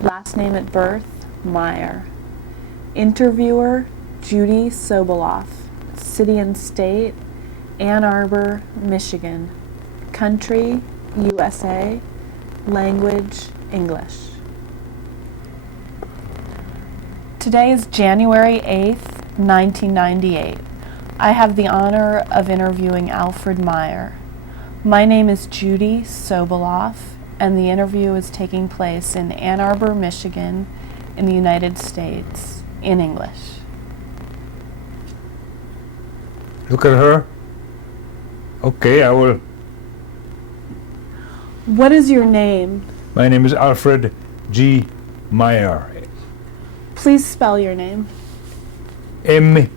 Last name at birth, Meyer. Interviewer, Judy Soboloff. City and state, Ann Arbor, Michigan. Country, USA. Language, English. Today is January 8th, 1998. I have the honor of interviewing Alfred Meyer. My name is Judy Soboloff, and the interview is taking place in Ann Arbor, Michigan, in the United States, in English. Look at her. Okay, I will. What is your name? My name is Alfred G. Meyer. Please spell your name. Meyer.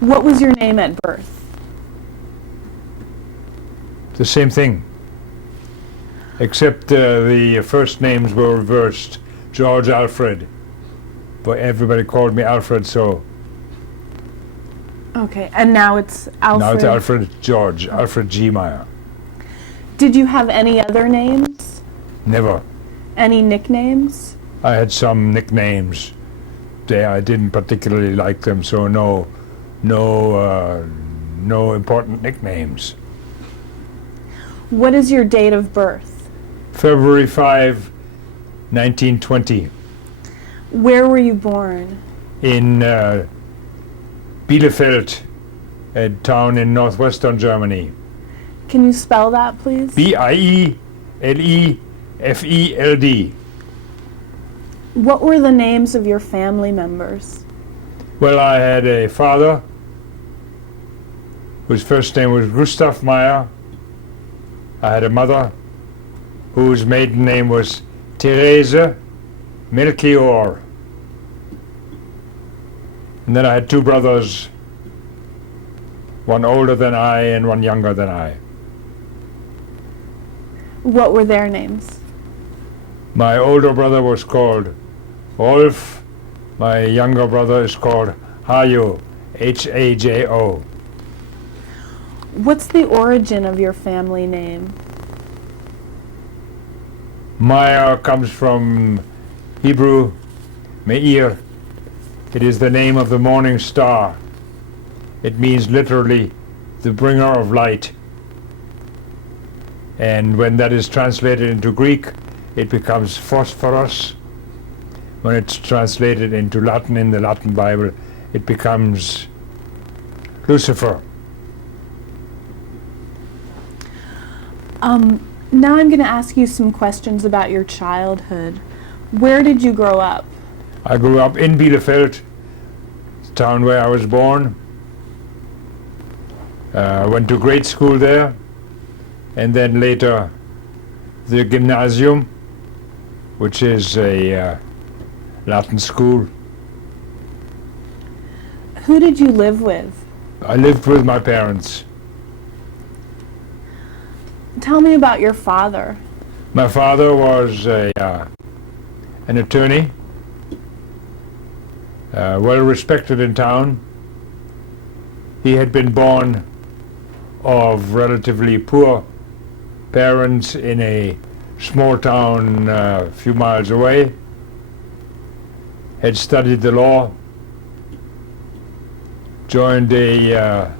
What was your name at birth? The same thing, except the first names were reversed. George Alfred, but everybody called me Alfred, so Okay, and now it's Alfred. now it's Alfred George, Alfred G. Meyer. Did you have any other names? Never. Any nicknames? I had some nicknames. I didn't particularly like them, so no important nicknames. What is your date of birth? February 5, 1920, Where were you born? in Bielefeld, a town in northwestern Germany. Can you spell that, please? Bielefeld. What were the names of your family members? Well, I had a father whose first name was Gustav Meyer. I had a mother whose maiden name was Therese Melchior. And then I had two brothers, one older than I and one younger than I. What were their names? My older brother was called Rolf. My younger brother is called Hajo, Hajo. What's the origin of your family name? Meyer comes from Hebrew, Meir. It is the name of the morning star. It means literally the bringer of light. And when that is translated into Greek, it becomes phosphorus. When it's translated into Latin in the Latin Bible, it becomes Lucifer. Now I'm going to ask you some questions about your childhood. Where did you grow up? I grew up in Bielefeld, the town where I was born. Went to grade school there, and then later the gymnasium, which is a Latin school. Who did you live with? I lived with my parents. Tell me about your father. My father was an attorney, well respected in town. He had been born of relatively poor parents in a small town a few miles away, had studied the law, joined a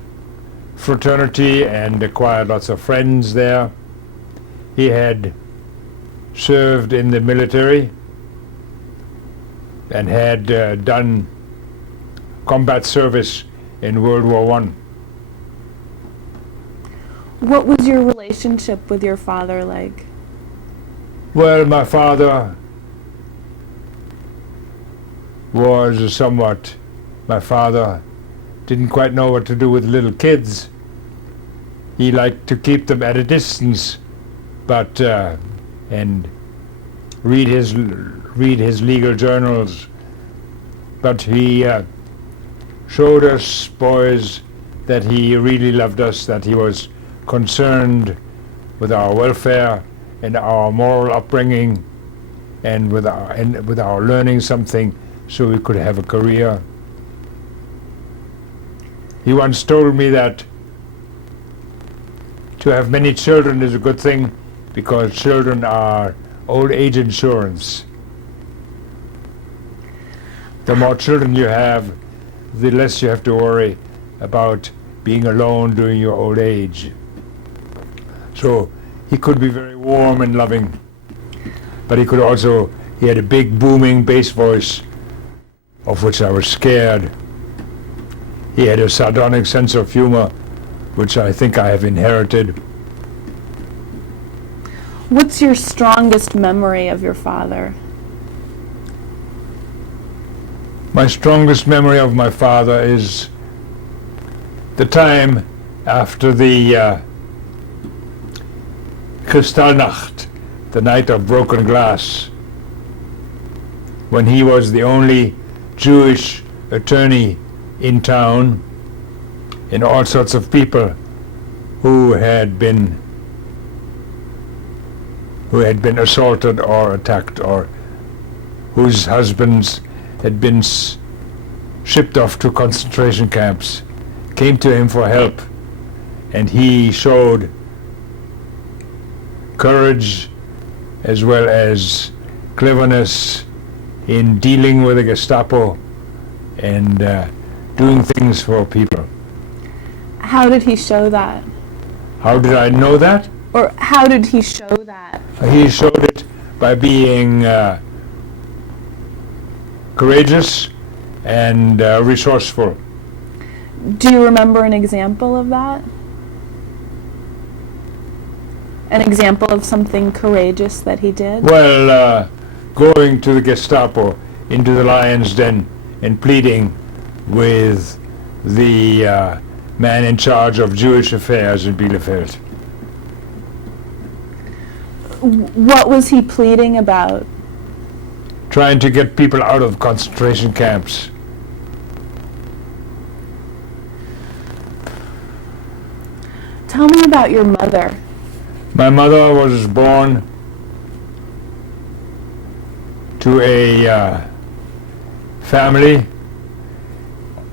fraternity and acquired lots of friends there. He had served in the military and had done combat service in World War I. What was your relationship with your father like? Well, my father my father didn't quite know what to do with little kids. He liked to keep them at a distance, but and read his legal journals. But he showed us boys that he really loved us, that he was concerned with our welfare and our moral upbringing, and with our learning something so we could have a career. He once told me that to have many children is a good thing because children are old age insurance. The more children you have, the less you have to worry about being alone during your old age. So he could be very warm and loving, but he had a big booming bass voice, of which I was scared. He had a sardonic sense of humor, which I think I have inherited. What's your strongest memory of your father? My strongest memory of my father is the time after the Kristallnacht, the night of broken glass, when he was the only Jewish attorney in town, and all sorts of people who had been assaulted or attacked, or whose husbands had been shipped off to concentration camps, came to him for help, and he showed courage as well as cleverness in dealing with the Gestapo and doing things for people. How did he show that? How did I know that? Or how did he show that? He showed it by being courageous and resourceful. Do you remember an example of that? An example of something courageous that he did? Well, going to the Gestapo, into the lion's den, and pleading with the man in charge of Jewish affairs in Bielefeld. What was he pleading about? Trying to get people out of concentration camps. Tell me about your mother. My mother was born to a family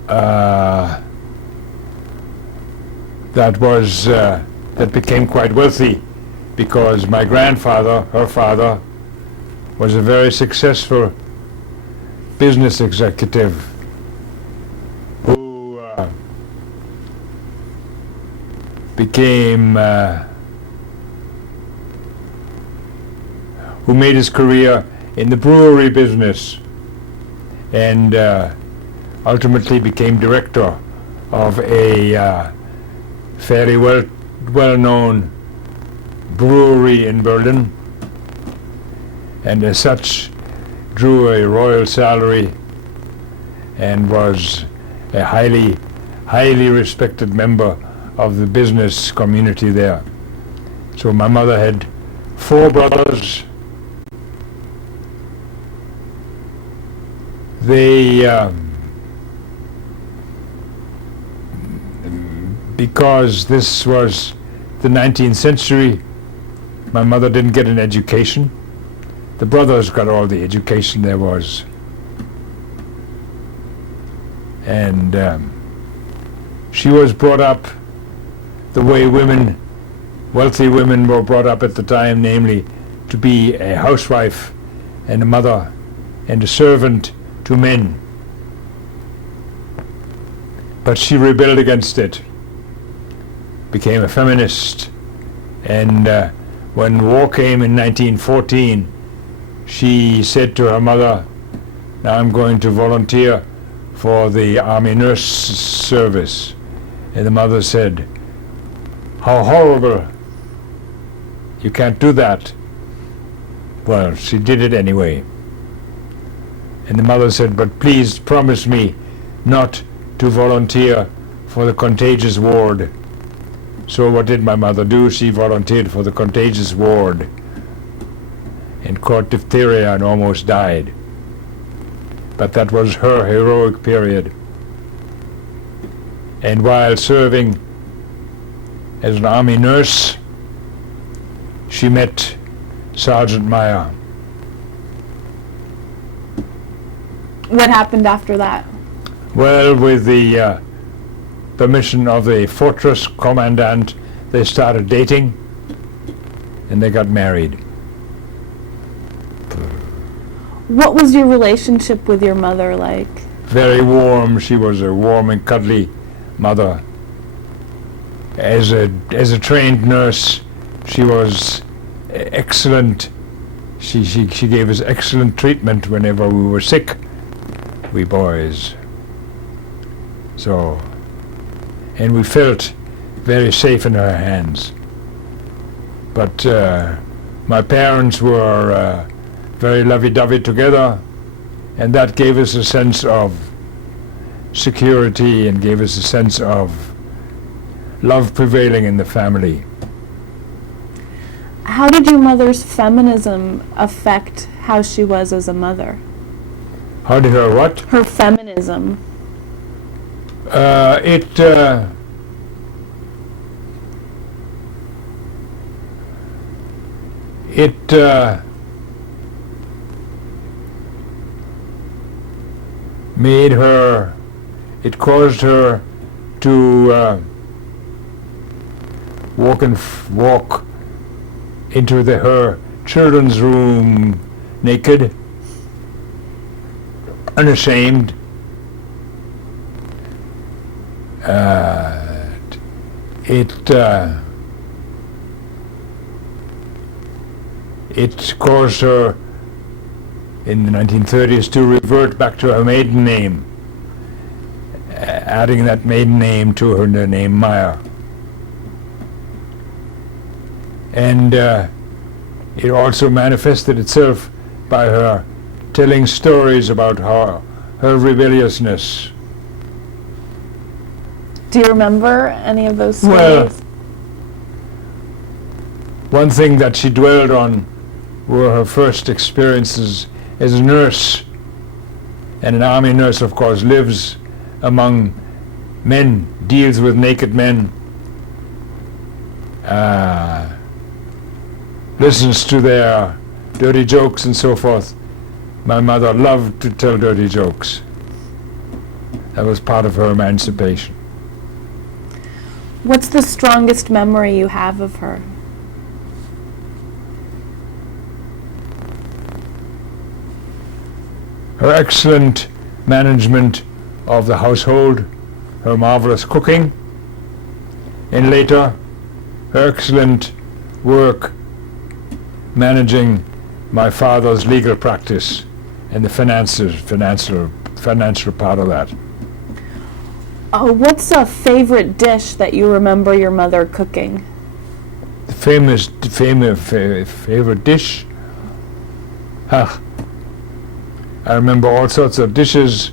that became quite wealthy, because my grandfather, her father, was a very successful business executive who who made his career in the brewery business, and ultimately became director of a fairly well-known brewery in Berlin, and as such drew a royal salary and was a highly respected member of the business community there. So my mother had 4 brothers. They because this was the 19th century, my mother didn't get an education. The brothers got all the education there was. And she was brought up the way wealthy women were brought up at the time, namely to be a housewife and a mother and a servant to men. But she rebelled against it, became a feminist, and when war came in 1914, she said to her mother, "Now I'm going to volunteer for the army nurse service." And the mother said, "How horrible, you can't do that." Well, she did it anyway. And the mother said, "But please promise me not to volunteer for the contagious ward." So what did my mother do? She volunteered for the contagious ward and caught diphtheria and almost died. But that was her heroic period. And while serving as an army nurse, she met Sergeant Meyer. What happened after that? Well, with the permission of the fortress commandant, they started dating, and they got married. What was your relationship with your mother like? Very warm. She was a warm and cuddly mother. As a trained nurse, she was excellent. She gave us excellent treatment whenever we were sick, we boys. So, and we felt very safe in her hands. But my parents were very lovey-dovey together, and that gave us a sense of security and gave us a sense of love prevailing in the family. How did your mother's feminism affect how she was as a mother? How did her what? Her feminism. It made her, it caused her to walk into her children's room naked, unashamed. It caused her in the 1930s to revert back to her maiden name, adding that maiden name to her name Meyer. And it also manifested itself by her telling stories about her rebelliousness. Do you remember any of those stories? Well, one thing that she dwelled on were her first experiences as a nurse. And an army nurse, of course, lives among men, deals with naked men, listens to their dirty jokes and so forth. My mother loved to tell dirty jokes. That was part of her emancipation. What's the strongest memory you have of her? Her excellent management of the household, her marvelous cooking, and later her excellent work managing my father's legal practice and the financial part of that. What's a favorite dish that you remember your mother cooking? The favorite dish? I remember all sorts of dishes,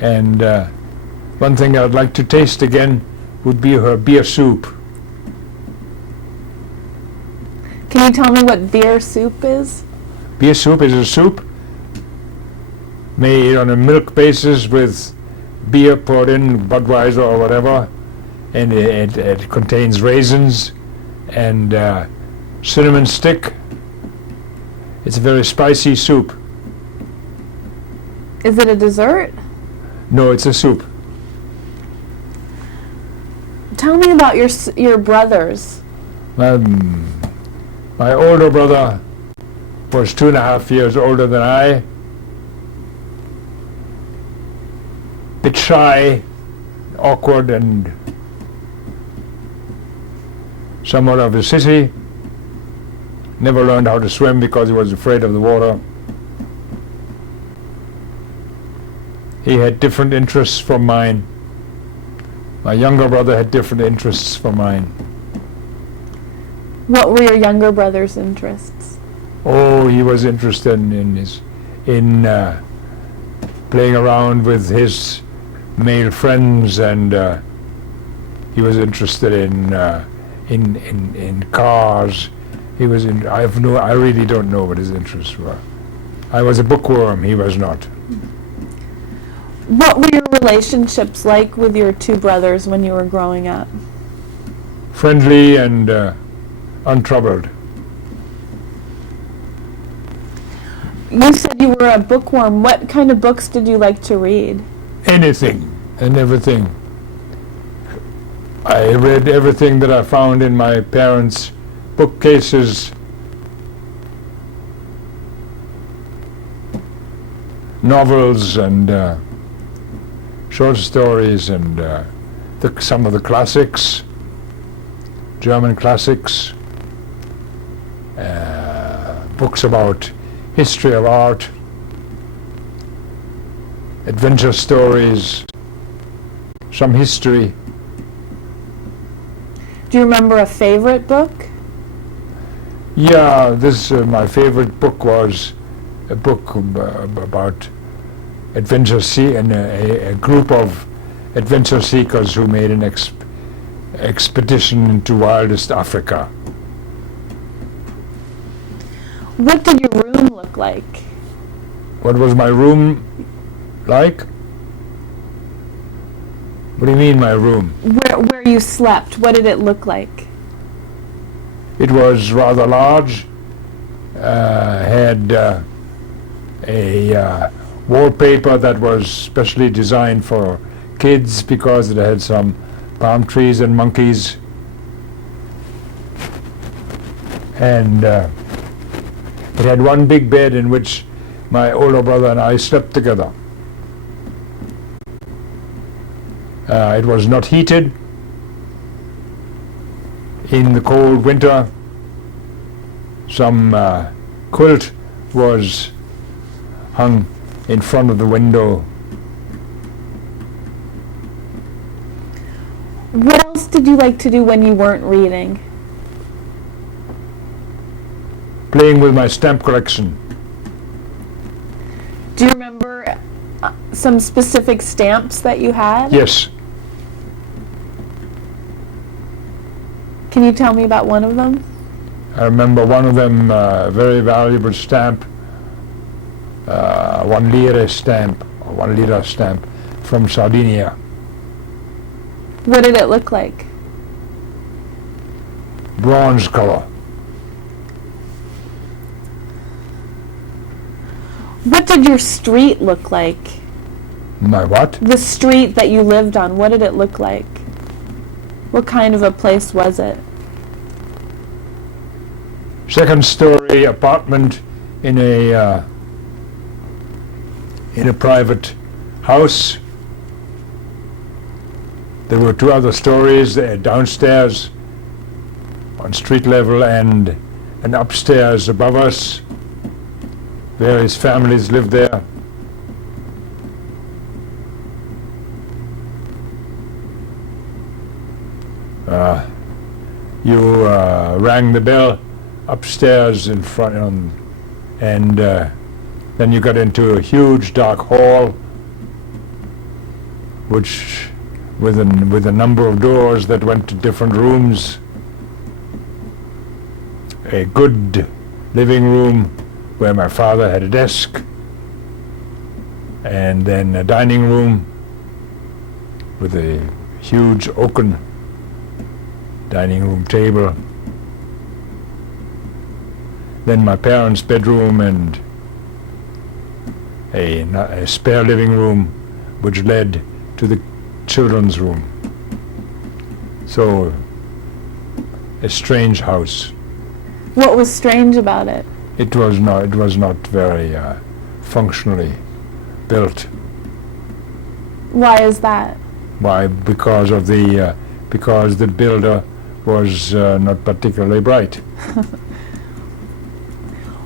and one thing I'd like to taste again would be her beer soup. Can you tell me what beer soup is? Beer soup is a soup made on a milk basis with beer poured in, Budweiser or whatever, and it contains raisins and cinnamon stick. It's a very spicy soup. Is it a dessert? No, it's a soup. Tell me about your brothers. My older brother was 2.5 years older than I. Bit shy, awkward, and somewhat of a sissy. Never learned how to swim because he was afraid of the water. He had different interests from mine. My younger brother had different interests from mine. What were your younger brother's interests? Oh, he was interested in playing around with his male friends, and he was interested in cars. He was in. I really don't know what his interests were. I was a bookworm. He was not. What were your relationships like with your two brothers when you were growing up? Friendly and untroubled. You said you were a bookworm. What kind of books did you like to read? Anything and everything. I read everything that I found in my parents' bookcases novels and short stories and some of the classics, German classics, books about history of art, adventure stories, some history. Do you remember a favorite book? Yeah, my favorite book was a book about and a group of adventure seekers who made an expedition into wildest Africa. What did your room look like? What was my room like? What do you mean, my room? Where you slept, what did it look like? It was rather large, had a wallpaper that was specially designed for kids because it had some palm trees and monkeys. And it had one big bed in which my older brother and I slept together. It was not heated. In the cold winter, some quilt was hung in front of the window. What else did you like to do when you weren't reading? Playing with my stamp collection. Do you remember some specific stamps that you had? Yes. Can you tell me about one of them? I remember one of them, a very valuable stamp, 1 lira stamp, or 1 lira stamp from Sardinia. What did it look like? Bronze color. What did your street look like? My what? The street that you lived on, what did it look like? What kind of a place was it? Second story apartment in a private house. There were 2 other stories downstairs on street level and an upstairs above us. Various families lived there. You rang the bell upstairs in front, and then you got into a huge dark hall, which with a number of doors that went to different rooms. A good living room where my father had a desk, and then a dining room with a huge oaken dining room table. Then my parents' bedroom and a spare living room which led to the children's room. So, a strange house. What was strange about it? It was not very functionally built. Why is that? Why? Because the builder was not particularly bright.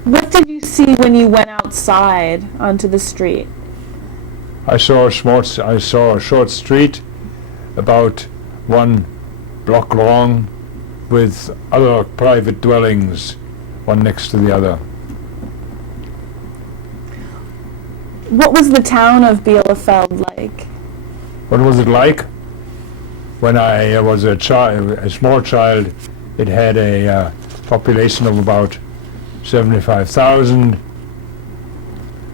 What did you see when you went outside onto the street? I saw a short street, about 1 block long, with other private dwellings, one next to the other. What was the town of Bielefeld like? What was it like? When I was a small child, it had a population of about 75,000.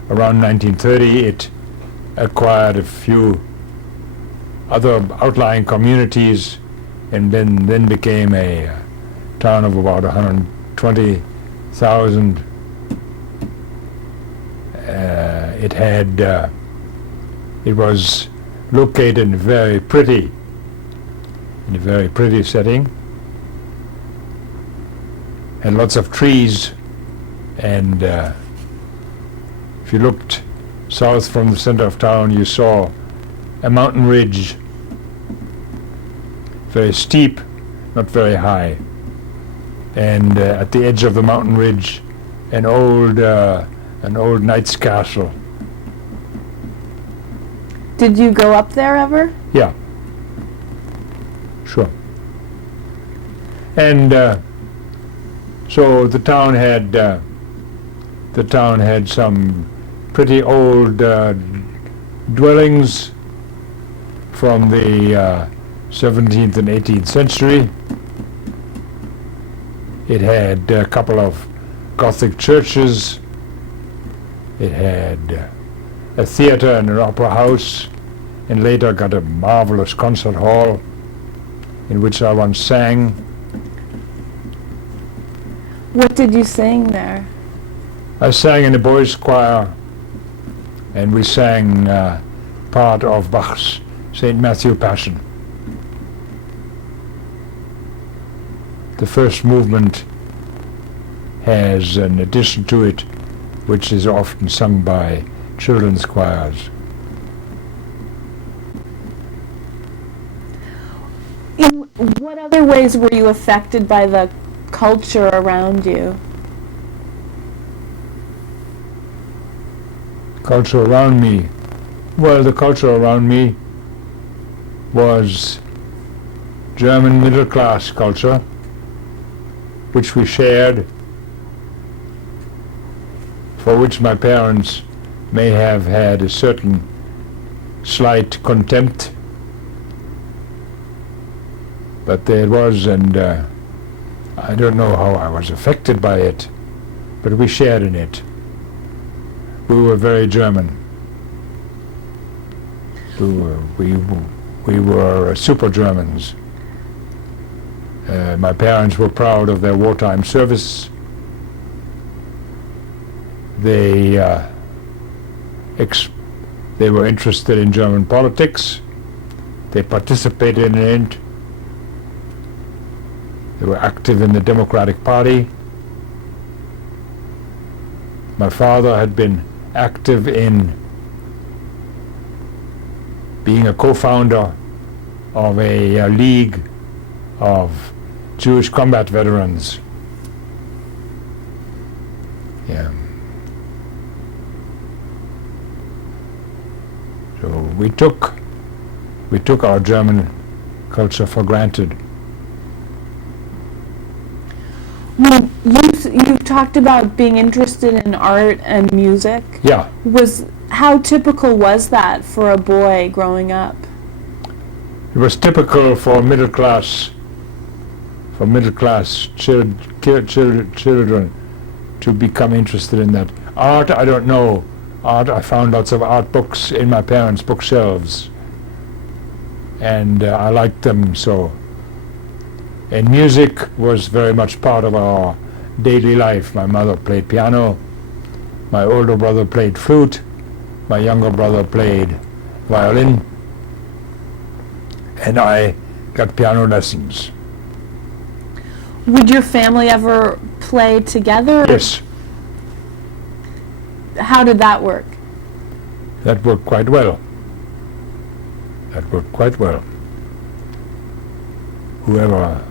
Around 1930, it acquired a few other outlying communities, and then became a town of about 120,000. It was located in a very pretty setting, and lots of trees, and if you looked south from the center of town, you saw a mountain ridge, very steep, not very high, and at the edge of the mountain ridge, an old knight's castle. Did you go up there ever? Yeah, sure. And so the town had some pretty old dwellings from the 17th and 18th century. It had a couple of Gothic churches. It had a theater and an opera house, and later got a marvelous concert hall in which I once sang. What did you sing there? I sang in a boys' choir, and we sang part of Bach's St. Matthew Passion. The first movement has an addition to it, which is often sung by children's choirs. In what other ways were you affected by the culture around you? Culture around me? Well, the culture around me was German middle-class culture, which we shared, for which my parents may have had a certain slight contempt, but there it was, and I don't know how I was affected by it, but we shared in it. We were very German. We were super Germans. My parents were proud of their wartime service. They were interested in German politics. They participated in it. They were active in the Democratic Party. My father had been active in being a co-founder of a league of Jewish combat veterans. Yeah. So we took our German culture for granted. You've talked about being interested in art and music. Yeah. How typical was that for a boy growing up? It was typical for middle class children to become interested in that. Art, I don't know. Art, I found lots of art books in my parents' bookshelves, and I liked them so. And music was very much part of our daily life. My mother played piano, my older brother played flute, my younger brother played violin, and I got piano lessons. Would your family ever play together? Yes. How did that work? That worked quite well. Whoever,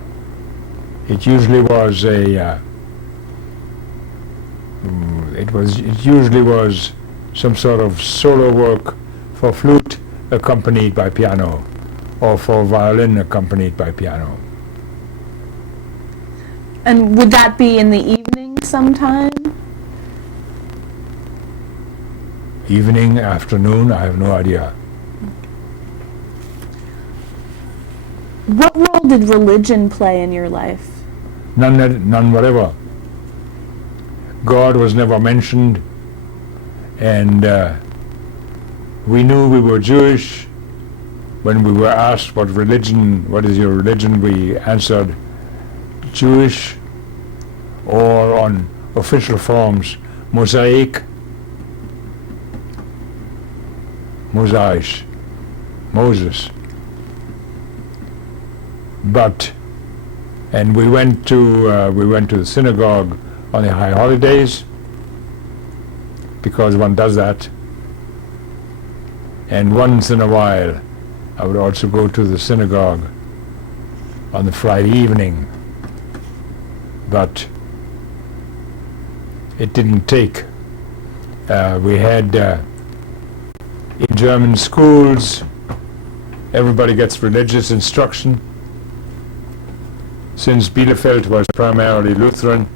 it usually was some sort of solo work for flute accompanied by piano, or for violin accompanied by piano. And would that be in the evening sometime? Evening, afternoon, I have no idea. What role did religion play in your life? None whatever. God was never mentioned, and we knew we were Jewish. When we were asked what is your religion, we answered Jewish, or on official forms, Mosaic, Mosaisch, Moses. And we went to the synagogue on the high holidays, because one does that, And once in a while, I would also go to the synagogue on the Friday evening. But it didn't take. We had in German schools, everybody gets religious instruction. Since Bielefeld was primarily Lutheran,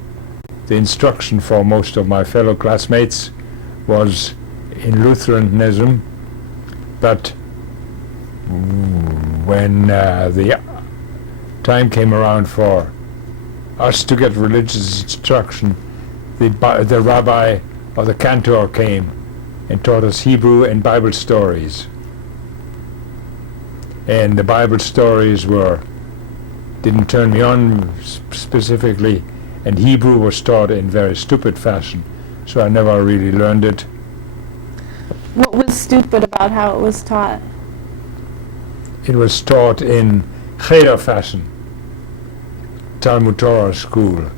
the instruction for most of my fellow classmates was in Lutheranism, but when the time came around for us to get religious instruction, the rabbi or the cantor came and taught us Hebrew and Bible stories. And the Bible stories didn't turn me on specifically, and Hebrew was taught in very stupid fashion, so I never really learned it. What was stupid about how it was taught? It was taught in cheder fashion, Talmud Torah school,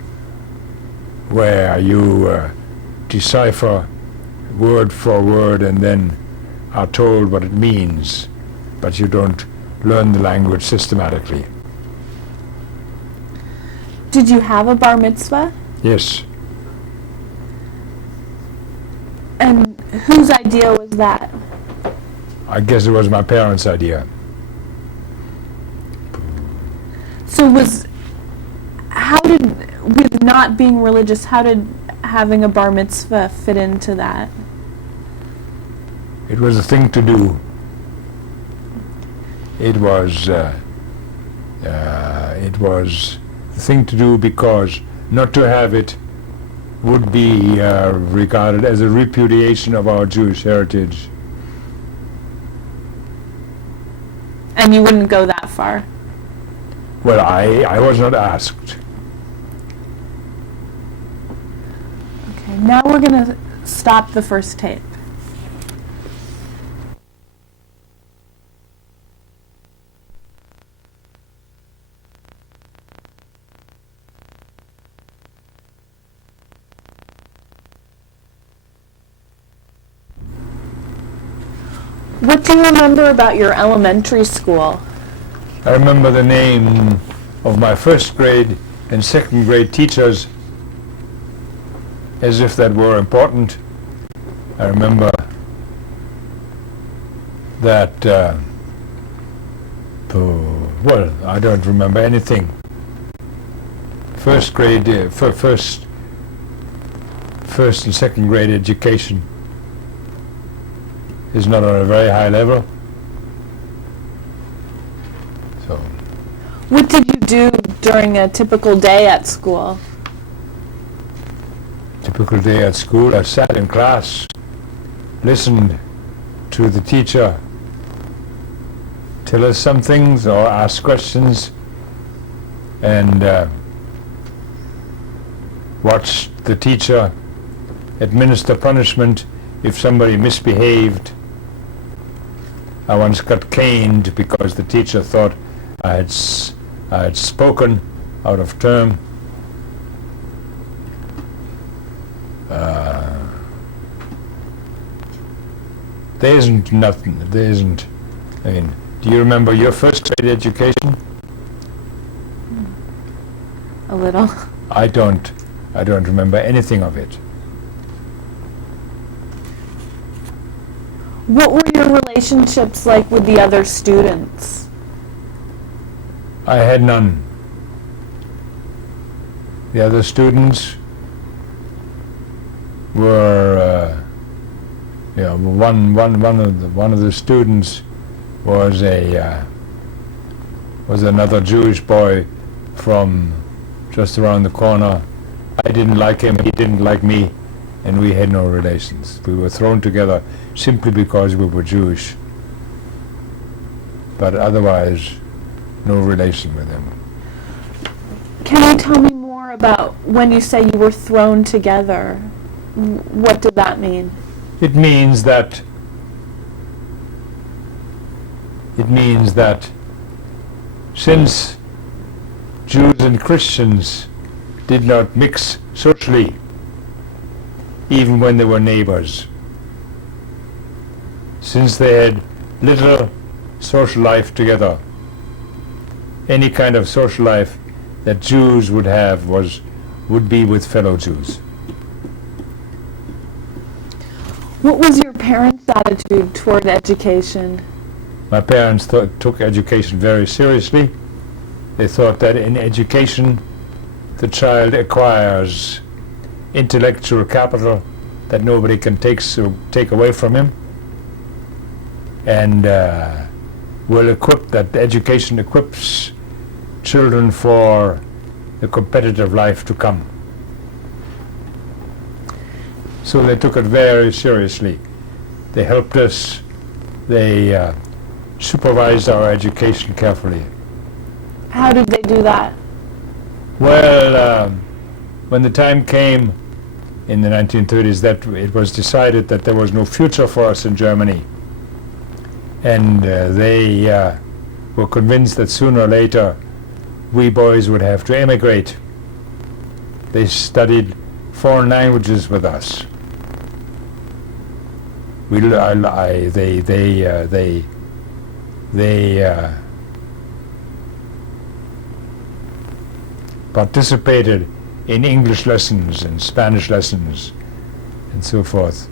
where you decipher word for word and then are told what it means, but you don't learn the language systematically. Did you have a bar mitzvah? Yes. And whose idea was that? I guess it was my parents' idea. So with not being religious, how did having a bar mitzvah fit into that? It was a thing to do. It was the thing to do because not to have it would be regarded as a repudiation of our Jewish heritage. And you wouldn't go that far? Well, I was not asked. Okay, now we're going to stop the first tape. What do you remember about your elementary school? I remember the name of my first grade and second grade teachers as if that were important. I remember that, well, I don't remember anything. First grade, first and second grade education is not on a very high level. So, what did you do during a typical day at school? Typical day at school, I sat in class, listened to the teacher tell us some things or ask questions, and watched the teacher administer punishment if somebody misbehaved. I once got caned because the teacher thought I had spoken out of term. There isn't nothing. There isn't. I mean, do you remember your first grade education? A little. I don't remember anything of it. What were your relationships like with the other students? I had none. The other students were, one of the students was another Jewish boy from just around the corner. I didn't like him, he didn't like me, and we had no relations. We were thrown together simply because we were Jewish, but otherwise no relation with him. Can you tell me more about when you say you were thrown together? What did that mean? It means that since Jews and Christians did not mix socially, even when they were neighbors, since they had little social life together. Any kind of social life that Jews would have would be with fellow Jews. What was your parents' attitude toward education? My parents took education very seriously. They thought that in education the child acquires intellectual capital that nobody can take away from him, and that education equips children for the competitive life to come. So they took it very seriously. They helped us. They supervised our education carefully. How did they do that? Well, when the time came in the 1930s that it was decided that there was no future for us in Germany, and they were convinced that sooner or later we boys would have to emigrate. They studied foreign languages with us. They participated in English lessons and Spanish lessons and so forth.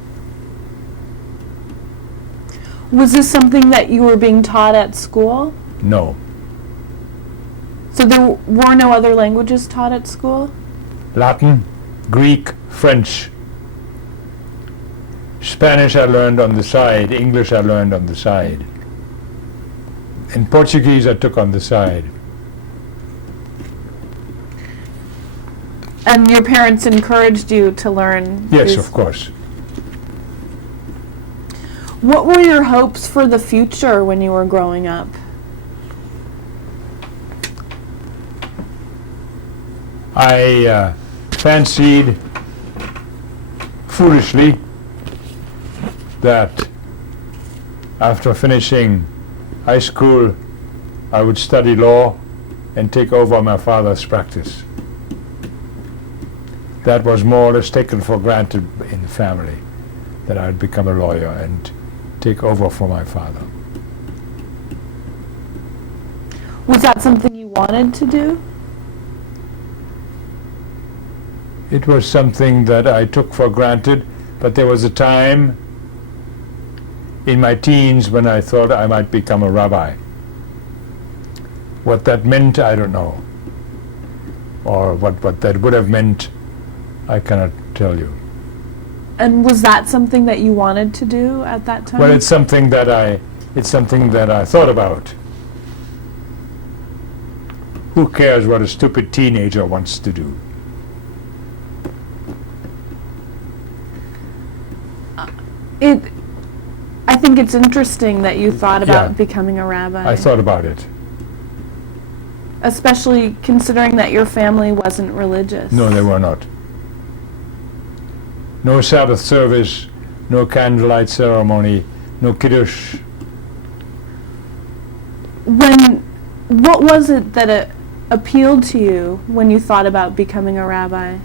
Was this something that you were being taught at school? No. So there were no other languages taught at school? Latin, Greek, French. Spanish I learned on the side, English I learned on the side. And Portuguese I took on the side. And your parents encouraged you to learn? Yes, of course. What were your hopes for the future when you were growing up? I fancied, foolishly, that after finishing high school I would study law and take over my father's practice. That was more or less taken for granted in the family, that I would become a lawyer and take over for my father. Was that something you wanted to do? It was something that I took for granted, but there was a time in my teens when I thought I might become a rabbi. What that meant, I don't know. Or what that would have meant, I cannot tell you. And was that something that you wanted to do at that time? Well, it's something that I thought about. Who cares what a stupid teenager wants to do? I think it's interesting that you thought about becoming a rabbi. I thought about it. Especially considering that your family wasn't religious. No, they were not. No Sabbath service, no candlelight ceremony, no kiddush. What was it that appealed to you when you thought about becoming a rabbi?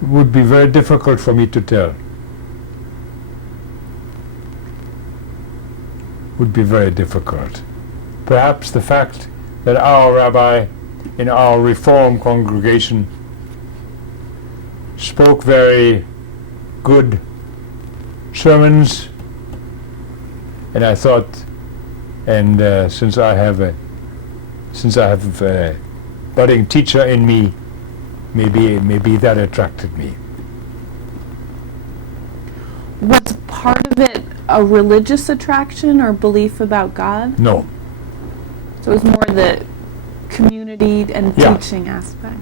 It would be very difficult for me to tell. Would be very difficult. Perhaps the fact that our rabbi in our Reform congregation spoke very good sermons, and I thought, and since I have a budding teacher in me, maybe that attracted me. Was part of it a religious attraction or belief about God? No. So it was more the community and teaching aspect.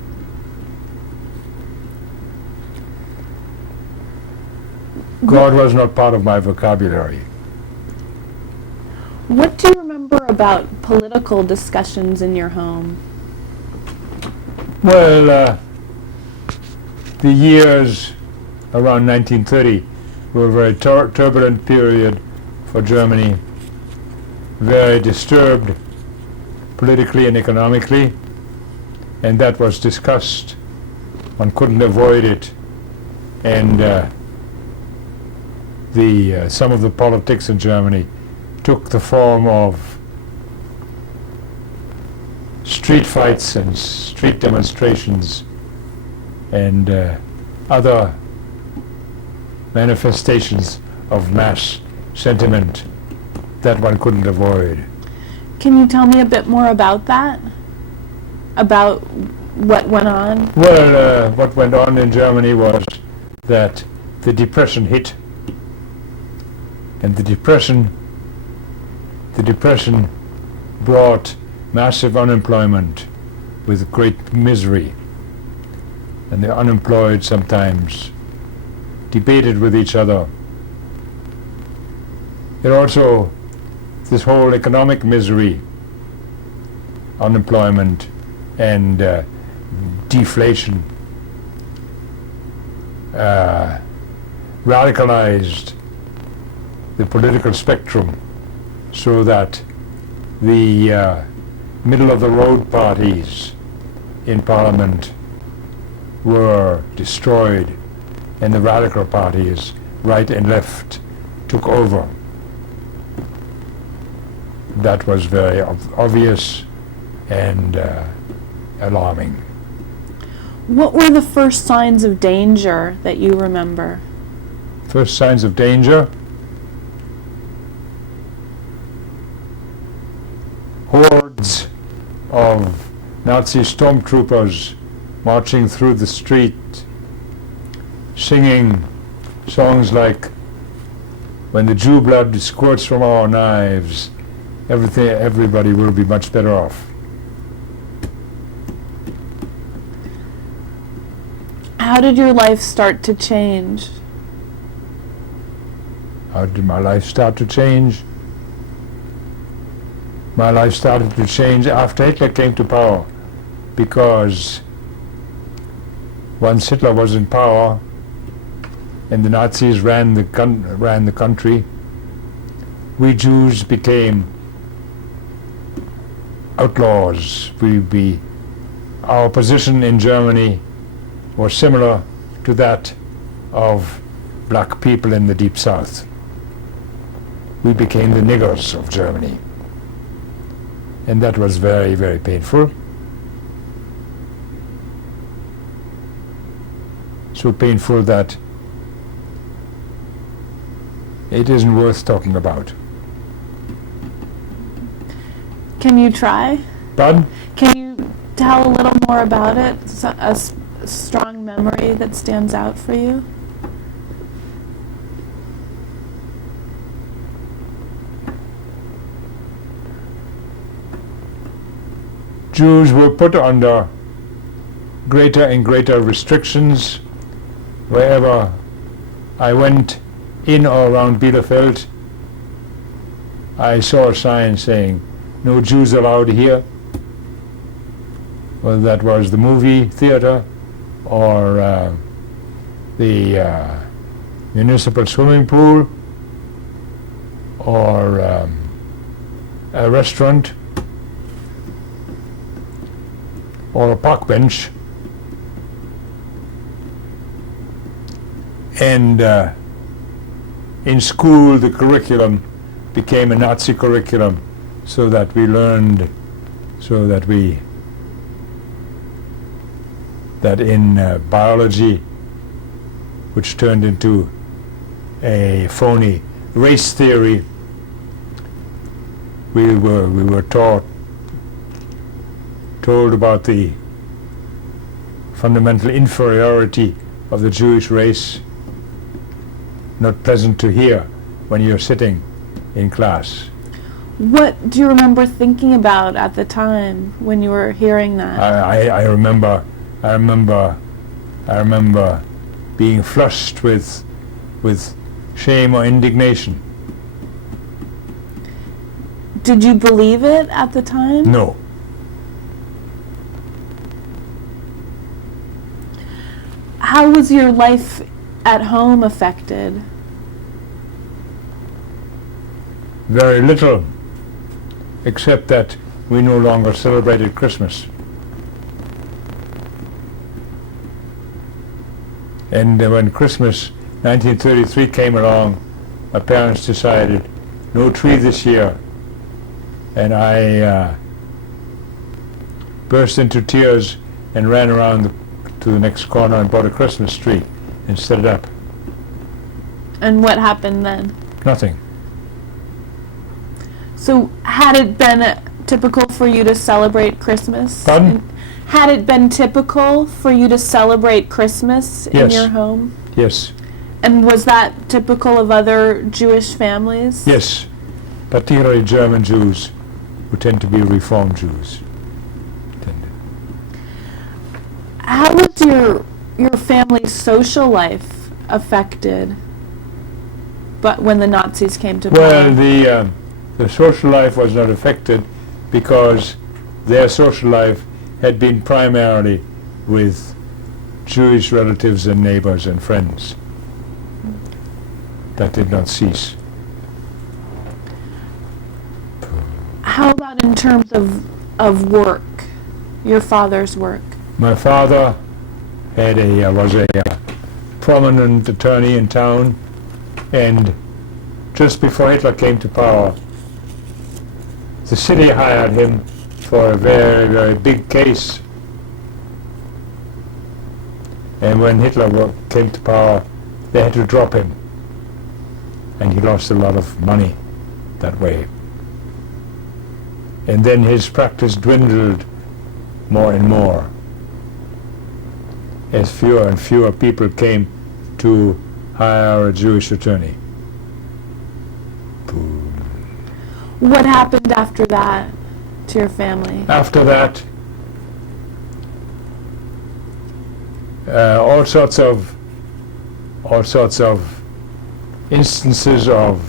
God was not part of my vocabulary. What do you remember about political discussions in your home? Well, the years around 1930 were a very turbulent period for Germany, very disturbed politically and economically, and that was discussed. One couldn't avoid it, and some of the politics in Germany took the form of street fights and street demonstrations and other manifestations of mass sentiment that one couldn't avoid. Can you tell me a bit more about that? About what went on? Well, what went on in Germany was that the Depression hit, and the Depression brought massive unemployment with great misery, and the unemployed sometimes debated with each other. It also, this whole economic misery, unemployment and deflation, radicalized the political spectrum so that the middle-of-the-road parties in Parliament were destroyed and the radical parties, right and left, took over. That was very obvious and alarming. What were the first signs of danger that you remember? First signs of danger? Hordes of Nazi stormtroopers marching through the street, singing songs like "When the Jew blood squirts from our knives, everybody will be much better off." How did your life start to change? How did my life start to change? My life started to change after Hitler came to power, because once Hitler was in power and the Nazis ran the country, we Jews became outlaws. Our position in Germany was similar to that of black people in the Deep South. We became the niggers of Germany. And that was very, very painful. So painful that it isn't worth talking about. Can you try? Pardon? Can you tell a little more about it? A strong memory that stands out for you? Jews were put under greater and greater restrictions. Wherever I went in or around Bielefeld, I saw a sign saying, "No Jews allowed here." Whether that was the movie theater or the municipal swimming pool or a restaurant or a park bench. And in school the curriculum became a Nazi curriculum, so that we learned, that in biology, which turned into a phony race theory, we were told about the fundamental inferiority of the Jewish race. Not pleasant to hear when you're sitting in class. What do you remember thinking about at the time when you were hearing that? I remember being flushed with shame or indignation. Did you believe it at the time? No. How was your life at home affected? Very little, except that we no longer celebrated Christmas. And when Christmas 1933 came along, my parents decided no tree this year, and I burst into tears and ran around to the next corner and bought a Christmas tree and set it up. And what happened then? Nothing. So had it been typical for you to celebrate Christmas? Pardon? Had it been typical for you to celebrate Christmas in Yes. your home? Yes. And was that typical of other Jewish families? Yes. Particularly German Jews who tend to be Reform Jews. How was your family's social life affected but when the Nazis came to Well, power? the social life was not affected because their social life had been primarily with Jewish relatives and neighbors and friends. That did not cease. How about in terms of work, your father's work? My father was a prominent attorney in town, and just before Hitler came to power, the city hired him for a very, very big case. And when Hitler came to power, they had to drop him. And he lost a lot of money that way. And then his practice dwindled more and more as fewer and fewer people came to hire a Jewish attorney. What happened after that to your family? After that, all sorts of instances of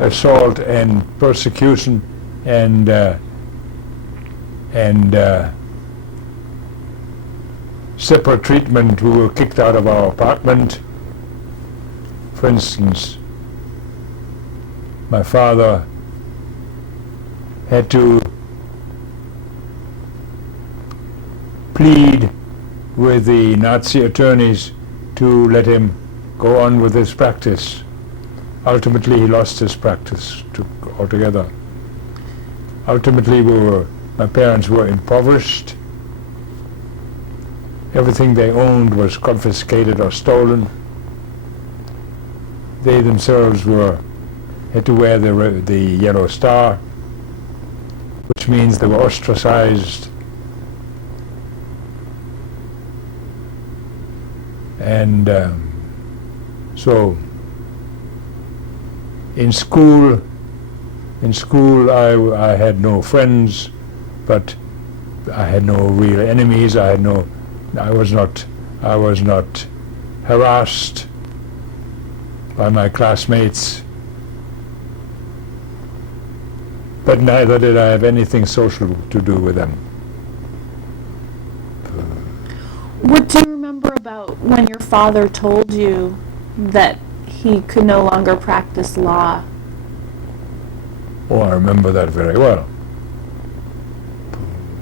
assault and persecution and separate treatment. We were kicked out of our apartment. For instance, my father had to plead with the Nazi attorneys to let him go on with his practice. Ultimately, he lost his practice altogether. Ultimately, my parents were impoverished. Everything they owned was confiscated or stolen. They themselves had to wear the yellow star, which means they were ostracized. And so in school I had no friends, but I had no real enemies. I was not harassed by my classmates, but neither did I have anything social to do with them. What do you remember about when your father told you that he could no longer practice law? Oh, I remember that very well.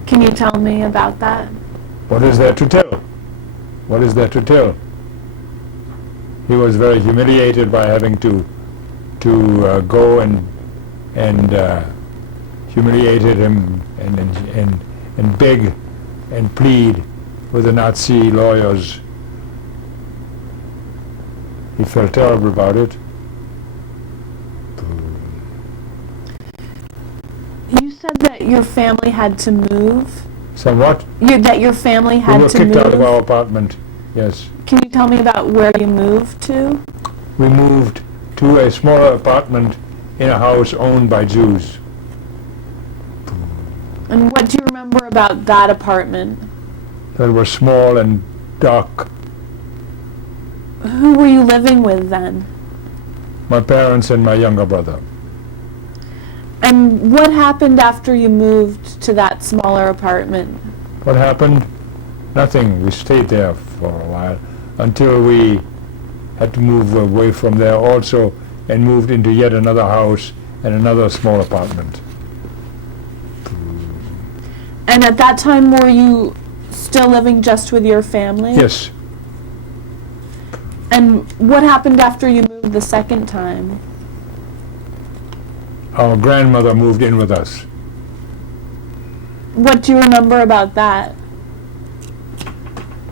Can you tell me about that? What is there to tell? What is there to tell? He was very humiliated by having to go and humiliated him and beg and plead with the Nazi lawyers. He felt terrible about it. You said that your family had to move? Somewhat. That your family had to move? We were kicked out of our apartment, yes. Can you tell me about where you moved to? We moved to a smaller apartment in a house owned by Jews. And what do you remember about that apartment? That was small and dark. Who were you living with then? My parents and my younger brother. And what happened after you moved to that smaller apartment? What happened? Nothing. We stayed there for a while until we had to move away from there also and moved into yet another house and another small apartment. And at that time, were you still living just with your family? Yes. And what happened after you moved the second time? Our grandmother moved in with us. What do you remember about that?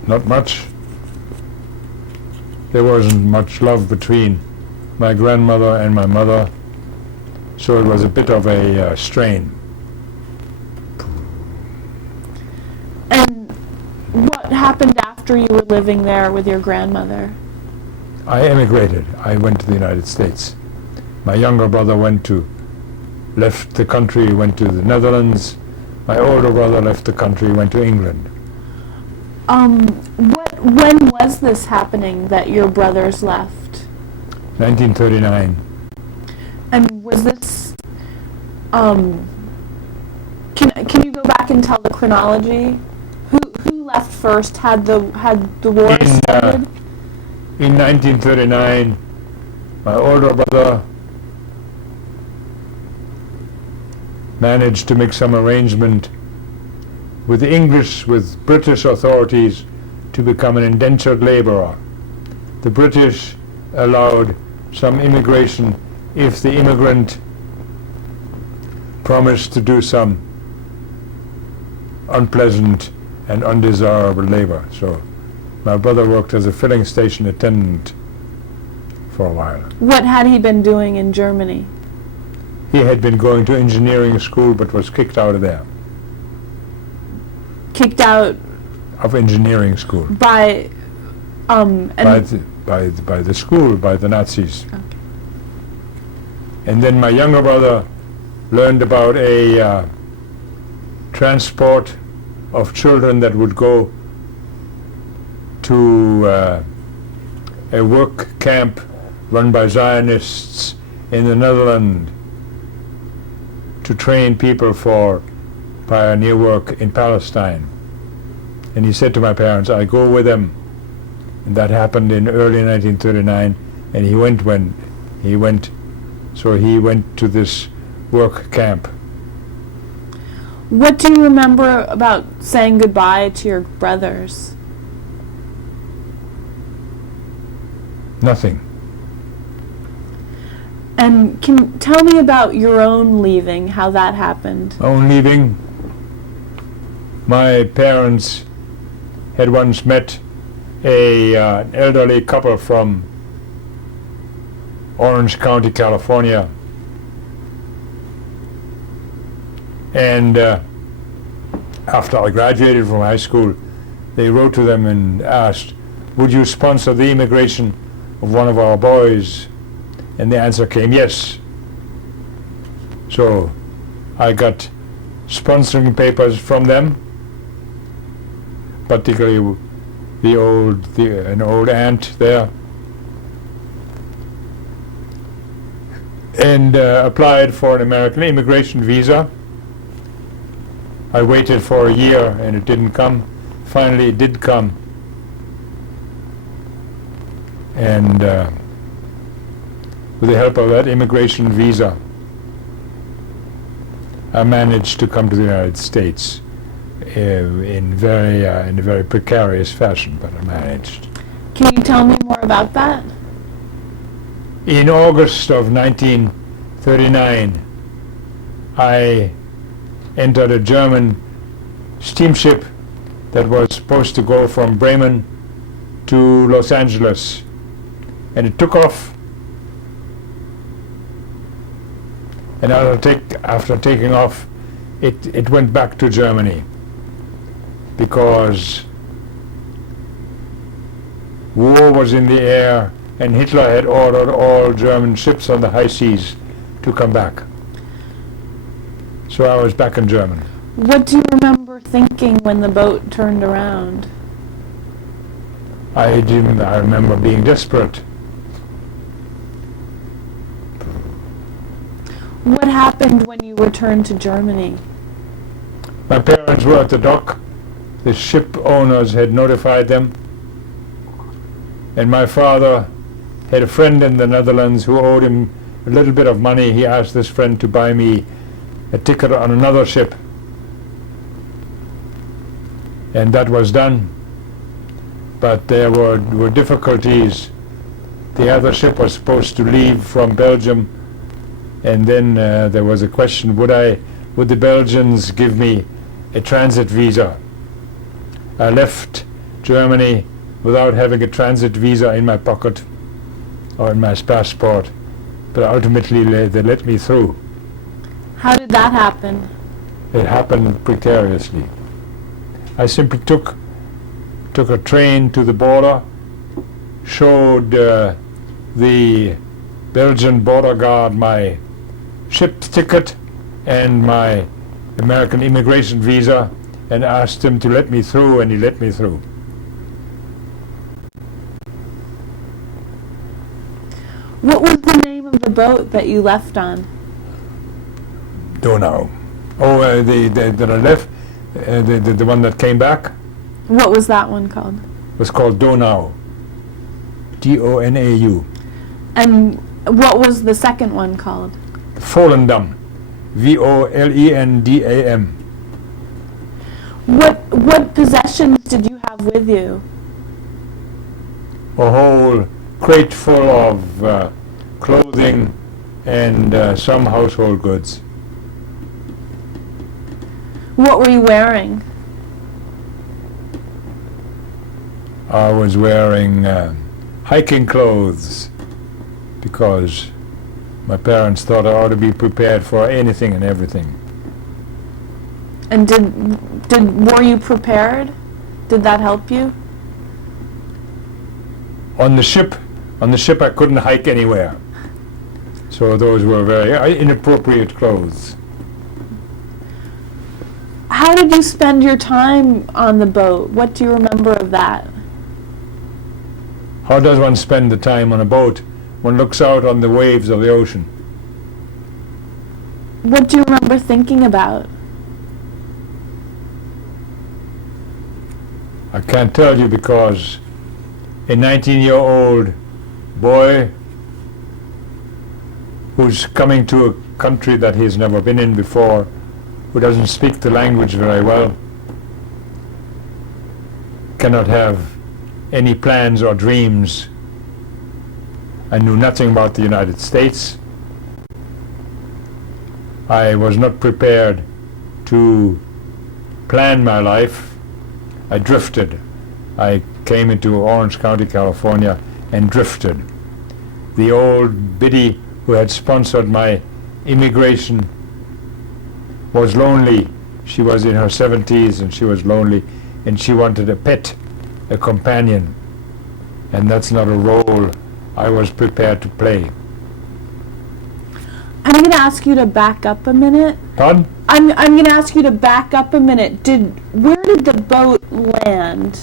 Not much. There wasn't much love between my grandmother and my mother, so it was a bit of a strain. And what happened after you were living there with your grandmother? I emigrated. I went to the United States. My younger brother left the country, went to the Netherlands. My older brother left the country, went to England. When was this happening that your brothers left? 1939. And was this, can you go back and tell the chronology? Who left first? Had the war started? In 1939, my older brother managed to make some arrangement with with British authorities to become an indentured laborer. The British allowed some immigration if the immigrant promised to do some unpleasant and undesirable labor. So my brother worked as a filling station attendant for a while. What had he been doing in Germany? He had been going to engineering school but was kicked out of there. Kicked out of engineering school. by the school, by the Nazis. Okay. And then my younger brother learned about a transport of children that would go to a work camp run by Zionists in the Netherlands to train people for pioneer work in Palestine. And he said to my parents, I go with him. And that happened in early 1939, and he went to this work camp. What do you remember about saying goodbye to your brothers? Nothing. And tell me about your own leaving, how that happened. On leaving, my parents had once met an elderly couple from Orange County, California. And after I graduated from high school, they wrote to them and asked, would you sponsor the immigration of one of our boys? And the answer came yes. So I got sponsoring papers from them, particularly an old aunt there, and applied for an American immigration visa. I waited for a year and it didn't come. Finally it did come. And with the help of that immigration visa, I managed to come to the United States in a very precarious fashion, but I managed. Can you tell me more about that? In August of 1939, I entered a German steamship that was supposed to go from Bremen to Los Angeles, and it took off. And after taking off, it went back to Germany because war was in the air and Hitler had ordered all German ships on the high seas to come back. So I was back in Germany. What do you remember thinking when the boat turned around? I remember being desperate. What happened when you returned to Germany? My parents were at the dock. The ship owners had notified them. And my father had a friend in the Netherlands who owed him a little bit of money. He asked this friend to buy me a ticket on another ship. And that was done. But there were difficulties the other ship was supposed to leave from Belgium, and then there was a question, would the Belgians give me a transit visa? I left Germany without having a transit visa in my pocket or in my passport, but ultimately they let me through. How did that happen? It happened precariously. I simply took a train to the border, showed the Belgian border guard my ship ticket and my American immigration visa, and asked him to let me through, and he let me through. What was the name of the boat that you left on? Donau. Oh, that I left, the one that came back What was that one called? was called Donau. Donau. And what was the second one called? Volendam. Volendam. What possessions did you have with you? A whole crate full of clothing and some household goods. What were you wearing? I was wearing hiking clothes because my parents thought I ought to be prepared for anything and everything. And were you prepared? Did that help you? On the ship I couldn't hike anywhere. So those were very inappropriate clothes. How did you spend your time on the boat? What do you remember of that? How does one spend the time on a boat? One looks out on the waves of the ocean. What do you remember thinking about? I can't tell you because a 19-year-old boy who's coming to a country that he's never been in before, who doesn't speak the language very well, cannot have any plans or dreams. I knew nothing about the United States. I was not prepared to plan my life. I drifted. I came into Orange County, California, and drifted. The old biddy who had sponsored my immigration was lonely. She was in her 70s and she was lonely, and she wanted a pet, a companion, and that's not a role I was prepared to play. I'm going to ask you to back up a minute. Pardon? I'm going to ask you to back up a minute. Where did the boat land?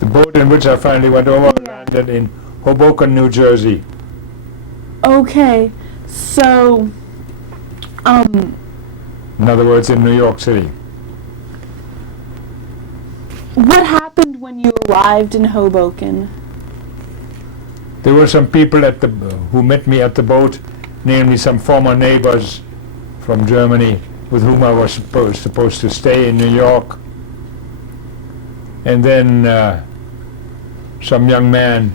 The boat in which I finally went over Yeah. landed in Hoboken, New Jersey. Okay, so, In other words, in New York City. what happened when you arrived in Hoboken? There were some people who met me at the boat, namely some former neighbors from Germany with whom I was supposed to stay in New York. And then some young man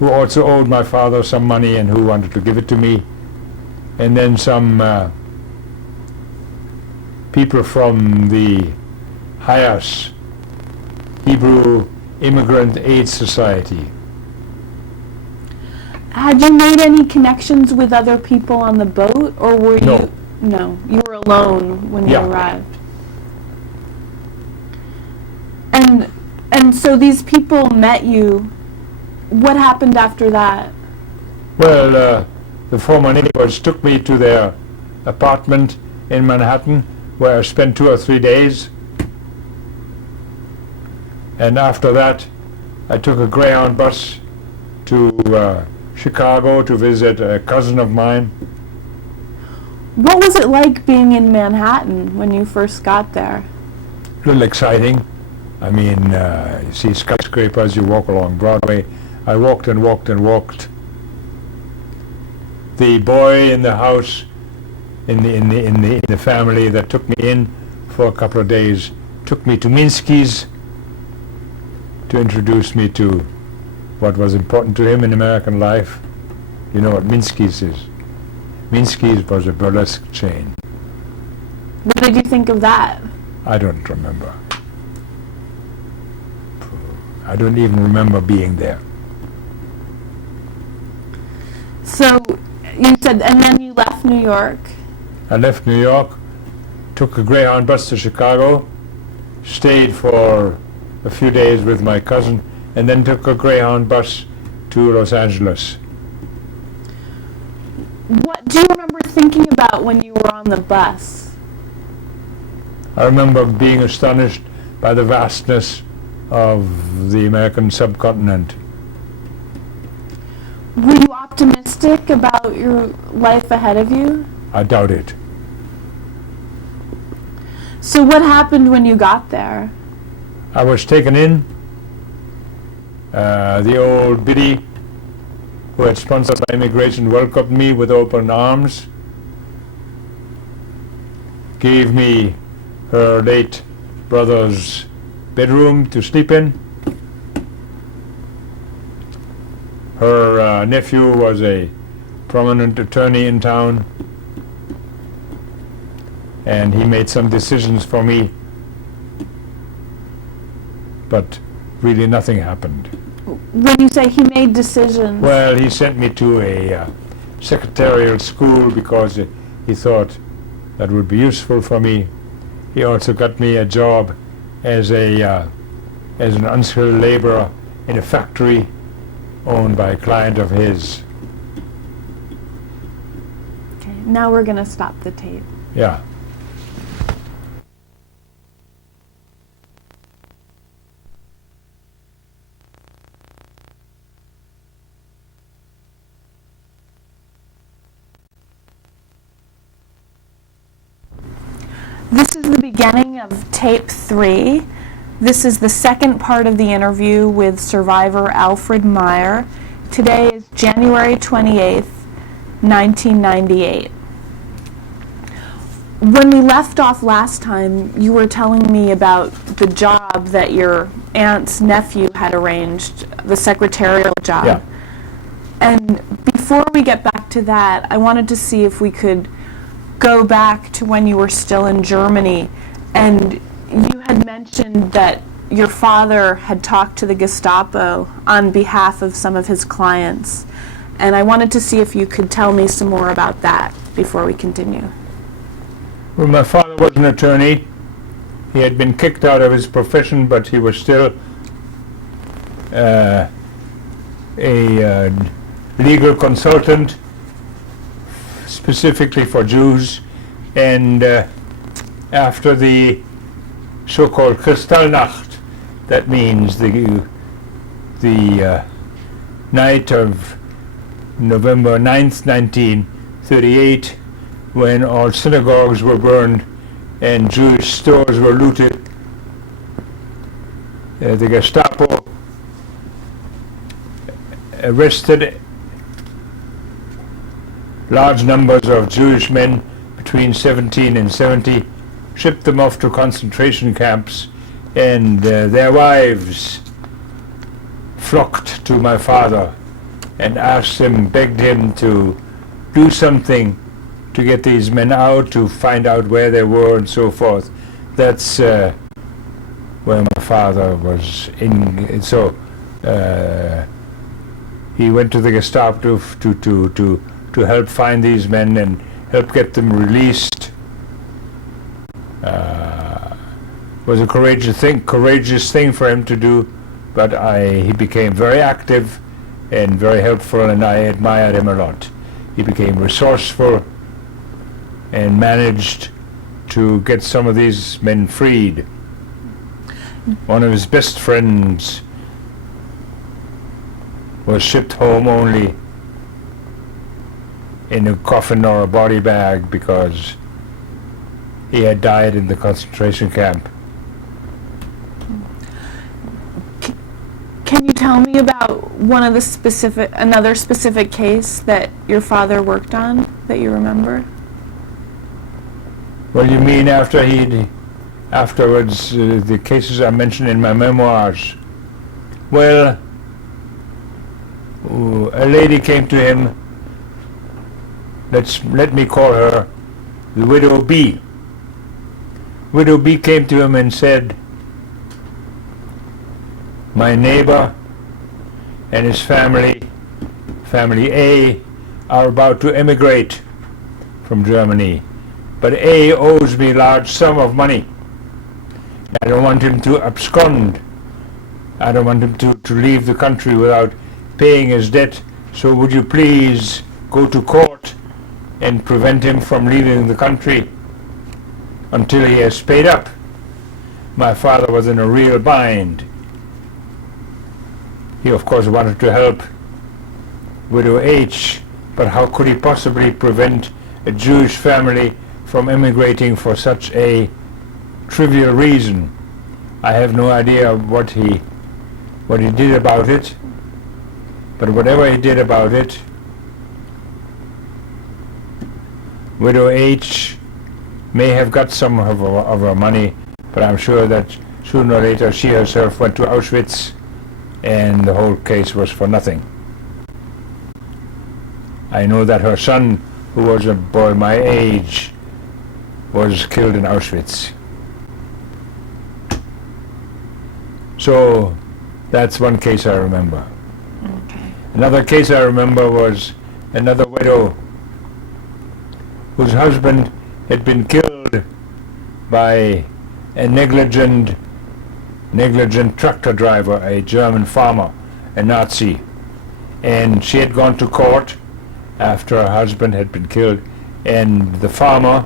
who also owed my father some money and who wanted to give it to me. And then some people from the HIAS, Hebrew Immigrant Aid Society. Had you made any connections with other people on the boat, or were No. you? No, you were alone when you Yeah. arrived. And so these people met you. What happened after that? Well, the former neighbors took me to their apartment in Manhattan, where I spent 2 or 3 days. And after that, I took a Greyhound bus to Chicago to visit a cousin of mine. What was it like being in Manhattan when you first got there? A little exciting. I mean, you see skyscrapers, you walk along Broadway. I walked and walked and walked. The boy in the house, in the family that took me in for a couple of days, took me to Minsky's to introduce me to what was important to him in American life. You know what Minsky's is? Minsky's was a burlesque chain. What did you think of that? I don't remember. I don't even remember being there. So you said, and then you left New York. I left New York, took a Greyhound bus to Chicago, stayed for a few days with my cousin, and then took a Greyhound bus to Los Angeles. What do you remember thinking about when you were on the bus? I remember being astonished by the vastness of the American subcontinent. Were you optimistic about your life ahead of you? I doubt it. So what happened when you got there? I was taken in. The old biddy who had sponsored my immigration welcomed me with open arms, gave me her late brother's bedroom to sleep in. Her nephew was a prominent attorney in town, and he made some decisions for me, but really nothing happened. When you say he made decisions... Well, he sent me to a secretarial school because he thought that would be useful for me. He also got me a job as an unskilled laborer in a factory owned by a client of his. Okay, now we're going to stop the tape. Yeah. This is the beginning of tape 3. This is the second part of the interview with survivor Alfred Meyer. Today is January 28th, 1998. When we left off last time, you were telling me about the job that your aunt's nephew had arranged, the secretarial job. Yeah. And before we get back to that, I wanted to see if we could go back to when you were still in Germany, and you had mentioned that your father had talked to the Gestapo on behalf of some of his clients, and I wanted to see if you could tell me some more about that before we continue. Well, my father was an attorney. He had been kicked out of his profession, but he was still a legal consultant specifically for Jews, and after the so-called Kristallnacht, that means the night of November 9th, 1938, when all synagogues were burned and Jewish stores were looted, the Gestapo arrested large numbers of Jewish men between 17 and 70, shipped them off to concentration camps, and their wives flocked to my father and asked him, begged him to do something to get these men out, to find out where they were and so forth. That's where my father was in. So he went to the Gestapo to help find these men and help get them released. Was a courageous thing for him to do, but he became very active and very helpful, and I admired him a lot. He became resourceful and managed to get some of these men freed. One of his best friends was shipped home only in a coffin or a body bag because he had died in the concentration camp. Can you tell me about another specific case that your father worked on that you remember? Well, you mean afterwards, the cases I mentioned in my memoirs? Well, a lady came to him. Let me call her the Widow B. Widow B came to him and said, my neighbor and his family, family A, are about to emigrate from Germany. But A owes me a large sum of money. I don't want him to abscond. I don't want him to leave the country without paying his debt. So would you please go to court and prevent him from leaving the country until he has paid up? My father was in a real bind. He of course wanted to help Widow H, but how could he possibly prevent a Jewish family from emigrating for such a trivial reason? I have no idea what he did about it, but whatever he did about it, Widow H may have got some of her money, but I'm sure that sooner or later she herself went to Auschwitz and the whole case was for nothing. I know that her son, who was a boy my age, was killed in Auschwitz. So that's one case I remember. Okay. Another case I remember was another widow whose husband had been killed by a negligent tractor driver, a German farmer, a Nazi. And she had gone to court after her husband had been killed, and the farmer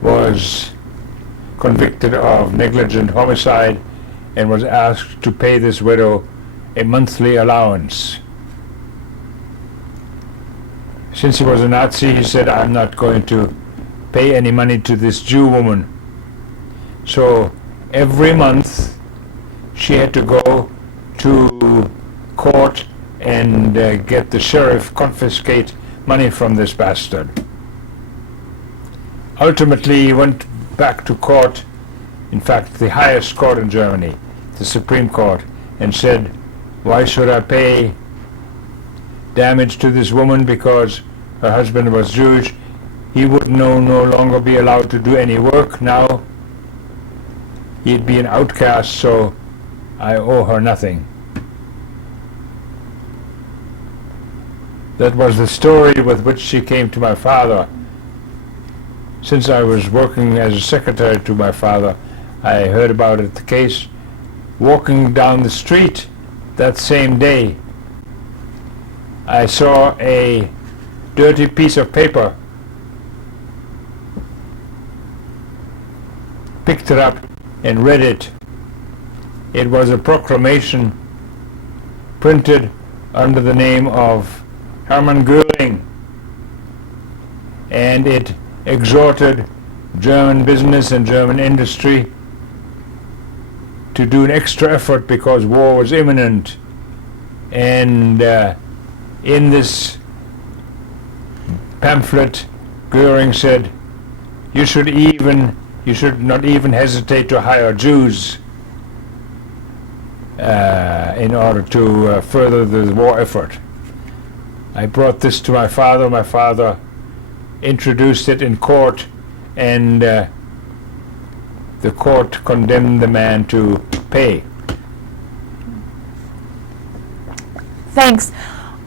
was convicted of negligent homicide and was asked to pay this widow a monthly allowance. Since he was a Nazi, he said, I'm not going to pay any money to this Jew woman. So every month she had to go to court and get the sheriff confiscate money from this bastard. Ultimately he went back to court, in fact the highest court in Germany, the Supreme Court, and said, why should I pay damage to this woman because her husband was Jewish? He would no longer be allowed to do any work now. He'd be an outcast, so I owe her nothing. That was the story with which she came to my father. Since I was working as a secretary to my father, I heard about it, the case. Walking down the street that same day, I saw a dirty piece of paper, picked it up and read it. It was a proclamation printed under the name of Hermann Göring, and it exhorted German business and German industry to do an extra effort because war was imminent. And in this pamphlet, Göring said, you should not even hesitate to hire Jews in order to further the war effort. I brought this to my father. My father introduced it in court, and the court condemned the man to pay. Thanks.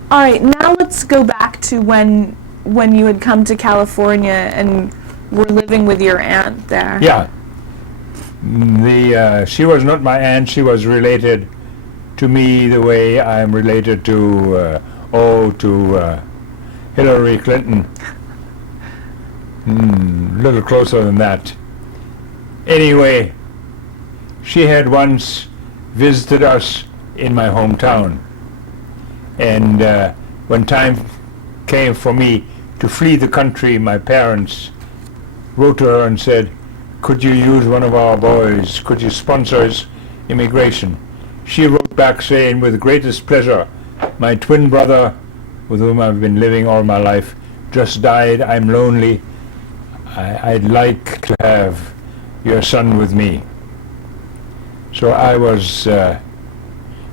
All right, now let's go back to when you had come to California and were living with your aunt there. Yeah. She was not my aunt. She was related to me the way I'm related to Hillary Clinton. A little closer than that. Anyway, she had once visited us in my hometown, and when time came for me to flee the country, my parents wrote to her and said, could you use one of our boys? Could you sponsor his immigration? She wrote back saying, with the greatest pleasure. My twin brother, with whom I've been living all my life, just died. I'm lonely. I'd like to have your son with me. So I was,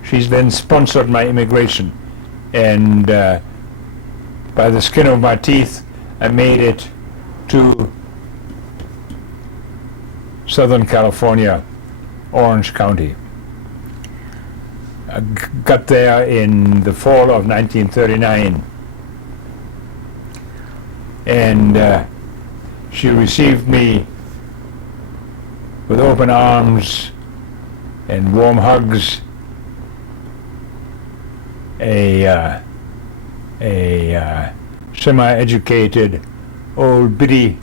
she's then sponsored my immigration. and by the skin of my teeth, I made it to Southern California, Orange County. I got there in the fall of 1939, and she received me with open arms and warm hugs. A semi-educated old biddy,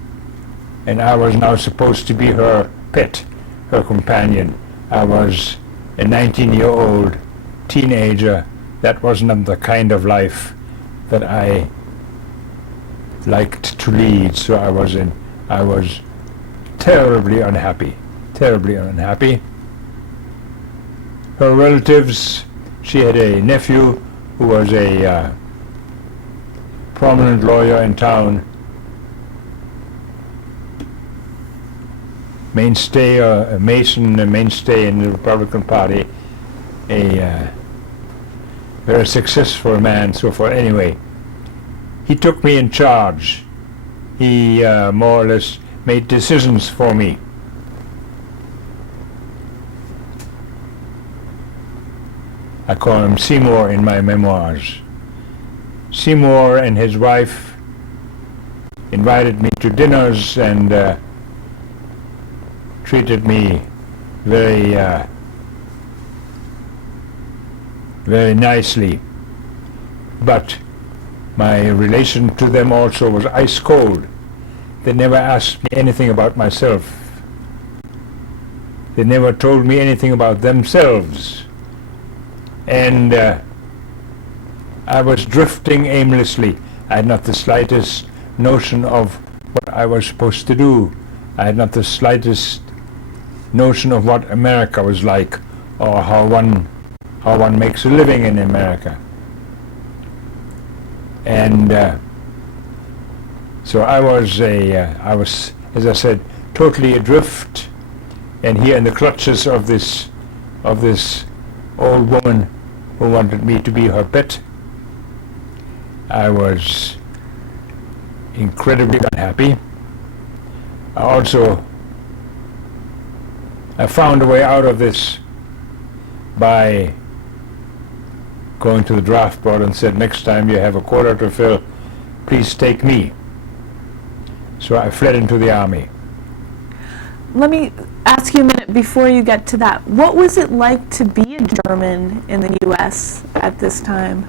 and I was now supposed to be her pet, her companion. I was a 19-year-old teenager. That was not the kind of life that I liked to lead, so I was terribly unhappy. Her relatives, she had a nephew who was a prominent lawyer in town, mainstay, a Mason, a mainstay in the Republican Party, a very successful man, so forth. Anyway, he took me in charge. He more or less made decisions for me. I call him Seymour in my memoirs. Seymour and his wife invited me to dinners and treated me very nicely. But my relation to them also was ice cold. They never asked me anything about myself. They never told me anything about themselves. And I was drifting aimlessly. I had not the slightest notion of what I was supposed to do. I had not the slightest notion of what America was like, or how one makes a living in America. And so I was, as I said, totally adrift, and here in the clutches of this old woman who wanted me to be her pet. I was incredibly unhappy. I found a way out of this by going to the draft board and said, next time you have a quota to fill, please take me. So I fled into the army. Let me ask you a minute before you get to that. What was it like to be a German in the U.S. at this time?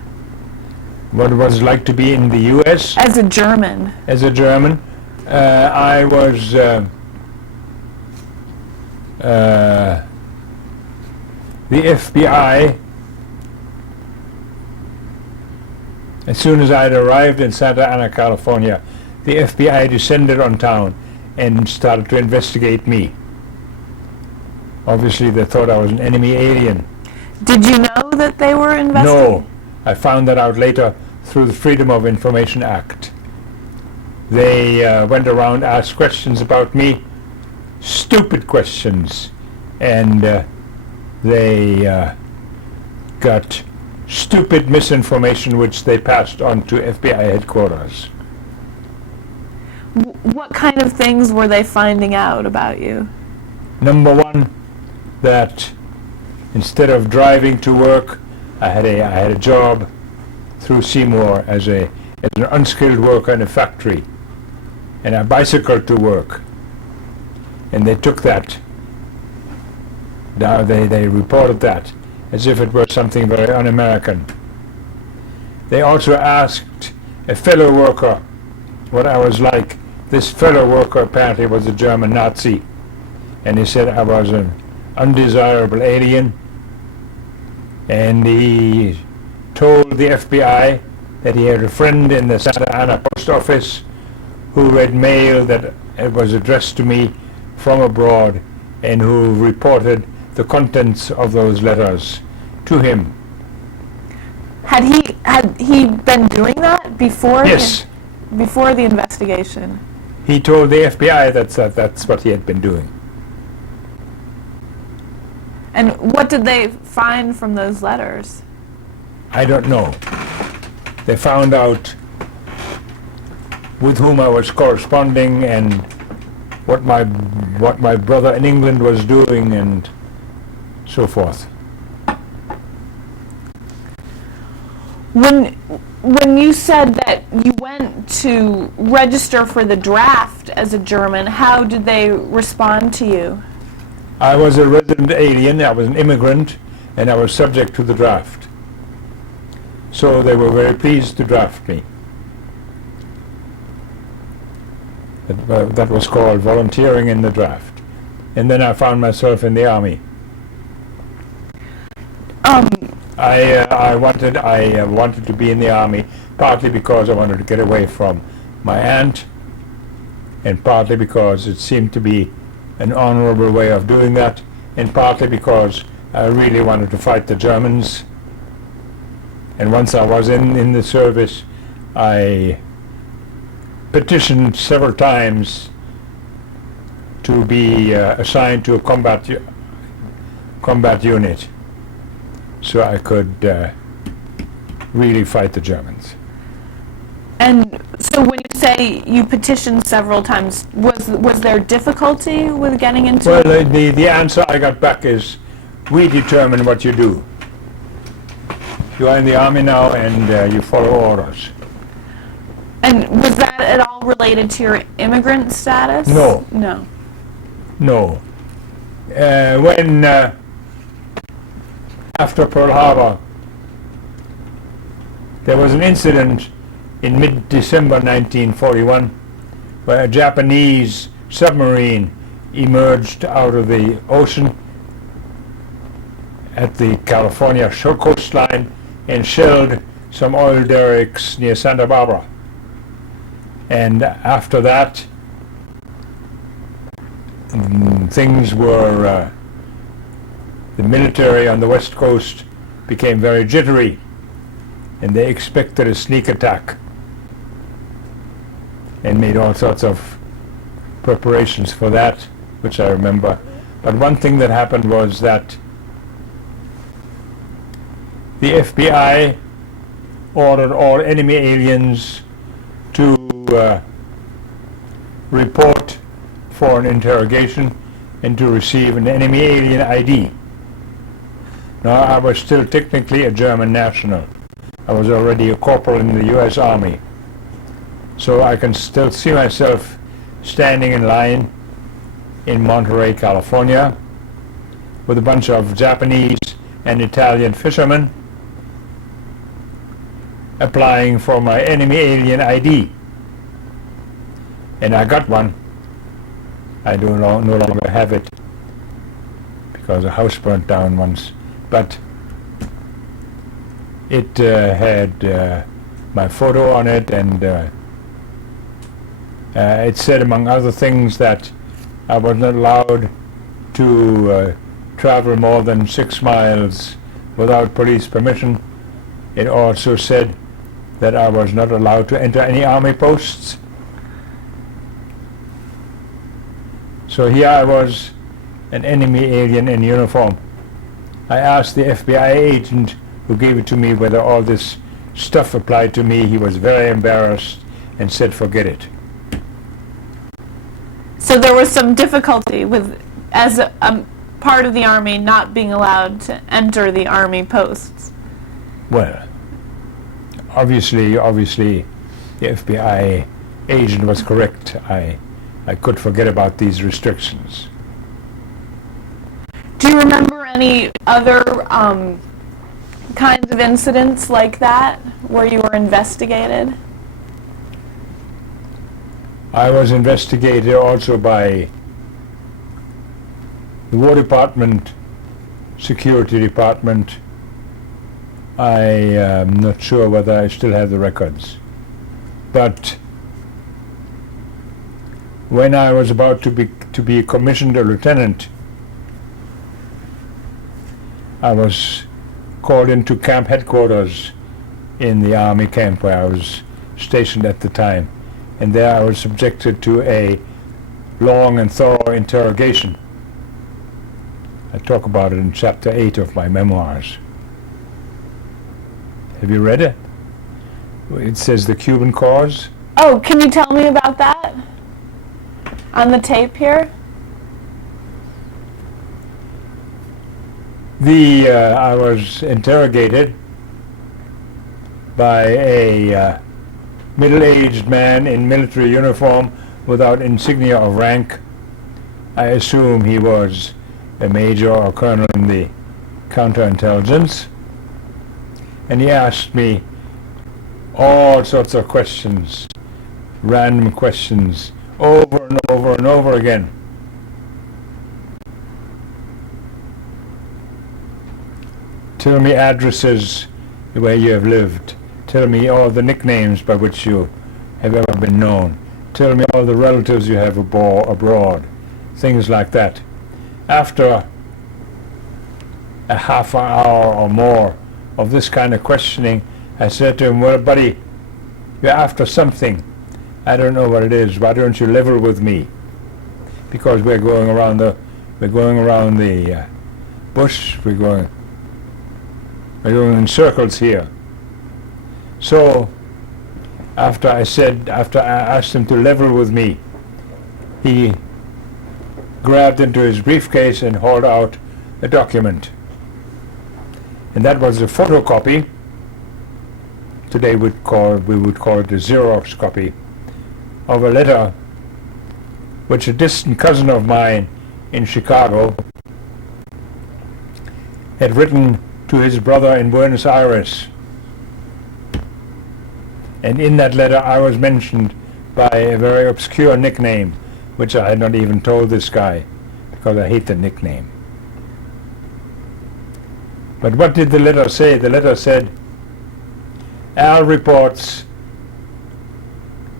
What was it like to be in the U.S.? As a German. As a German, I was the FBI. As soon as I had arrived in Santa Ana, California, the FBI descended on town and started to investigate me. Obviously, they thought I was an enemy alien. Did you know that they were investigating? No. I found that out later through the Freedom of Information Act. They went around, asked questions about me, stupid questions, and they got stupid misinformation which they passed on to FBI headquarters. What kind of things were they finding out about you? Number one, that instead of driving to work, I had a job through Seymour as an unskilled worker in a factory, and I bicycled to work. And they took that. They reported that as if it were something very un-American. They also asked a fellow worker what I was like. This fellow worker apparently was a German Nazi, and he said I was an undesirable alien, and he told the FBI that he had a friend in the Santa Ana post office who read mail that it was addressed to me from abroad and who reported the contents of those letters to him. Had he been doing that before? Yes. Before the investigation? He told the FBI that's what he had been doing. And what did they find from those letters? I don't know. they found out with whom I was corresponding and what my brother in England was doing and so forth. When you said that you went to register for the draft as a German, how did they respond to you? I was a resident alien, I was an immigrant, and I was subject to the draft. So they were very pleased to draft me. That was called volunteering in the draft. And then I found myself in the army. I wanted to be in the army, partly because I wanted to get away from my aunt, and partly because it seemed to be an honorable way of doing that, and partly because I really wanted to fight the Germans. And once I was in the service, I petitioned several times to be assigned to a combat unit, so I could really fight the Germans. And so when you say you petitioned several times, was there difficulty with getting into it? Well, the answer I got back is, we determine what you do. You are in the army now and you follow orders. And was that at all related to your immigrant status? No. No. No. When after Pearl Harbor, there was an incident in mid-December 1941 where a Japanese submarine emerged out of the ocean at the California coastline and shelled some oil derricks near Santa Barbara. And after that, things were, the military on the West Coast became very jittery, and they expected a sneak attack and made all sorts of preparations for that, which I remember. But one thing that happened was that the FBI ordered all enemy aliens to report for an interrogation and to receive an enemy alien ID. Now, I was still technically a German national. I was already a corporal in the US Army. So I can still see myself standing in line in Monterey, California, with a bunch of Japanese and Italian fishermen applying for my enemy alien ID. And I got one. I no longer have it because a house burnt down once. But it had my photo on it, and it said, among other things, that I was not allowed to travel more than 6 miles without police permission. It also said that I was not allowed to enter any army posts. So here I was, an enemy alien in uniform. I asked the FBI agent who gave it to me whether all this stuff applied to me. He was very embarrassed and said, forget it. So there was some difficulty with, as a part of the Army, not being allowed to enter the Army posts. Well, obviously, the FBI agent was correct. I could forget about these restrictions. Do you remember any other kinds of incidents like that where you were investigated? I was investigated also by the War Department, Security Department. I am not sure whether I still have the records. But when I was about to be commissioned a lieutenant, I was called into camp headquarters in the army camp where I was stationed at the time. And there I was subjected to a long and thorough interrogation. I talk about it in chapter 8 of my memoirs. Have you read it? It says the Cuban cause. Oh, can you tell me about that? On the tape here? I was interrogated by a middle-aged man in military uniform without insignia of rank. I assume he was a major or colonel in the counterintelligence. And he asked me all sorts of questions, random questions, over and over and over again. Tell me addresses where you have lived. Tell me all the nicknames by which you have ever been known. Tell me all the relatives you have abroad. Things like that. After a half an hour or more of this kind of questioning, I said to him, well, buddy, you're after something. I don't know what it is. Why don't you level with me? Because we're going around the bush. We're going in circles here. So after I asked him to level with me, he grabbed into his briefcase and hauled out a document. And that was a photocopy. Today we would call it a Xerox copy of a letter which a distant cousin of mine in Chicago had written to his brother in Buenos Aires. And in that letter I was mentioned by a very obscure nickname, which I had not even told this guy, because I hate the nickname. But what did the letter say? The letter said, Al reports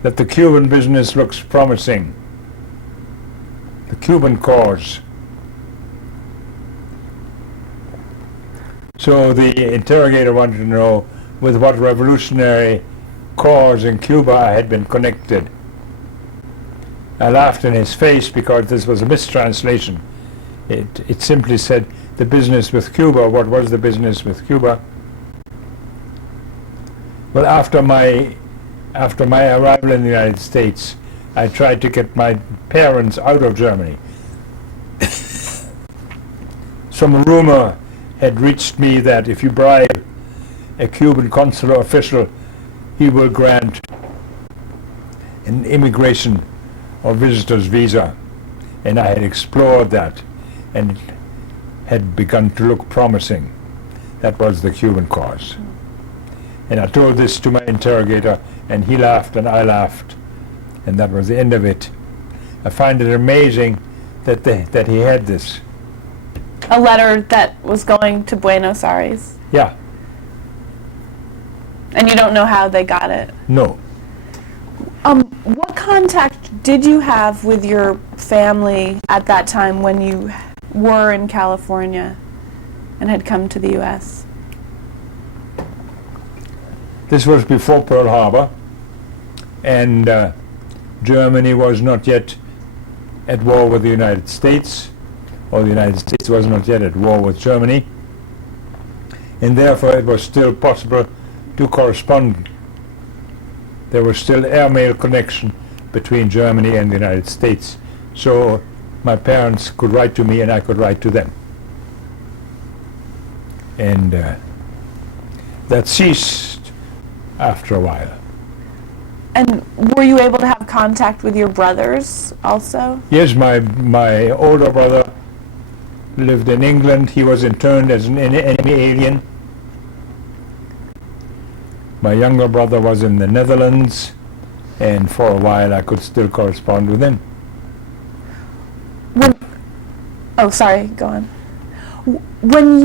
that the Cuban business looks promising. The Cuban cause. So the interrogator wanted to know with what revolutionary cause in Cuba I had been connected. I laughed in his face because this was a mistranslation. It simply said the business with Cuba. What was the business with Cuba? Well, after my arrival in the United States, I tried to get my parents out of Germany. Some rumor had reached me that if you bribe a Cuban consular official, he will grant an immigration or visitor's visa. And I had explored that, and it had begun to look promising. That was the Cuban cause. And I told this to my interrogator, and he laughed and I laughed, and that was the end of it. I find it amazing that he had this. A letter that was going to Buenos Aires? Yeah. And you don't know how they got it? No. What contact did you have with your family at that time when you were in California and had come to the U.S.? This was before Pearl Harbor, and Germany was not yet at war with the United States, or the United States was not yet at war with Germany, and therefore it was still possible to correspond. There was still airmail connection between Germany and the United States, so my parents could write to me and I could write to them. And that ceased after a while. And were you able to have contact with your brothers also? Yes, my older brother lived in England. He was interned as an enemy alien. My younger brother was in the Netherlands, and for a while I could still correspond with him. Sorry, go on. When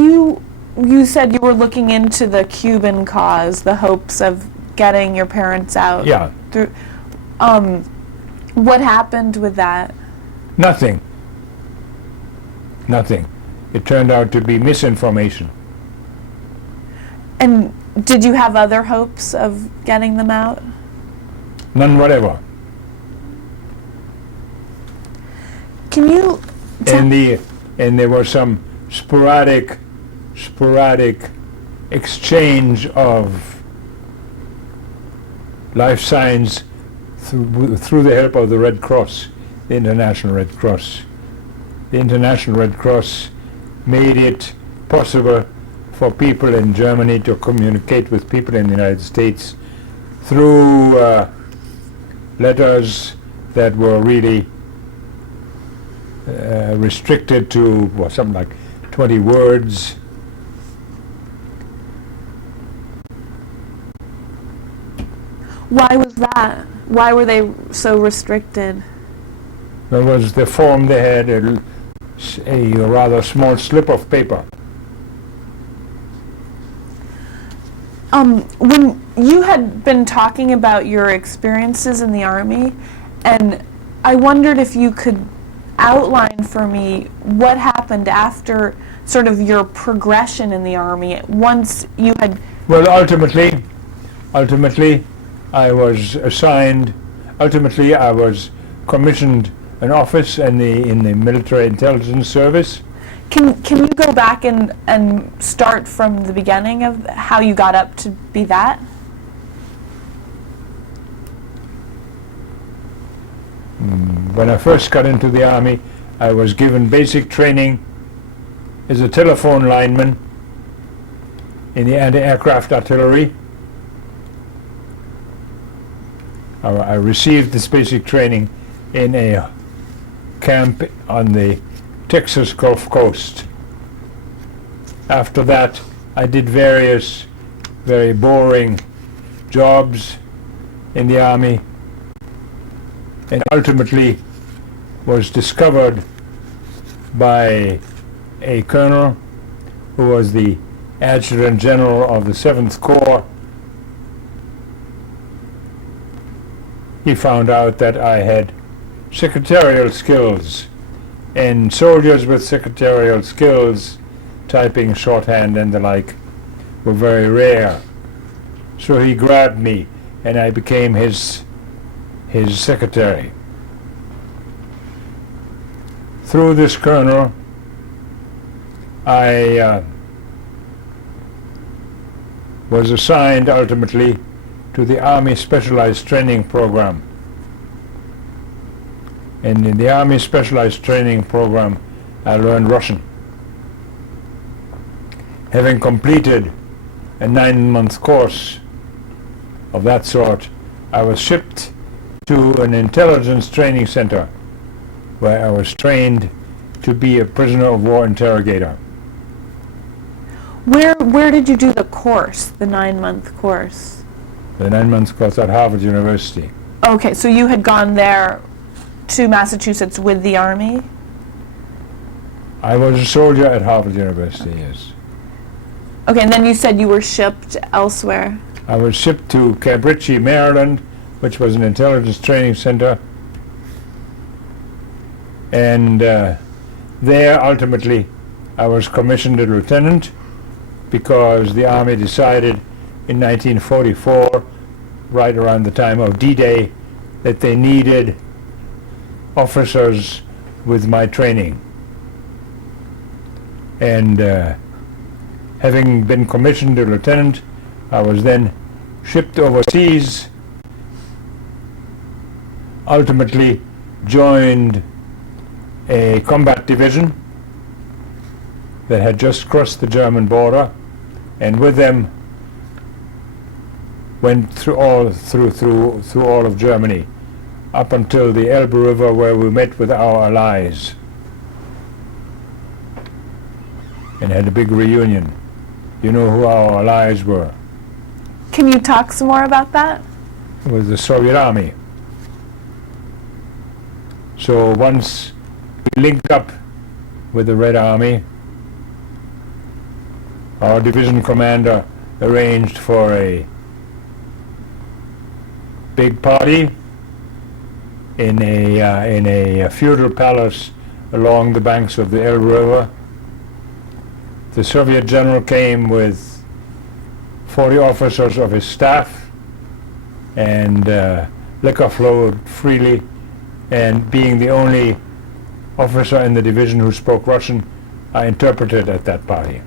you said you were looking into the Cuban cause, the hopes of getting your parents out. Yeah. What happened with that? Nothing. Nothing. It turned out to be misinformation. And did you have other hopes of getting them out? None whatever. Can you and there was some sporadic exchange of life science through the help of the Red Cross, the International Red Cross. The International Red Cross made it possible for people in Germany to communicate with people in the United States through letters that were really restricted to something like 20 words. Why was that? Why were they so restricted? There was the form they had a rather small slip of paper. When you had been talking about your experiences in the Army, and I wondered if you could outline for me what happened after sort of your progression in the Army once you had... Well, ultimately, I was assigned. Ultimately, I was commissioned an office in the military intelligence service. Can you go back and start from the beginning of how you got up to be that? When I first got into the Army, I was given basic training as a telephone lineman in the anti-aircraft artillery. I received this basic training in a camp on the Texas Gulf Coast. After that, I did various very boring jobs in the Army, and ultimately was discovered by a colonel who was the Adjutant General of the 7th Corps. He found out that I had secretarial skills, and soldiers with secretarial skills, typing shorthand and the like, were very rare. So he grabbed me and I became his secretary. Through this colonel, I was assigned ultimately to the Army Specialized Training Program. And in the Army Specialized Training Program, I learned Russian. Having completed a 9-month course of that sort, I was shipped to an intelligence training center where I was trained to be a prisoner of war interrogator. Where did you do the course, the 9-month course? The 9-month course at Harvard University. Okay, so you had gone there to Massachusetts with the Army? I was a soldier at Harvard University, yes. Okay, and then you said you were shipped elsewhere. I was shipped to Camp Ritchie, Maryland, which was an intelligence training center. And there, ultimately, I was commissioned a lieutenant because the Army decided in 1944, right around the time of D-Day, that they needed officers with my training. And having been commissioned a lieutenant, I was then shipped overseas, ultimately joined a combat division that had just crossed the German border, and with them went through all of Germany, up until the Elbe River, where we met with our allies and had a big reunion. You know who our allies were? Can you talk some more about that? It was the Soviet Army. So once we linked up with the Red Army, our division commander arranged for a big party in a feudal palace along the banks of the Elbe River. The Soviet general came with 40 officers of his staff, and liquor flowed freely, and being the only officer in the division who spoke Russian, I interpreted at that party.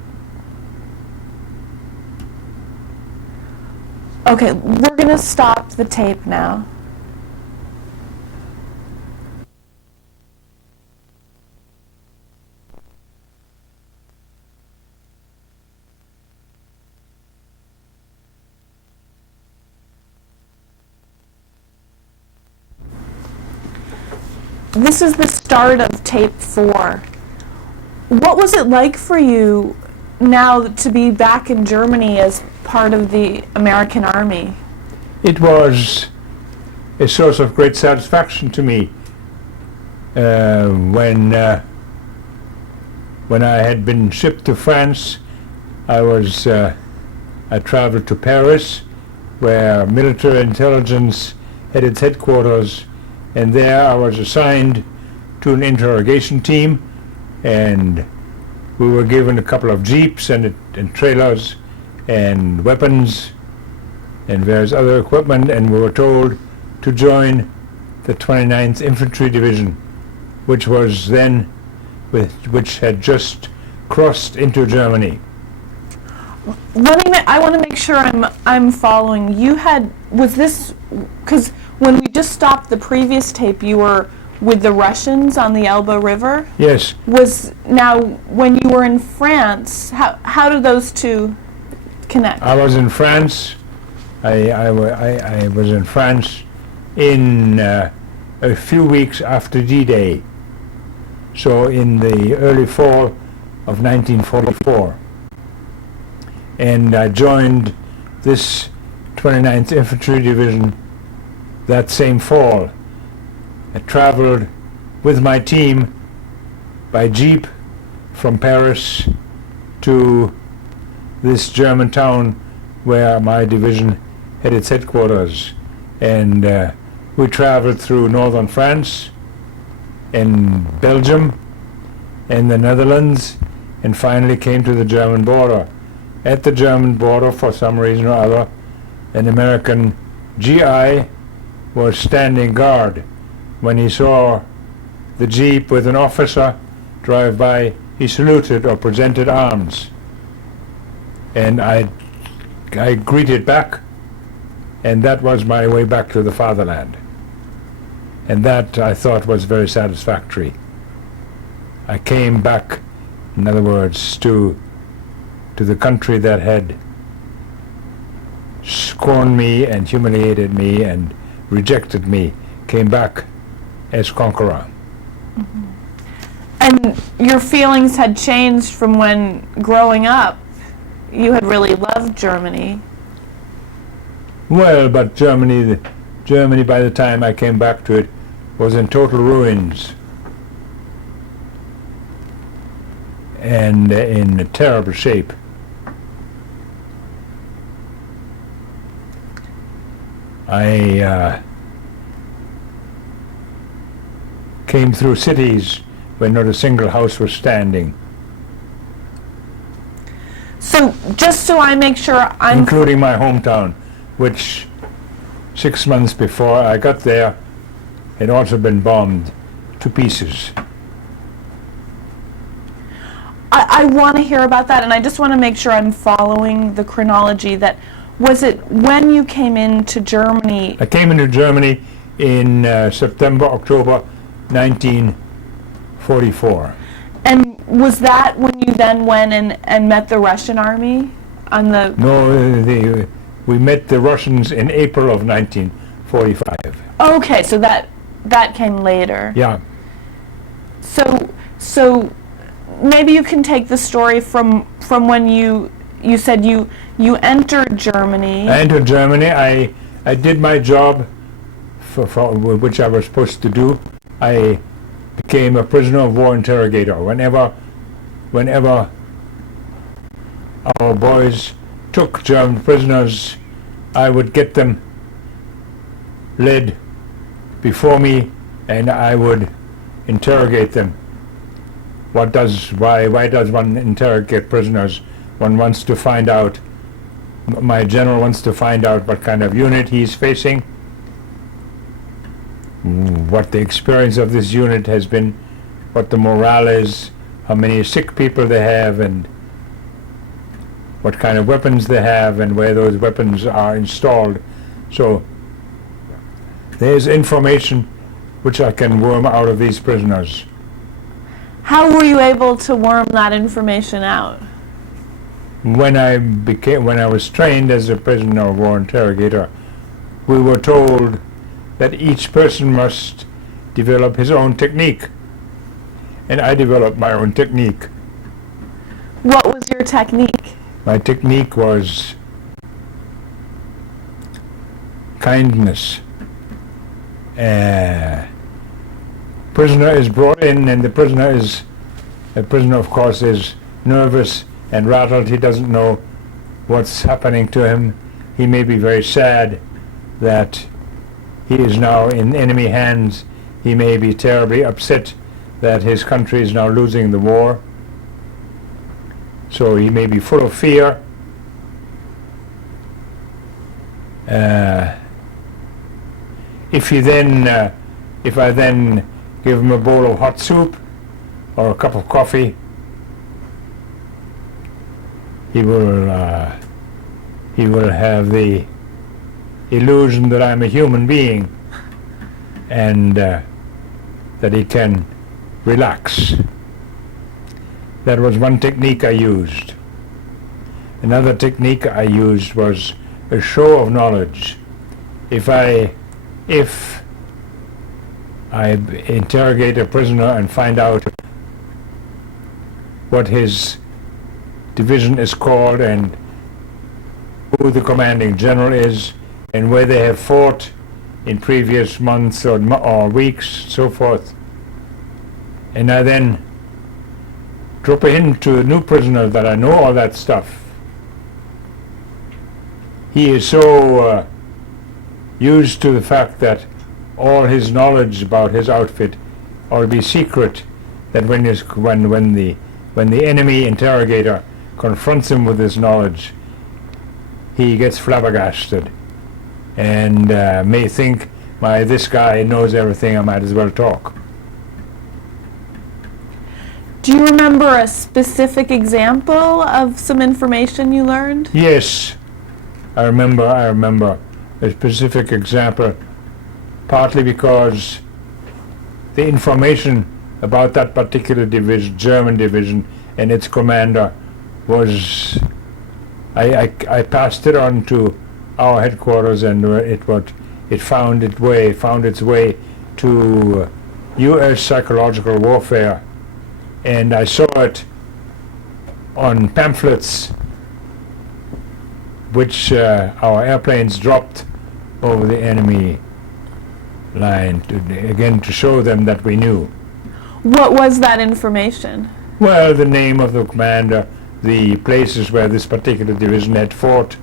Okay, we're going to stop the tape now. This is the start of tape 4. What was it like for you now to be back in Germany as part of the American Army? It was a source of great satisfaction to me when I had been shipped to France. I traveled to Paris, where military intelligence had its headquarters, and there I was assigned to an interrogation team, and we were given a couple of jeeps and trailers and weapons and various other equipment, and we were told to join the 29th Infantry Division, which had just crossed into Germany. I want to make sure I'm following. Was this because when we just stopped the previous tape, you were with the Russians on the Elbe River? Yes. Now when you were in France, how did those two connect? I was in France. I was in France in a few weeks after D-Day, so in the early fall of 1944. And I joined this 29th Infantry Division that same fall. I traveled with my team by jeep from Paris to this German town where my division had its headquarters. And we traveled through northern France and Belgium and the Netherlands, and finally came to the German border. At the German border, for some reason or other, an American GI was standing guard. When he saw the jeep with an officer drive by, he saluted or presented arms. And I greeted back, and that was my way back to the fatherland. And that, I thought, was very satisfactory. I came back, in other words, to the country that had scorned me and humiliated me and rejected me, came back as conqueror. Mm-hmm. And your feelings had changed from when growing up you had really loved Germany. Well, but Germany by the time I came back to it was in total ruins and in terrible shape. I came through cities where not a single house was standing. So, just so I make sure I'm... Including my hometown, which 6 months before I got there had also been bombed to pieces. I want to hear about that, and I just want to make sure I'm following the chronology. That was it when you came into Germany? I came into Germany in September, October 1944. And was that when you then went and met the Russian army on the... No, we met the Russians in April of 1945. Okay, so that came later. Yeah. So maybe you can take the story from when you said you entered Germany. I entered Germany. I did my job for which I was supposed to do. I became a prisoner of war interrogator. Whenever our boys took German prisoners, I would get them led before me, and I would interrogate them. Why does one interrogate prisoners? One wants to find out, my general wants to find out what kind of unit he's facing, what the experience of this unit has been, what the morale is, how many sick people they have, and what kind of weapons they have and where those weapons are installed. So there's information which I can worm out of these prisoners. How were you able to worm that information out? When I was trained as a prisoner of war interrogator, we were told that each person must develop his own technique. And I developed my own technique. What was your technique? My technique was kindness. Prisoner is brought in, and the prisoner of course is nervous and rattled. He doesn't know what's happening to him. He may be very sad that he is now in enemy hands. He may be terribly upset that his country is now losing the war. So he may be full of fear. If I then give him a bowl of hot soup or a cup of coffee, he will have the illusion that I'm a human being and that he can relax. That was one technique I used. Another technique I used was a show of knowledge. If I interrogate a prisoner and find out what his division is called and who the commanding general is and where they have fought in previous months or weeks, so forth, and I then drop a hint to a new prisoner that I know all that stuff, he is so used to the fact that all his knowledge about his outfit ought to be secret, that when the enemy interrogator confronts him with his knowledge, he gets flabbergasted and may think, this guy knows everything, I might as well talk. Do you remember a specific example of some information you learned? Yes, I remember a specific example, partly because the information about that particular division, German division, and its commander was, I passed it on to our headquarters, and it found its way to U.S. psychological warfare, and I saw it on pamphlets which our airplanes dropped over the enemy line to show them that we knew. What was that information? Well, the name of the commander, the places where this particular division had fought.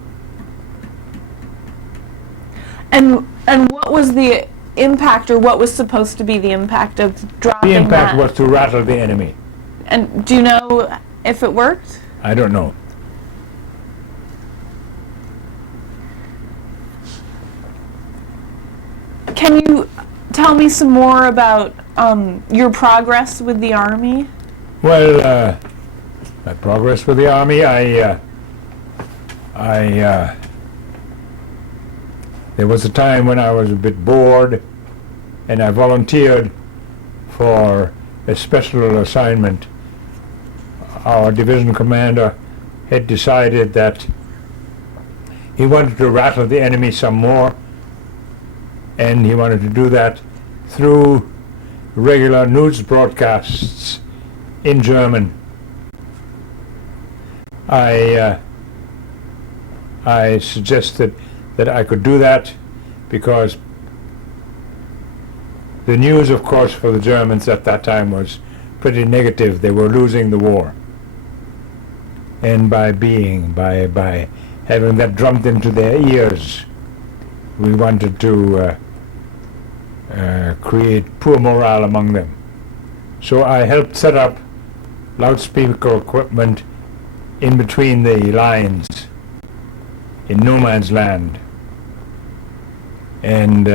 And what was the impact, or what was supposed to be the impact of dropping The impact that? was to rattle the enemy. And do you know if it worked? I don't know. Can you tell me some more about your progress with the Army? Well, my progress with the Army, there was a time when I was a bit bored, and I volunteered for a special assignment. Our division commander had decided that he wanted to rattle the enemy some more, and he wanted to do that through regular news broadcasts in German. I suggested that I could do that because the news, of course, for the Germans at that time was pretty negative. They were losing the war. And by having that drummed into their ears, we wanted to create poor morale among them. So I helped set up loudspeaker equipment in between the lines in no man's land, and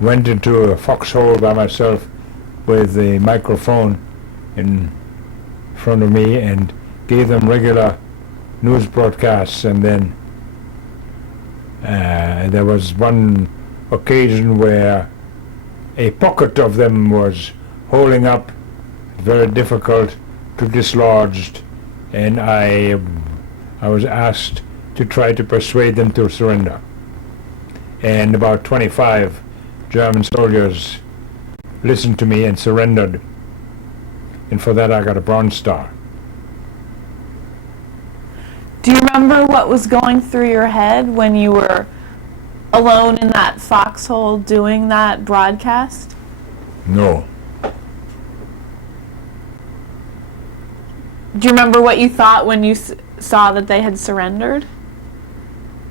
went into a foxhole by myself with the microphone in front of me and gave them regular news broadcasts, and then there was one occasion where a pocket of them was holding up, very difficult to dislodge, and I was asked to try to persuade them to surrender. And about 25 German soldiers listened to me and surrendered, and for that I got a Bronze Star. Do you remember what was going through your head when you were alone in that foxhole doing that broadcast? No. Do you remember what you thought when you saw that they had surrendered?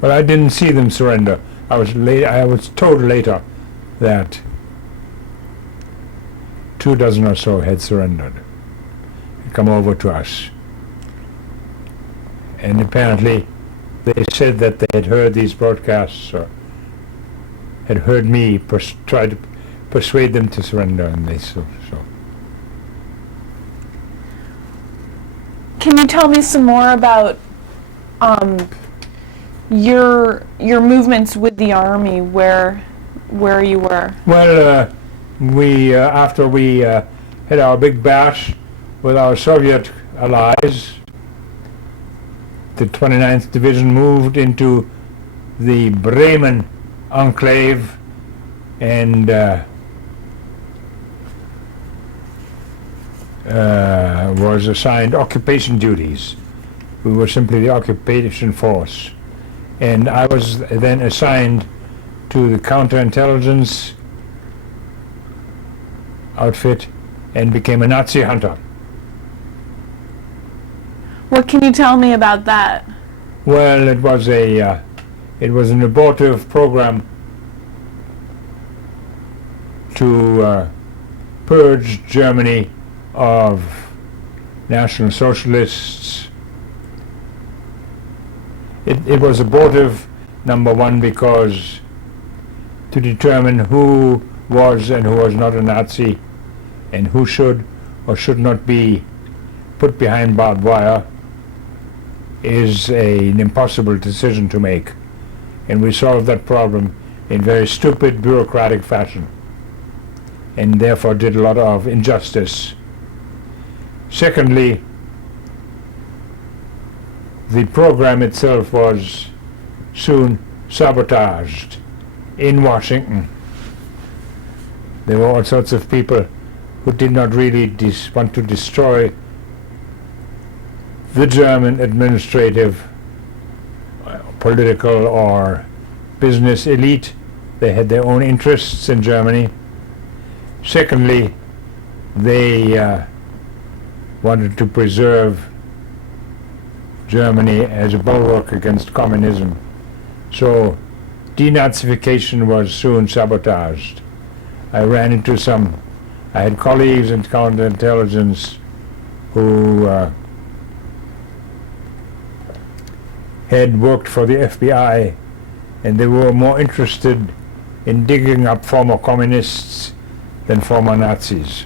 Well, I didn't see them surrender. I was told later that 24 or so had surrendered, had come over to us. And apparently they said that they had heard these broadcasts, or had heard me try to persuade them to surrender, and they so. Can you tell me some more about your movements with the army, where you were? Well, we after we had our big bash with our Soviet allies, the 29th Division moved into the Bremen enclave, and was assigned occupation duties. We were simply the occupation force. And I was then assigned to the counterintelligence outfit and became a Nazi hunter. What can you tell me about that? Well, it was an abortive program to purge Germany of National Socialists. It was abortive, number one, because to determine who was and who was not a Nazi, and who should or should not be put behind barbed wire, is an impossible decision to make. And we solved that problem in very stupid bureaucratic fashion, and therefore did a lot of injustice. Secondly, the program itself was soon sabotaged in Washington. There were all sorts of people who did not really want to destroy the German administrative, political, or business elite. They had their own interests in Germany. Secondly, they wanted to preserve Germany as a bulwark against communism. So denazification was soon sabotaged. I had colleagues in counterintelligence who had worked for the FBI, and they were more interested in digging up former communists than former Nazis.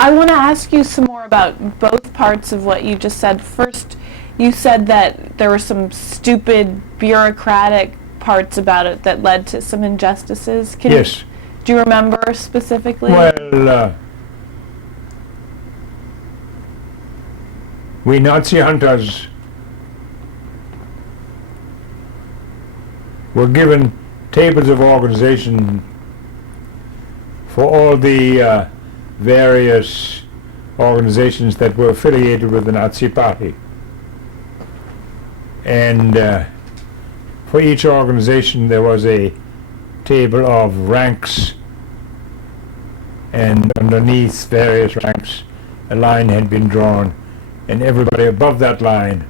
I want to ask you some more about both parts of what you just said. First, you said that there were some stupid bureaucratic parts about it that led to some injustices. Yes. Do you remember specifically? Well, we Nazi hunters were given tables of organization for all the various organizations that were affiliated with the Nazi Party. And for each organization there was a table of ranks, and underneath various ranks a line had been drawn, and everybody above that line,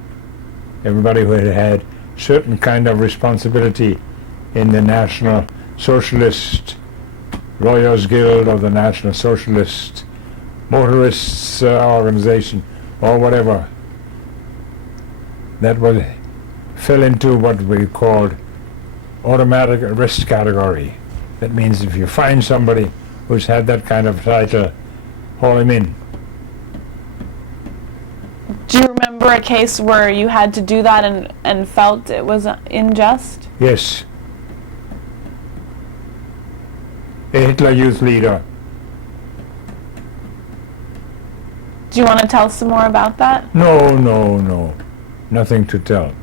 everybody who had had certain kind of responsibility in the National Socialist Lawyers Guild or the National Socialist Motorists Organization or whatever, that fell into what we called automatic arrest category. That means if you find somebody who's had that kind of title, haul him in. remember a case where you had to do that and felt it was unjust? Yes. A Hitler Youth leader. Do you want to tell some more about that? No. Nothing to tell.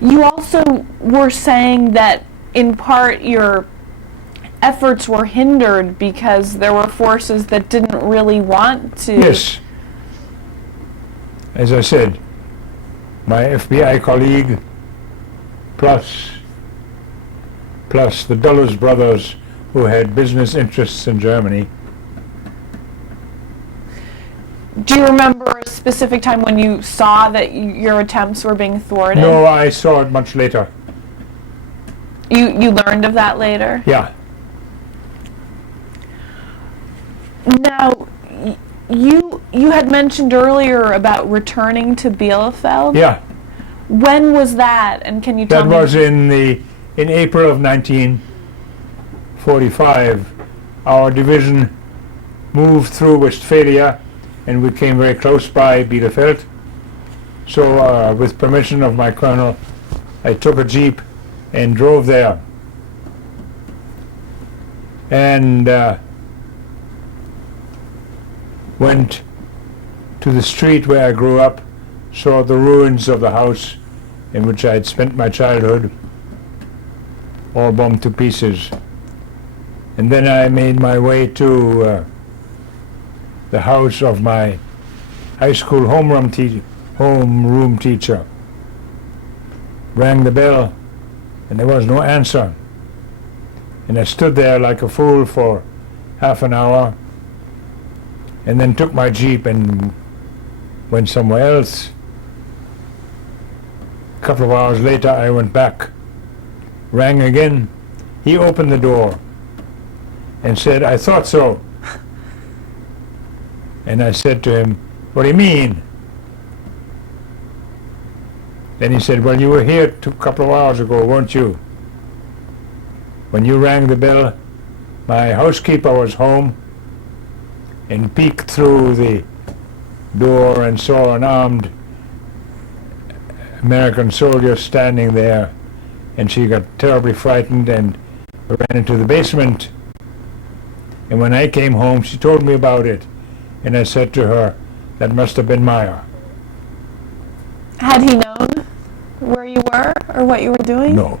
You also were saying that in part your efforts were hindered because there were forces that didn't really want to. Yes. As I said, my FBI colleague plus the Dulles brothers who had business interests in Germany. Do you remember a specific time when you saw that your attempts were being thwarted? No, I saw it much later. You learned of that later? Yeah. Now, you had mentioned earlier about returning to Bielefeld. Yeah. When was that? And can you tell me? That was in April of 1945. Our division moved through Westphalia, and we came very close by Bielefeld. So, with permission of my colonel, I took a jeep and drove there. And went to the street where I grew up, saw the ruins of the house in which I had spent my childhood, all bombed to pieces. And then I made my way to the house of my high school homeroom teacher. Rang the bell, and there was no answer. And I stood there like a fool for half an hour, and then took my jeep and went somewhere else. A couple of hours later I went back, rang again. He opened the door and said, "I thought so." And I said to him, "What do you mean?" Then he said, "Well, you were here a couple of hours ago, weren't you? When you rang the bell, my housekeeper was home and peeked through the door and saw an armed American soldier standing there, and she got terribly frightened and ran into the basement. And when I came home, she told me about it, and I said to her, that must have been Meyer." Had he known where you were or what you were doing? No,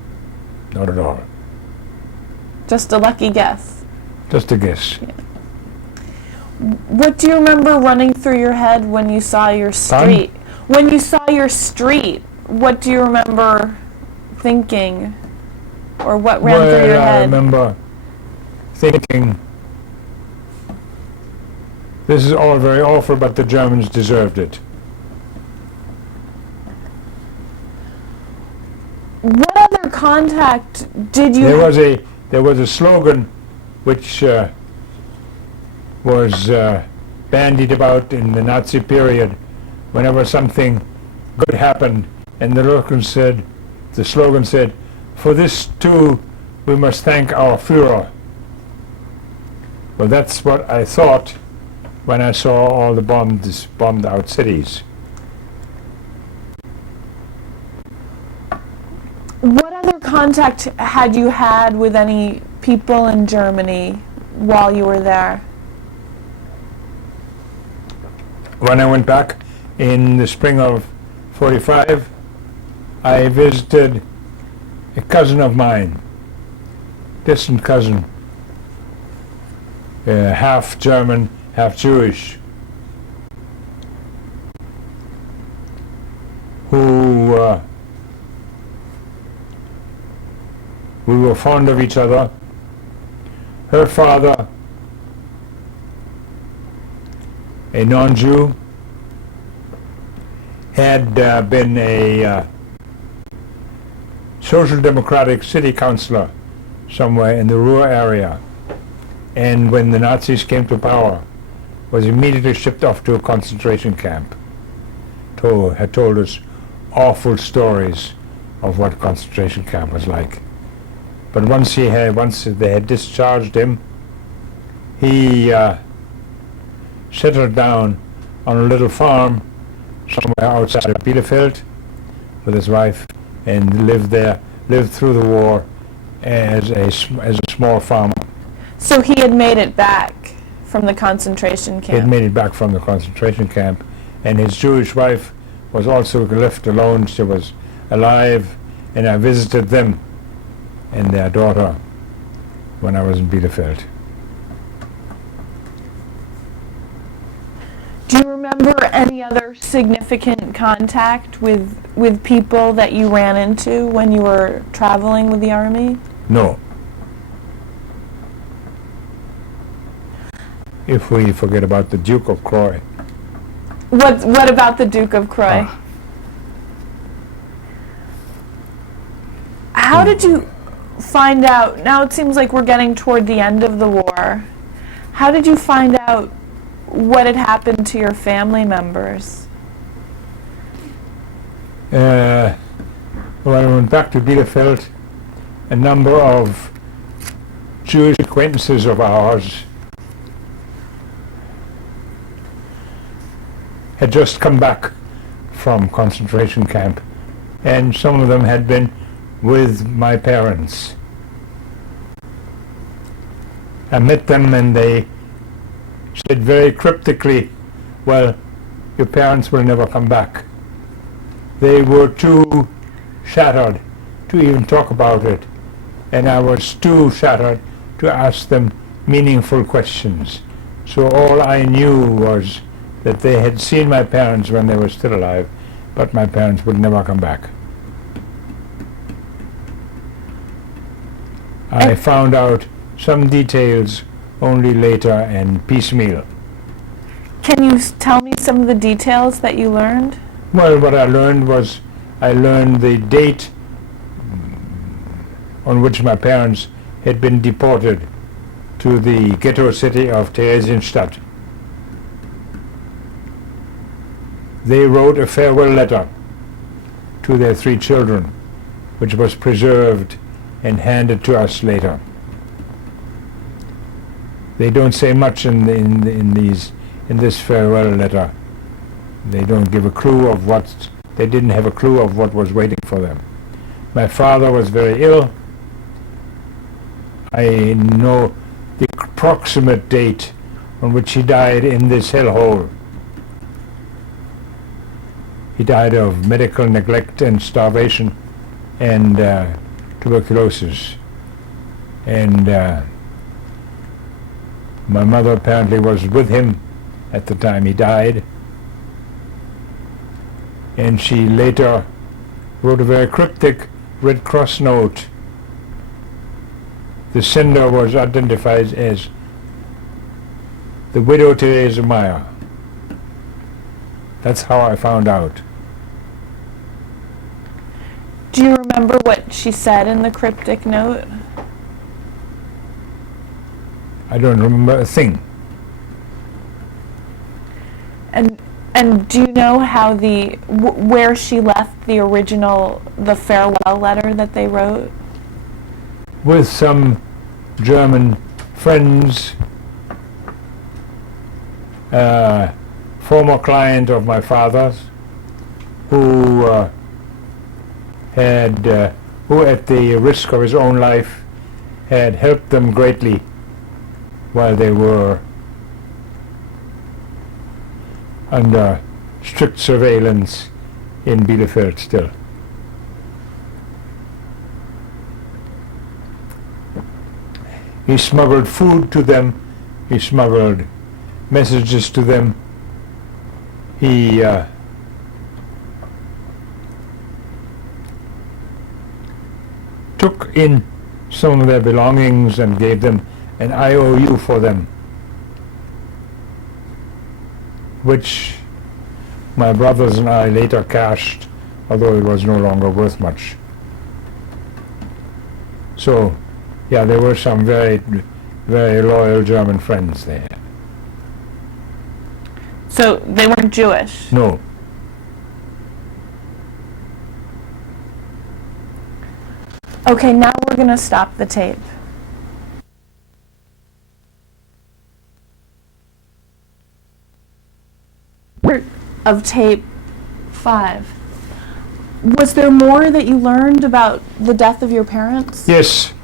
not at all. Just a lucky guess. Just a guess. Yeah. What do you remember running through your head when you saw your street? When you saw your street, what do you remember thinking? Or what ran through your head? I remember thinking, this is all very awful, but the Germans deserved it. What other contact did you There was a slogan which was bandied about in the Nazi period whenever something good happened, and the slogan said, "For this too we must thank our Führer." Well, that's what I thought when I saw all the bombed out cities. What other contact had you had with any people in Germany while you were there? When I went back in the spring of 45, I visited a cousin of mine, distant cousin, half German, half Jewish, who we were fond of each other. Her father, a non-Jew, had been a social democratic city councillor somewhere in the Ruhr area, and when the Nazis came to power, was immediately shipped off to a concentration camp. Had told us awful stories of what concentration camp was like. But once they had discharged him, he settled down on a little farm somewhere outside of Bielefeld with his wife, and lived through the war as a small farmer. So he had made it back from the concentration He had camp. made it back from the concentration camp, and his Jewish wife was also left alone. She was alive, and I visited them and their daughter when I was in Bielefeld. Do you remember any other significant contact with people that you ran into when you were traveling with the Army? No. If we forget about the Duke of Croy. What about the Duke of Croy? How did you find out? Now it seems like we're getting toward the end of the war. How did you find out what had happened to your family members? When I went back to Bielefeld, a number of Jewish acquaintances of ours had just come back from concentration camp, and some of them had been with my parents. I met them and they said very cryptically, well, your parents will never come back. They were too shattered to even talk about it, and I was too shattered to ask them meaningful questions. So all I knew was that they had seen my parents when they were still alive, but my parents would never come back. I found out some details only later and piecemeal. Can you tell me some of the details that you learned? Well, what I learned was, I learned the date on which my parents had been deported to the ghetto city of Theresienstadt. They wrote a farewell letter to their 3 children, which was preserved and handed to us later. They don't say much in this farewell letter. They don't give a clue of what, they didn't have a clue of what was waiting for them. My father was very ill. I know the approximate date on which he died in this hellhole. He died of medical neglect and starvation and tuberculosis. And my mother apparently was with him at the time he died. And she later wrote a very cryptic Red Cross note. The sender was identified as the widow Theresa Meyer. That's how I found out. Do you remember what she said in the cryptic note? I don't remember a thing. And do you know how where she left the original, the farewell letter that they wrote? With some German friends, former client of my father's, who at the risk of his own life had helped them greatly while they were under strict surveillance in Bielefeld still. He smuggled food to them, he smuggled messages to them, he took in some of their belongings and gave them an IOU for them, which my brothers and I later cashed, although it was no longer worth much. So, yeah, there were some very, very loyal German friends there. So they weren't Jewish? No. Okay, now we're going to stop the tape. of tape 5. Was there more that you learned about the death of your parents? Yes.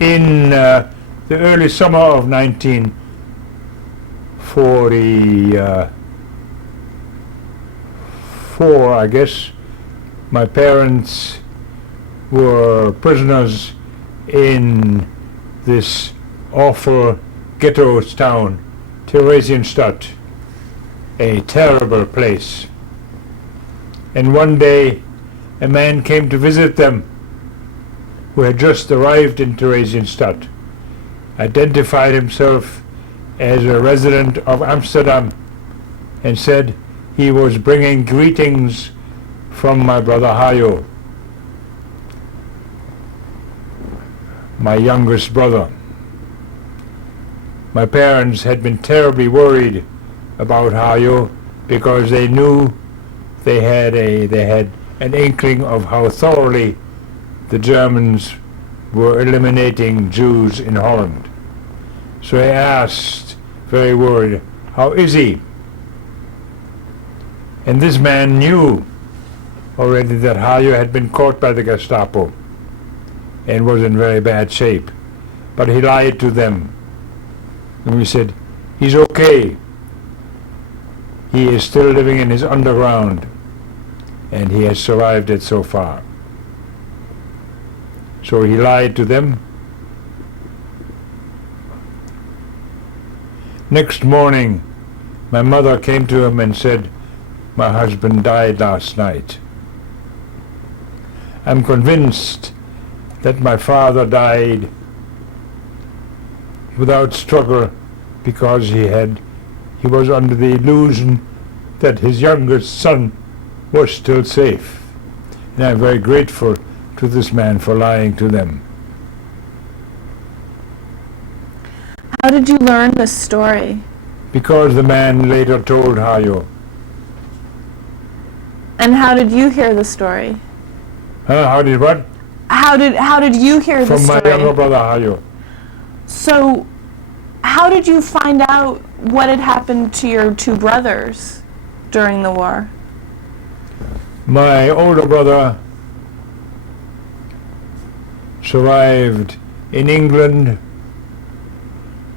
In the early summer of 1944, I guess, my parents were prisoners in this awful ghetto town, Theresienstadt, a terrible place. And one day a man came to visit them who had just arrived in Theresienstadt, identified himself as a resident of Amsterdam, and said he was bringing greetings from my brother Hayo, my youngest brother. My parents had been terribly worried about Hayo because they knew they had an inkling of how thoroughly the Germans were eliminating Jews in Holland. So I asked, very worried, "How is he?" And this man knew already that Hayo had been caught by the Gestapo and was in very bad shape. But he lied to them. And we said, "He's okay. He is still living in his underground, and he has survived it so far." So he lied to them. Next morning, my mother came to him and said, "My husband died last night." I'm convinced that my father died without struggle because he was under the illusion that his youngest son was still safe. And I'm very grateful to this man for lying to them. How did you learn this story? Because the man later told Hayo. And how did you hear the story? How did what? How did you hear the From story? my younger brother Hayo. So, how did you find out what had happened to your 2 brothers during the war? My older brother survived in England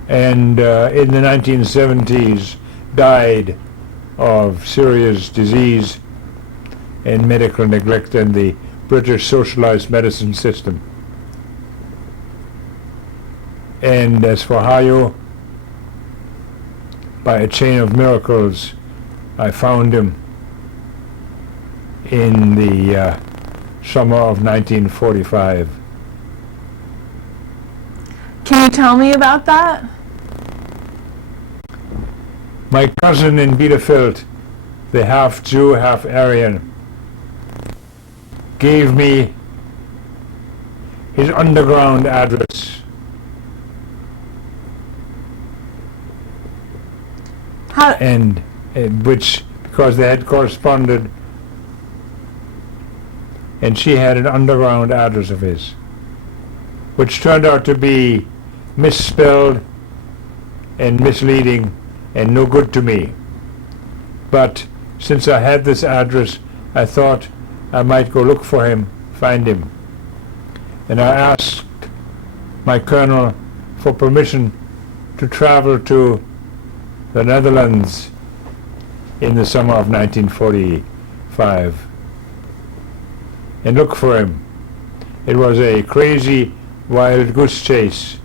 and in the 1970s died of serious disease and medical neglect in the British socialized medicine system. And as for Hayo, by a chain of miracles, I found him in the summer of 1945. Can you tell me about that? My cousin in Bielefeld, the half Jew, half Aryan, gave me his underground address. And which, because they had corresponded, and she had an underground address of his, which turned out to be misspelled and misleading and no good to me. But since I had this address, I thought I might go look for him, find him. And I asked my colonel for permission to travel to the Netherlands in the summer of 1945 and look for him. It was a crazy wild goose chase,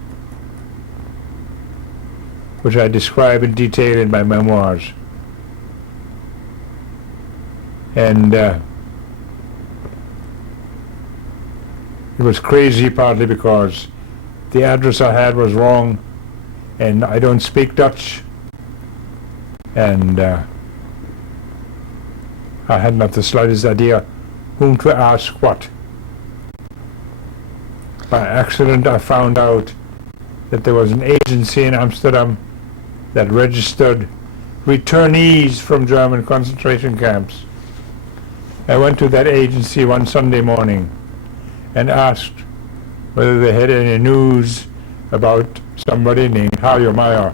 which I describe in detail in my memoirs. And it was crazy partly because the address I had was wrong, and I don't speak Dutch, and I had not the slightest idea whom to ask what. By accident I found out that there was an agency in Amsterdam that registered returnees from German concentration camps. I went to that agency one Sunday morning and asked whether they had any news about somebody named Meyer.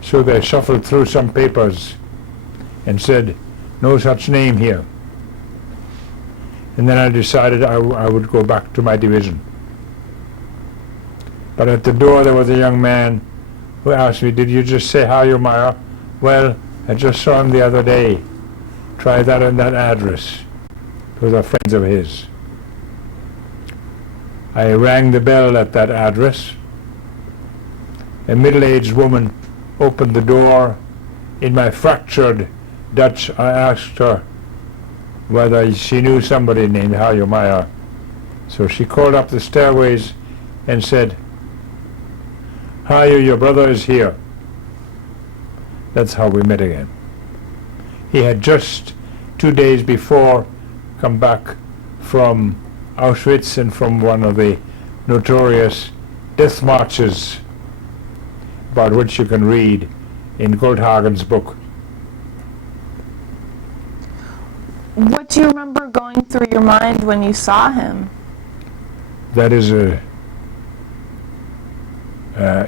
So they shuffled through some papers and said, "No such name here." And then I decided I would go back to my division. But at the door there was a young man who asked me, "Did you just say hi, Meyer?" "Well, I just saw him the other day. Try that and that address." Those are friends of his. I rang the bell at that address. A middle-aged woman opened the door. In my fractured Dutch, I asked her whether she knew somebody named Harry Meyer. So she called up the stairways and said, "Harry, your brother is here." That's how we met again. He had just 2 days before come back from Auschwitz and from one of the notorious death marches about which you can read in Goldhagen's book. What do you remember going through your mind when you saw him? That is a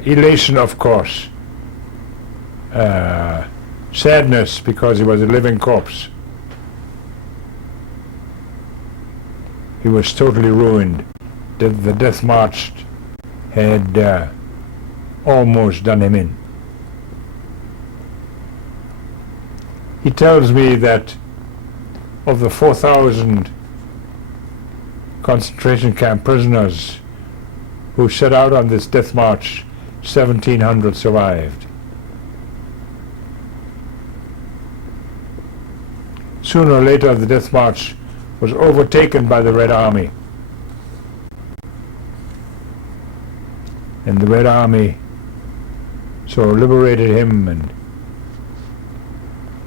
elation, of course. Sadness because he was a living corpse. He was totally ruined. The death march had almost done him in. He tells me that of the 4,000 concentration camp prisoners who set out on this death march, 1,700 survived. Sooner or later, the death march was overtaken by the Red Army. And the Red Army so liberated him, and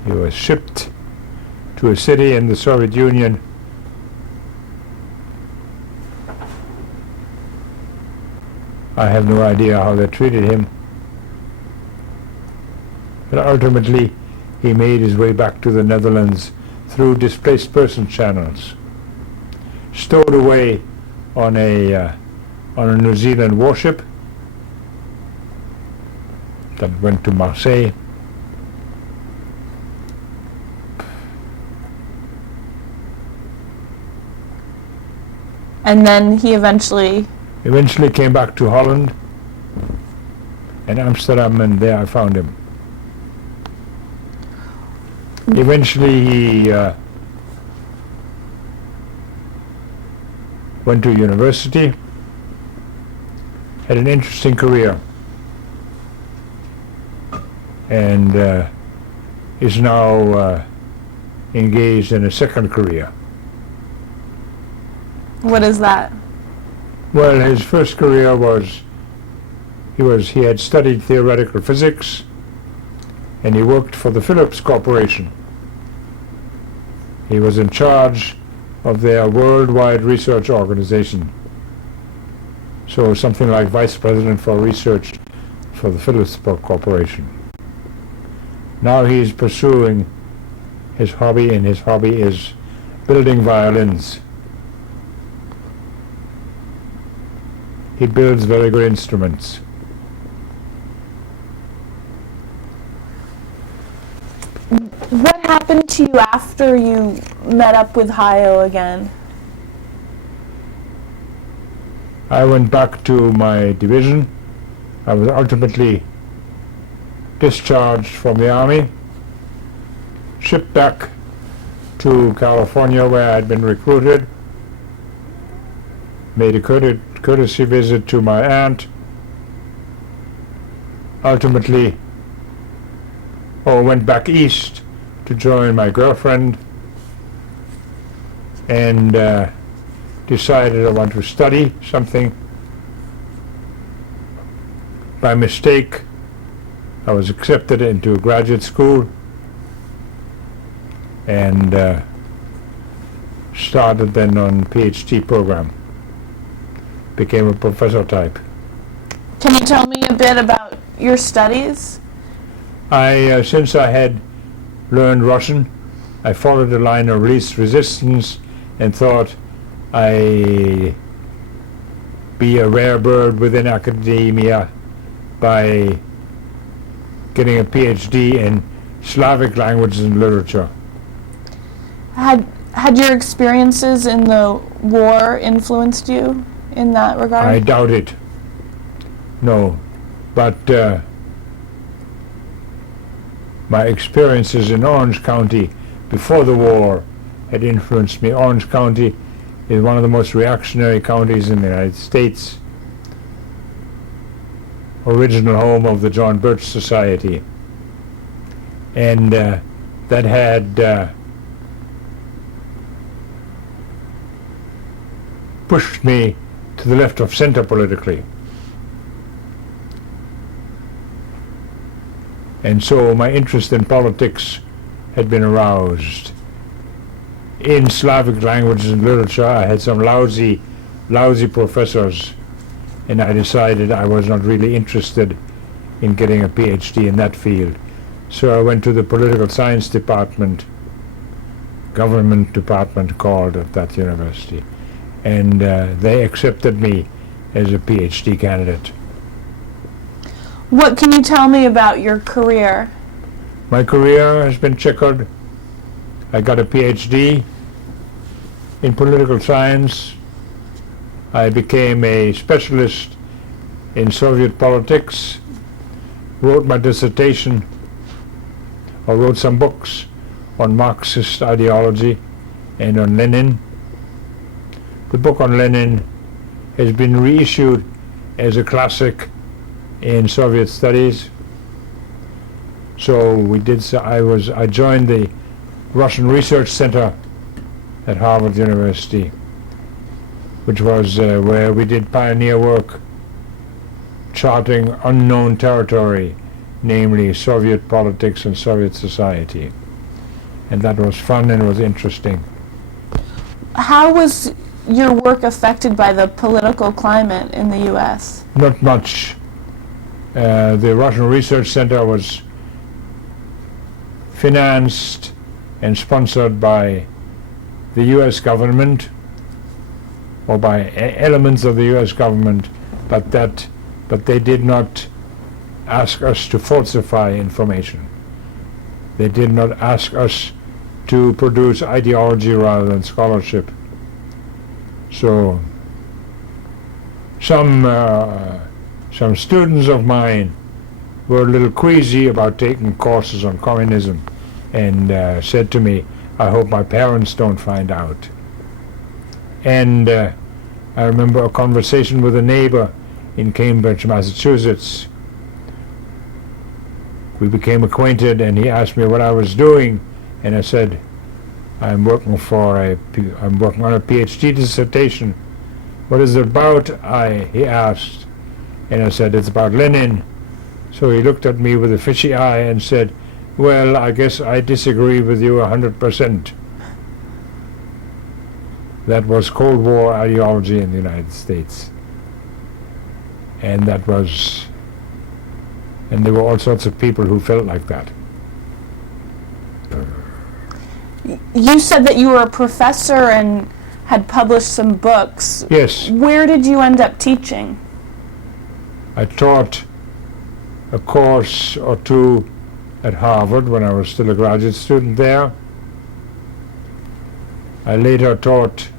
he was shipped to a city in the Soviet Union. I have no idea how they treated him. But ultimately, he made his way back to the Netherlands through displaced person channels, stowed away on a New Zealand warship that went to Marseille. And then he eventually came back to Holland and Amsterdam, and there I found him. Eventually he went to university, had an interesting career, and is now engaged in a second career. What is that? Well, his first career was he had studied theoretical physics, and he worked for the Philips Corporation. He was in charge of their worldwide research organization. So something like vice president for research for the Philips Corporation. Now he's pursuing his hobby, and his hobby is building violins. He builds very good instruments. What happened to you after you met up with Hayo again? I went back to my division. I was ultimately discharged from the army, shipped back to California where I'd been recruited, made a courtesy visit to my aunt, ultimately went back east to join my girlfriend, and decided I want to study something. By mistake, I was accepted into graduate school and started then on PhD program. Became a professor type. Can you tell me a bit about your studies? Since I had learned Russian, I followed the line of least resistance and thought I'd be a rare bird within academia by getting a PhD in Slavic languages and literature. Had your experiences in the war influenced you in that regard? I doubt it. No. But my experiences in Orange County before the war had influenced me. Orange County is one of the most reactionary counties in the United States. Original home of the John Birch Society. And that had pushed me to the left of center politically. And so my interest in politics had been aroused. In Slavic languages and literature, I had some lousy professors, and I decided I was not really interested in getting a PhD in that field. So I went to the political science department, government department called at that university, and they accepted me as a PhD candidate. What can you tell me about your career? My career has been checkered. I got a PhD in political science. I became a specialist in Soviet politics, wrote my dissertation, or wrote some books on Marxist ideology and on Lenin. The book on Lenin has been reissued as a classic in Soviet studies. So I joined the Russian Research Center at Harvard University, which was where we did pioneer work charting unknown territory, namely Soviet politics and Soviet society. And that was fun and was interesting. How was your work affected by the political climate in the U.S.? Not much. The Russian Research Center was financed and sponsored by the U.S. government, or by elements of the U.S. government, but they did not ask us to falsify information. They did not ask us to produce ideology rather than scholarship. So some students of mine were a little queasy about taking courses on communism, and said to me, I hope my parents don't find out. And I remember a conversation with a neighbor in Cambridge, Massachusetts. We became acquainted, and he asked me what I was doing, and I said, I'm working on a PhD dissertation. What is it about? He asked, and I said, it's about Lenin. So he looked at me with a fishy eye and said, well, I guess I disagree with you 100%. That was Cold War ideology in the United States. And there were all sorts of people who felt like that. You said that you were a professor and had published some books. Yes. Where did you end up teaching? I taught a course or two at Harvard when I was still a graduate student there. I later taught,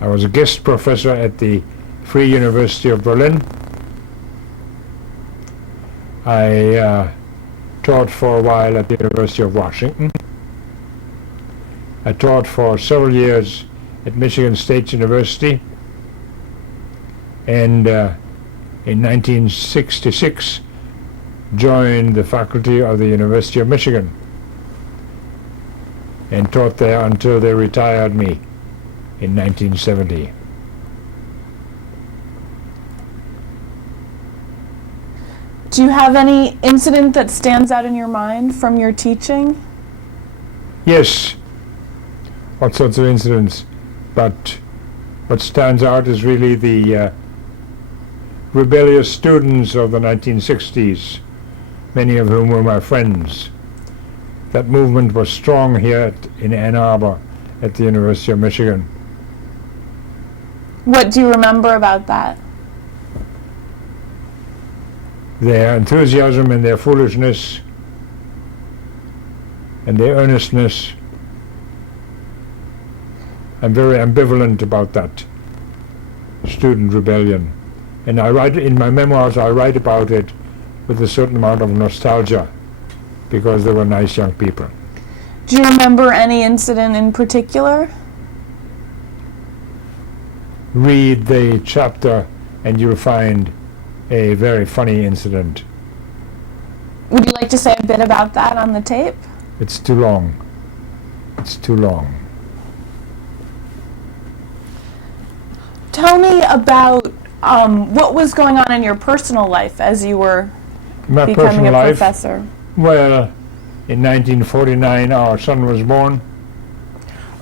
I was a guest professor at the Free University of Berlin. I taught for a while at the University of Washington. I taught for several years at Michigan State University, and in 1966 joined the faculty of the University of Michigan and taught there until they retired me in 1970. Do you have any incident that stands out in your mind from your teaching? Yes, all sorts of incidents, but what stands out is really the rebellious students of the 1960s, many of whom were my friends. That movement was strong here in Ann Arbor at the University of Michigan. What do you remember about that? Their enthusiasm and their foolishness and the earnestness. I'm very ambivalent about that student rebellion. And I write in my memoirs, I write about it with a certain amount of nostalgia because they were nice young people. Do you remember any incident in particular? Read the chapter and you'll find a very funny incident. Would you like to say a bit about that on the tape? It's too long. It's too long. Tell me about what was going on in your personal life as you were My becoming personal a life, professor. well, in 1949 our son was born.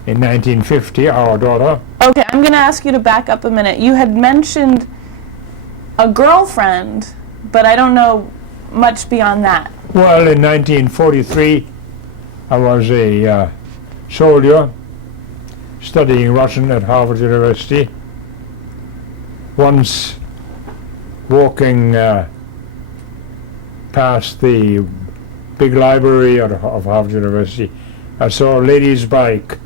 In 1950 our daughter. Okay, I'm going to ask you to back up a minute. You had mentioned a girlfriend, but I don't know much beyond that. Well, in 1943 I was a soldier studying Russian at Harvard University. Once walking past the big library of Harvard University, I saw a lady's bike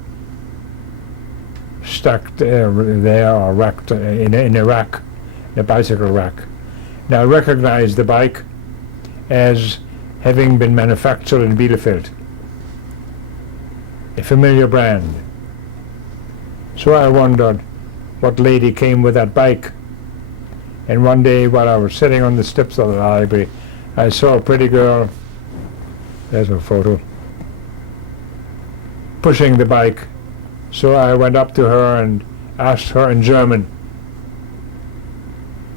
stacked there or racked in a rack, a bicycle rack. Now I recognized the bike as having been manufactured in Bielefeld, a familiar brand. So I wondered what lady came with that bike. And one day while I was sitting on the steps of the library, I saw a pretty girl, there's a photo, pushing the bike. So I went up to her and asked her in German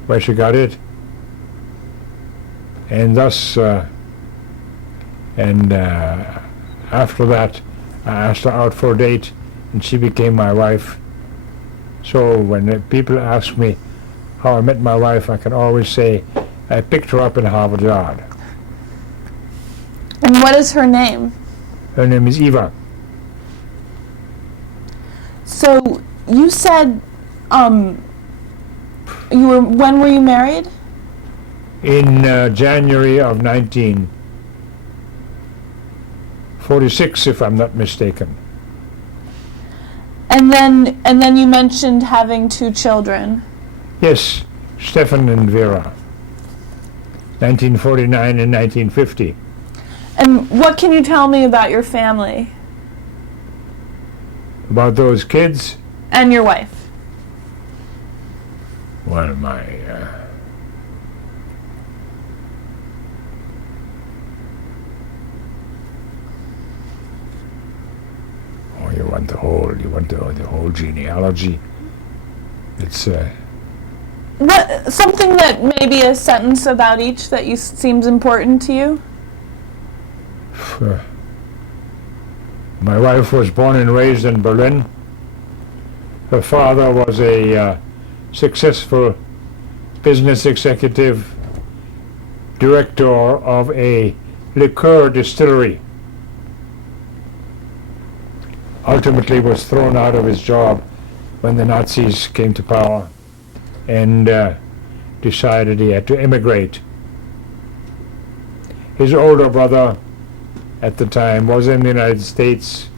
where she got it. And thus, after that, I asked her out for a date, and she became my wife. So when people ask me how I met my wife, I can always say I picked her up in Harvard Yard. And what is her name? Her name is Eva. So you said when were you married? In January of 1946, if I'm not mistaken. And then you mentioned having 2 children. Yes, Stefan and Vera. 1949 and 1950. And what can you tell me about your family About those kids, and your wife? well, you want the whole genealogy. It's What, something that maybe a sentence about each that seems important to you? my wife was born and raised in Berlin. Her father was a successful business executive, director of a liqueur distillery. Ultimately was thrown out of his job when the Nazis came to power and decided he had to immigrate. His older brother at the time was in the United States.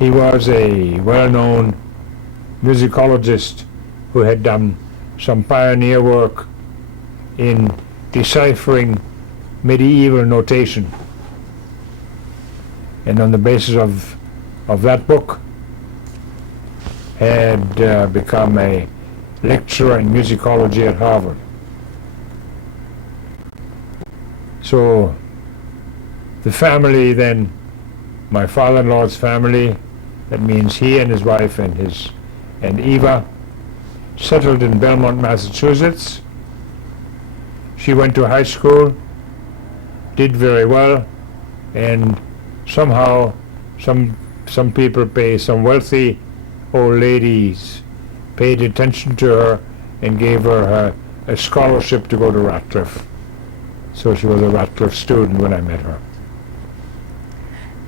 He was a well-known musicologist who had done some pioneer work in deciphering medieval notation. And on the basis of that book had become a lecturer in musicology at Harvard. So the family then, my father-in-law's family, that means he and his wife and Eva, settled in Belmont, Massachusetts. She went to high school, did very well, and somehow some people some wealthy old ladies paid attention to her and gave her a scholarship to go to Radcliffe. So she was a Radcliffe student when I met her.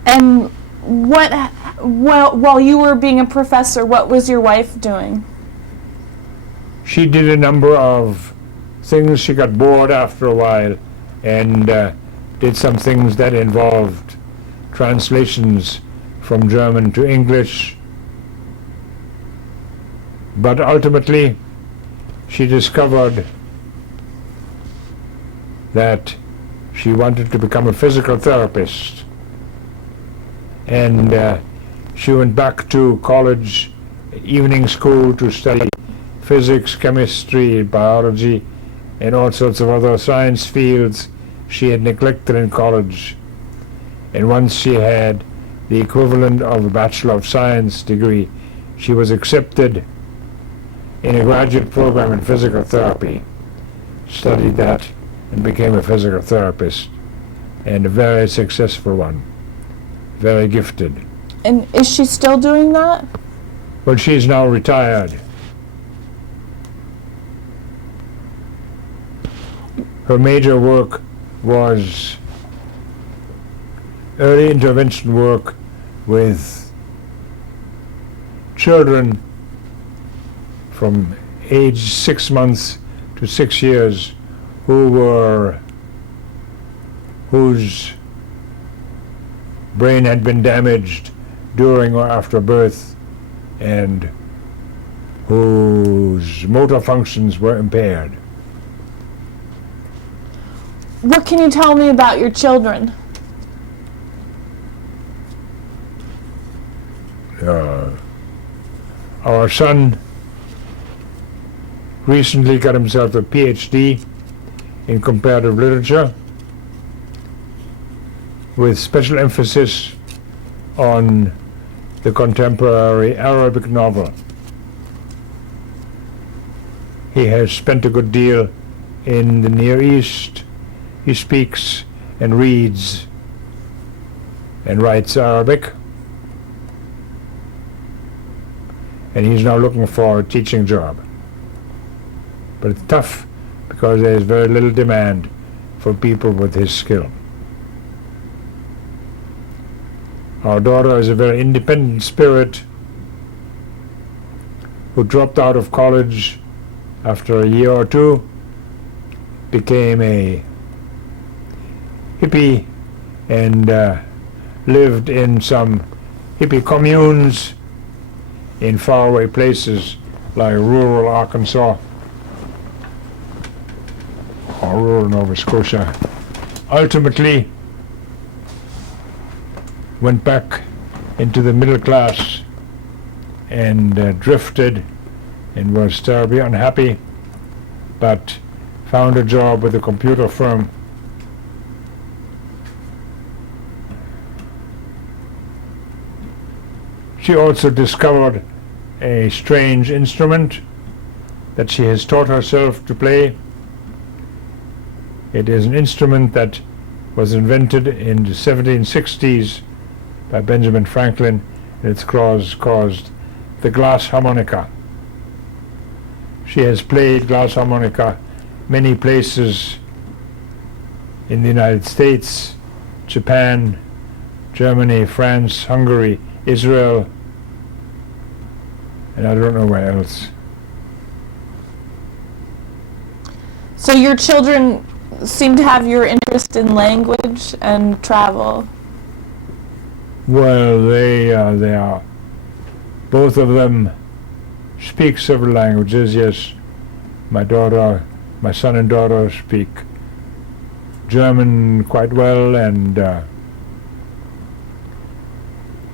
And while you were being a professor, what was your wife doing? She did a number of things. She got bored after a while and did some things that involved translations from German to English, but ultimately she discovered that she wanted to become a physical therapist, and she went back to college, evening school, to study physics, chemistry, biology, and all sorts of other science fields she had neglected in college. And once she had the equivalent of a Bachelor of Science degree, she was accepted in a graduate program in physical therapy, studied that, and became a physical therapist, and a very successful one, very gifted. And is she still doing that? Well, she's now retired. Her major work was early intervention work with children from age 6 months to 6 years whose brain had been damaged during or after birth and whose motor functions were impaired. What can you tell me about your children? Our son recently got himself a PhD in comparative literature with special emphasis on the contemporary Arabic novel. He has spent a good deal in the Near East. He speaks and reads and writes Arabic, and he's now looking for a teaching job. But it's tough because there's very little demand for people with his skill. Our daughter is a very independent spirit who dropped out of college after a year or two, became a hippie, and lived in some hippie communes in faraway places like rural Arkansas or rural Nova Scotia. Ultimately went back into the middle class and drifted and was terribly unhappy, but found a job with a computer firm. She also discovered a strange instrument that she has taught herself to play. It is an instrument that was invented in the 1760s by Benjamin Franklin, and it's caused the glass harmonica. She has played glass harmonica many places in the United States, Japan, Germany, France, Hungary, Israel, and I don't know where else. So your children seem to have your interest in language and travel. Well, they are, both of them speak several languages, yes. My son and daughter speak German quite well, and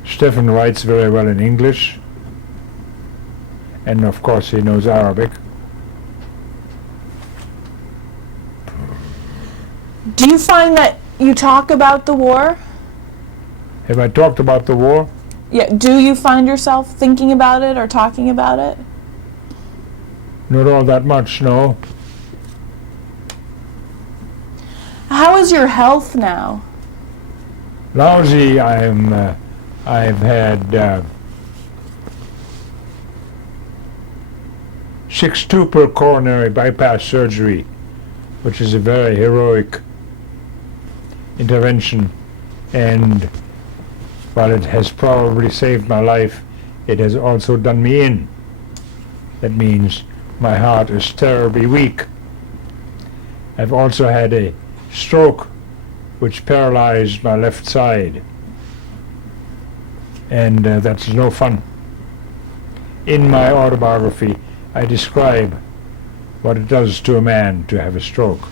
Stephen writes very well in English, and of course he knows Arabic. Do you find that you talk about the war? Have I talked about the war? Yeah. Do you find yourself thinking about it or talking about it? Not all that much, no. How is your health now? Lousy. I've had 6-tuple coronary bypass surgery, which is a very heroic intervention, and while it has probably saved my life, it has also done me in. That means my heart is terribly weak. I've also had a stroke which paralyzed my left side. And that's no fun. In my autobiography, I describe what it does to a man to have a stroke.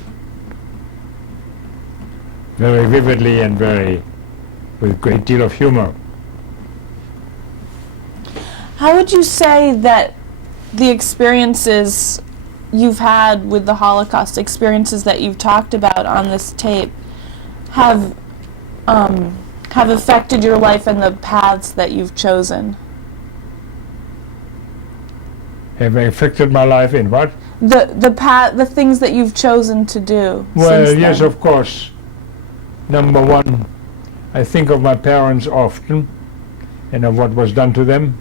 Very vividly and with a great deal of humor. How would you say that the experiences you've had with the Holocaust, experiences that you've talked about on this tape, have affected your life and the paths that you've chosen? Have affected my life in what? The things that you've chosen to do. Well, yes, of course. Number one, I think of my parents often and of what was done to them.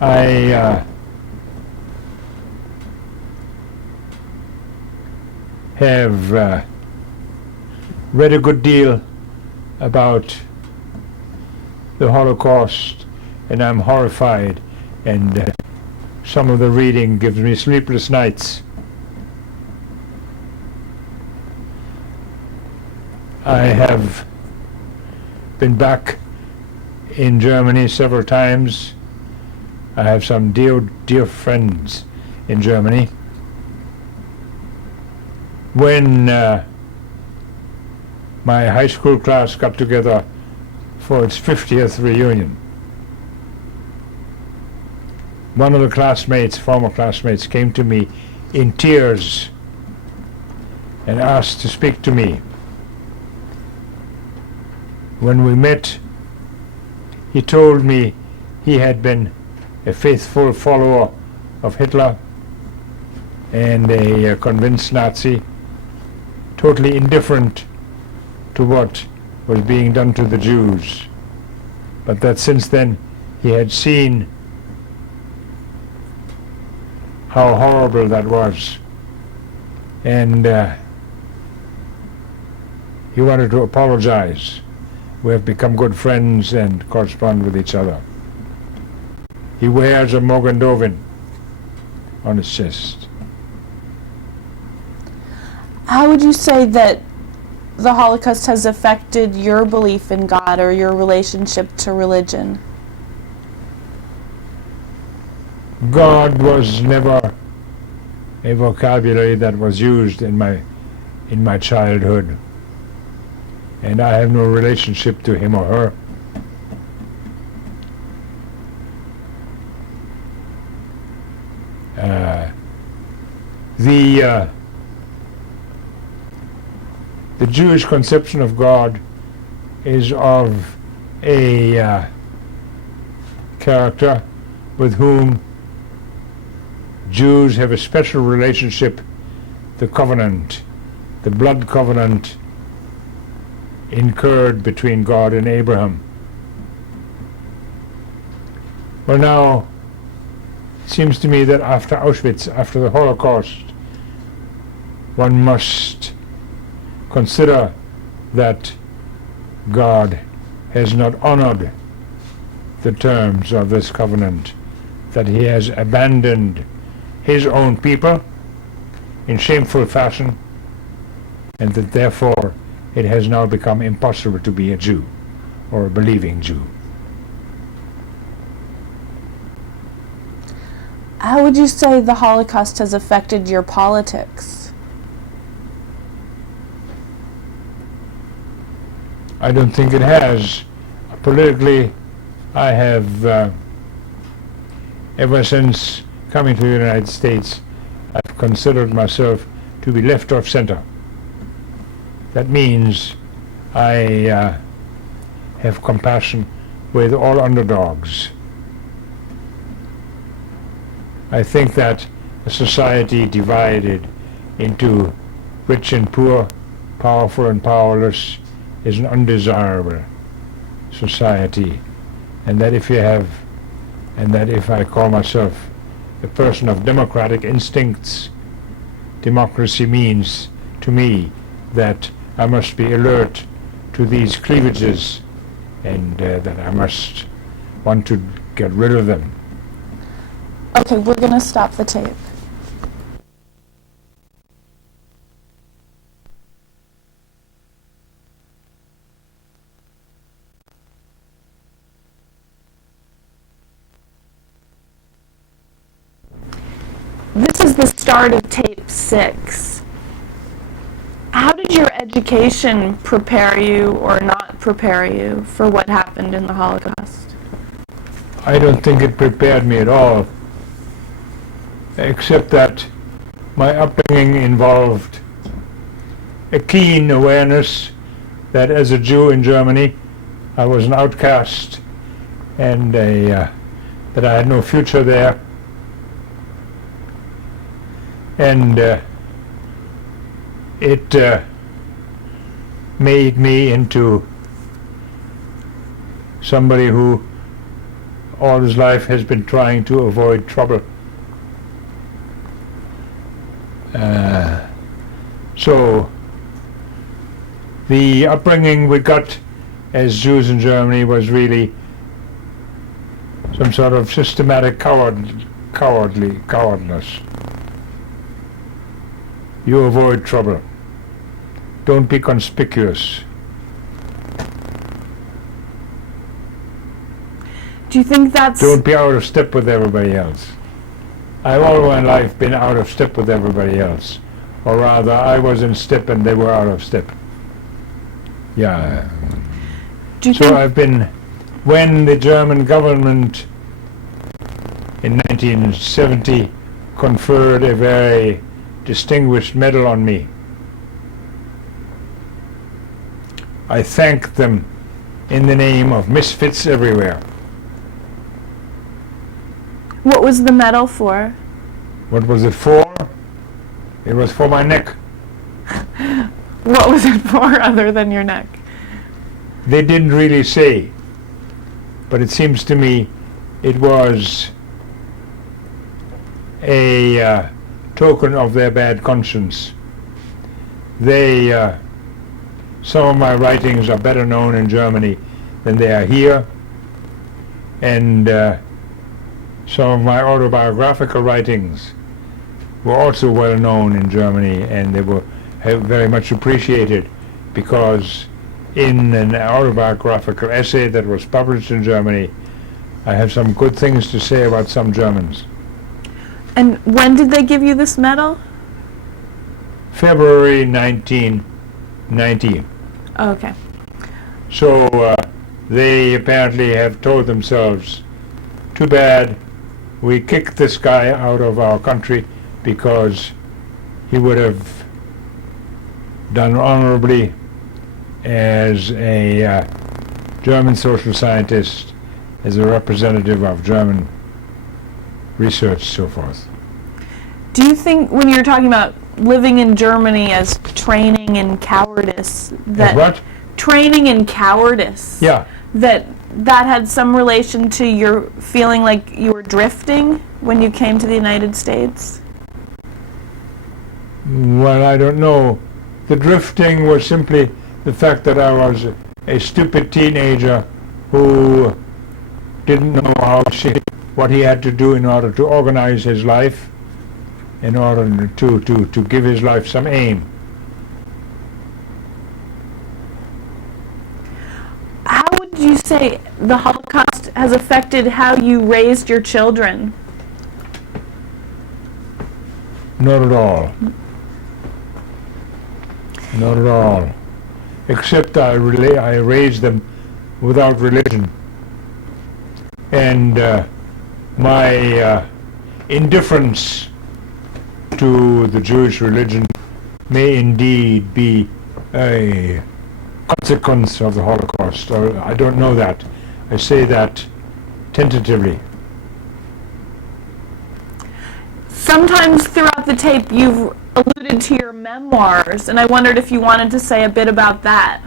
I have read a good deal about the Holocaust, and I'm horrified, and some of the reading gives me sleepless nights. I have been back in Germany several times. I have some dear friends in Germany. When my high school class got together for its 50th reunion, one of the former classmates, came to me in tears and asked to speak to me. When we met, he told me he had been a faithful follower of Hitler and a convinced Nazi, totally indifferent to what was being done to the Jews, but that since then he had seen how horrible that was, and he wanted to apologize. We have become good friends and correspond with each other. He wears a Mogendovin on his chest. How would you say that the Holocaust has affected your belief in God or your relationship to religion? God was never a vocabulary that was used in my childhood, and I have no relationship to him or her. The Jewish conception of God is of a character with whom Jews have a special relationship, the covenant, the blood covenant incurred between God and Abraham. Well, now, it seems to me that after Auschwitz, after the Holocaust, one must consider that God has not honored the terms of this covenant, that he has abandoned his own people in shameful fashion, and that therefore it has now become impossible to be a Jew or a believing Jew. How would you say the Holocaust has affected your politics? I don't think it has. Politically, I have, ever since coming to the United States, I've considered myself to be left of center. That means I have compassion with all underdogs. I think that a society divided into rich and poor, powerful and powerless, is an undesirable society, and that if I call myself a person of democratic instincts, democracy means to me that I must be alert to these cleavages, and that I must want to get rid of them. Okay, we're going to stop the tape. this is the start of tape 6. How did your education prepare you or not prepare you for what happened in the Holocaust? I don't think it prepared me at all, except that my upbringing involved a keen awareness that as a Jew in Germany, I was an outcast and that I had no future there. And it made me into somebody who all his life has been trying to avoid trouble. So the upbringing we got as Jews in Germany was really some sort of systematic cowardness. You avoid trouble. Don't be conspicuous. Do you think that's... Don't be out of step with everybody else. I've all my life been out of step with everybody else. Or rather, I was in step and they were out of step. Yeah. So I've been, when the German government in 1970 conferred a very distinguished medal on me, I thanked them in the name of misfits everywhere. What was the medal for? What was it for? It was for my neck. What was it for other than your neck? They didn't really say, but it seems to me it was a token of their bad conscience. Some of my writings are better known in Germany than they are here, and some of my autobiographical writings were also well known in Germany, and they were very much appreciated because in an autobiographical essay that was published in Germany, I have some good things to say about some Germans. And when did they give you this medal? February 1990. Oh, okay. So they apparently have told themselves, too bad, we kicked this guy out of our country because he would have done honorably as a German social scientist, as a representative of German research, so forth. Do you think when you're talking about living in Germany as training in cowardice, that what? Training in cowardice, Yeah. that had some relation to your feeling like you were drifting when you came to the United States? Well, I don't know. The drifting was simply the fact that I was a stupid teenager who didn't know what he had to do in order to organize his life, in order to give his life some aim. How would you say the Holocaust has affected how you raised your children? Not at all. Not at all. Except I raised them without religion. And my indifference to the Jewish religion may indeed be a consequence of the Holocaust. Or I don't know that. I say that tentatively. Sometimes throughout the tape you've alluded to your memoirs, and I wondered if you wanted to say a bit about that.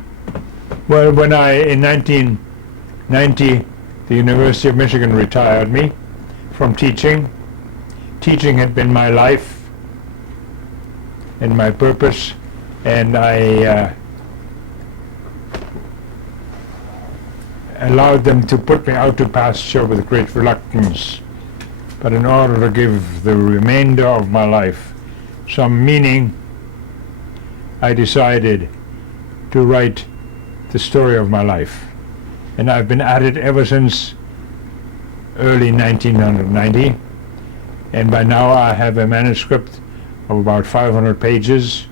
Well, when in 1990, the University of Michigan retired me from teaching. Teaching had been my life and my purpose, and I allowed them to put me out to pasture with great reluctance. But in order to give the remainder of my life some meaning, I decided to write the story of my life. And I've been at it ever since early 1990. And by now I have a manuscript of about 500 pages,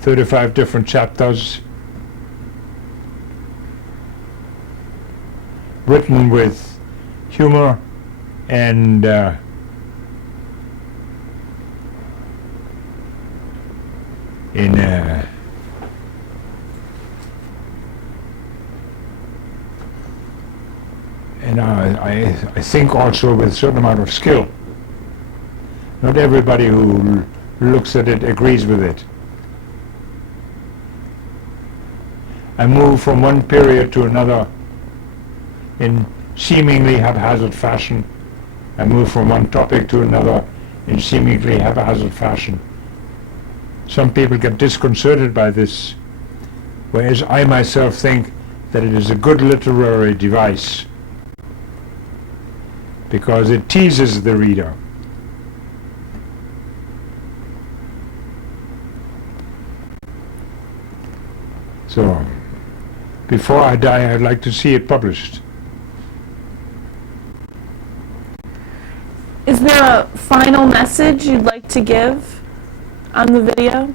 35 different chapters, written with humor and I think also with a certain amount of skill. Not everybody who looks at it agrees with it. I move from one period to another in seemingly haphazard fashion. I move from one topic to another in seemingly haphazard fashion. Some people get disconcerted by this, whereas I myself think that it is a good literary device because it teases the reader. So, before I die, I'd like to see it published. Is there a final message you'd like to give on the video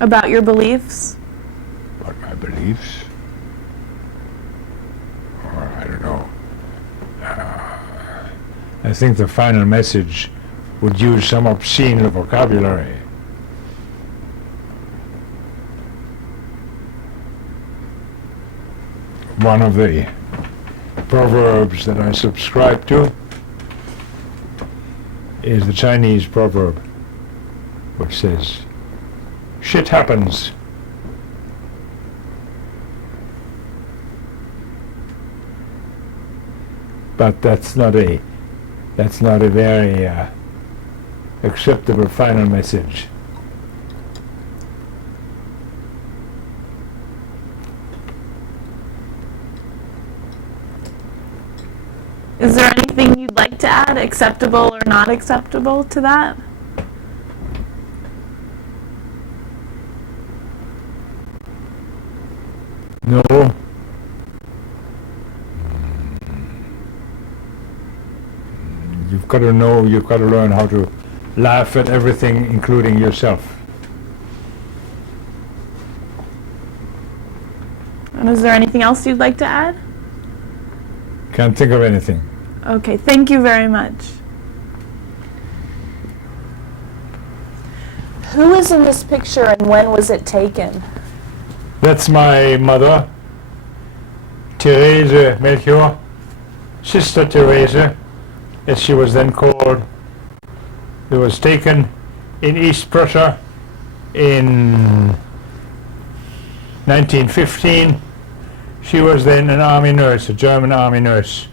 about your beliefs? About my beliefs? Oh, I don't know. I think the final message would use some obscene vocabulary. One of the proverbs that I subscribe to is the Chinese proverb which says, "Shit happens." But that's not a very acceptable final message. Is there anything you'd like to add, acceptable or not acceptable to that? No. You've got to know, you've got to learn how to laugh at everything, including yourself. And is there anything else you'd like to add? Can't think of anything. Okay, thank you very much. Who is in this picture and when was it taken? That's my mother, Therese Melchior, Sister Therese, as she was then called. It was taken in East Prussia in 1915. She was then an army nurse, a German army nurse,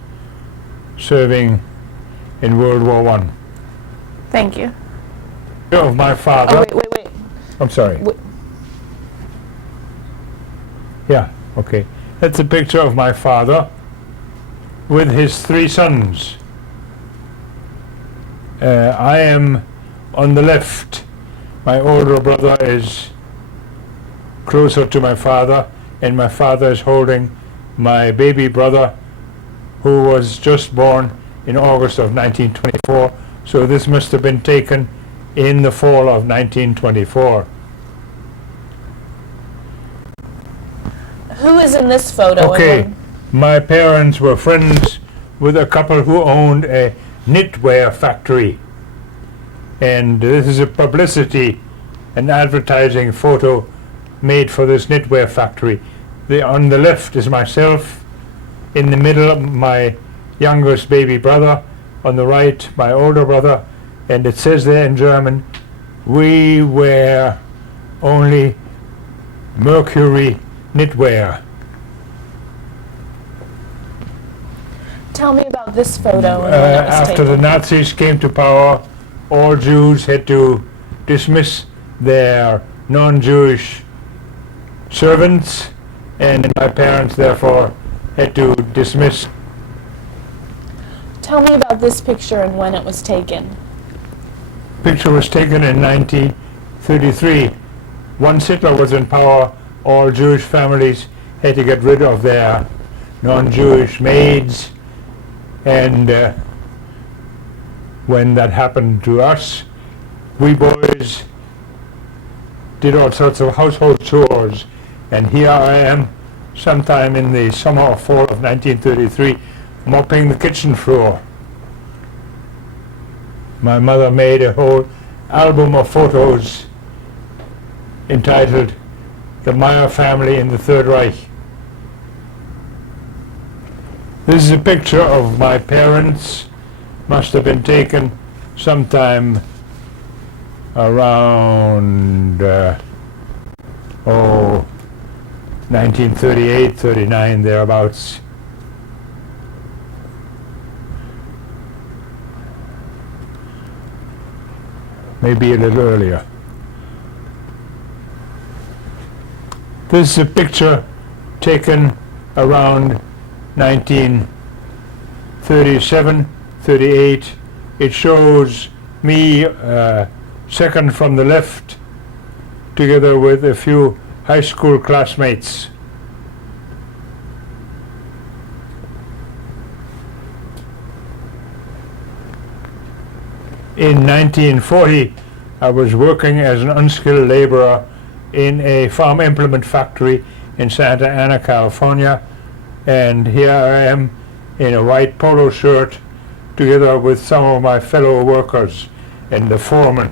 serving in World War I. Thank you. Of my father. Oh, wait. I'm sorry. Yeah, okay. That's a picture of my father with his 3 sons. I am on the left. My older brother is closer to my father, and my father is holding my baby brother, who was just born in August of 1924. So this must have been taken in the fall of 1924. Who is in this photo? Okay, my parents were friends with a couple who owned a knitwear factory, and this is a publicity and advertising photo made for this knitwear factory. On the left is myself, in the middle my youngest baby brother, on the right my older brother, and it says there in German, "We wear only Mercury knitwear." Tell me about this photo. And when it was After taken. the Nazis came to power, all Jews had to dismiss their non-Jewish servants, and my parents therefore had to dismiss. Tell me about this picture and when it was taken. Picture was taken in 1933. Once Hitler was in power, all Jewish families had to get rid of their non-Jewish maids, and when that happened to us, we boys did all sorts of household chores, and here I am sometime in the summer or fall of 1933 mopping the kitchen floor. My mother made a whole album of photos entitled The Meyer Family in the Third Reich. This is a picture of my parents. Must have been taken sometime around 1938, 39, thereabouts. Maybe a little earlier. This is a picture taken around 1937, 38. It shows me second from the left, together with a few high school classmates. In 1940, I was working as an unskilled laborer in a farm implement factory in Santa Ana, California, and here I am in a white polo shirt together with some of my fellow workers and the foreman.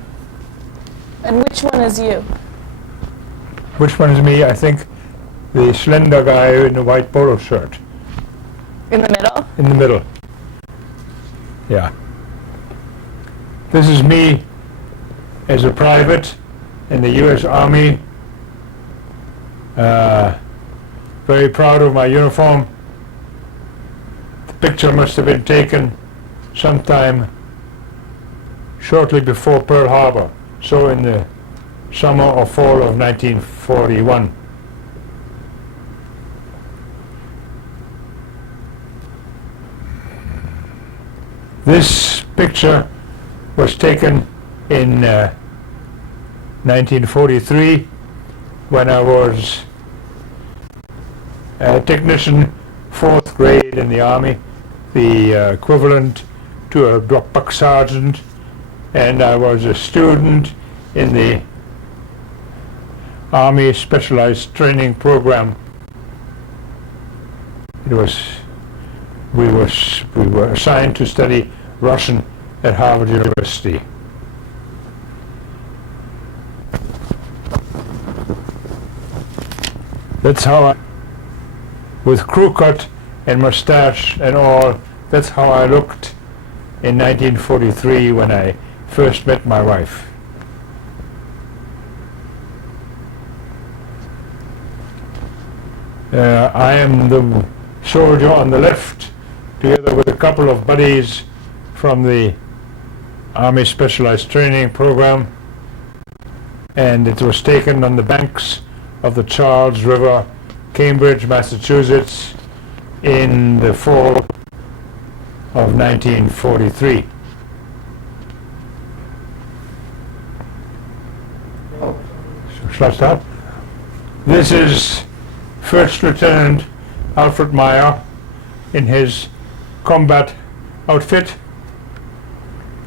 And which one is you? Which one is me? I think the slender guy in the white polo shirt. In the middle? In the middle. Yeah. This is me as a private in the U.S. Army. Very proud of my uniform. The picture must have been taken sometime shortly before Pearl Harbor, so in the summer or fall of 1941. This picture was taken in 1943 when I was a technician, 4th grade in the Army, the equivalent to a buck sergeant, and I was a student in the Army Specialized Training Program. We were assigned to study Russian at Harvard University. That's how with crew cut and mustache and all, that's how I looked in 1943 when I first met my wife. I am the soldier on the left, together with a couple of buddies from the Army Specialized Training Program, and it was taken on the banks of the Charles River, Cambridge, Massachusetts, in the fall of 1943. Shall I start? This is First Lieutenant Alfred Meyer in his combat outfit.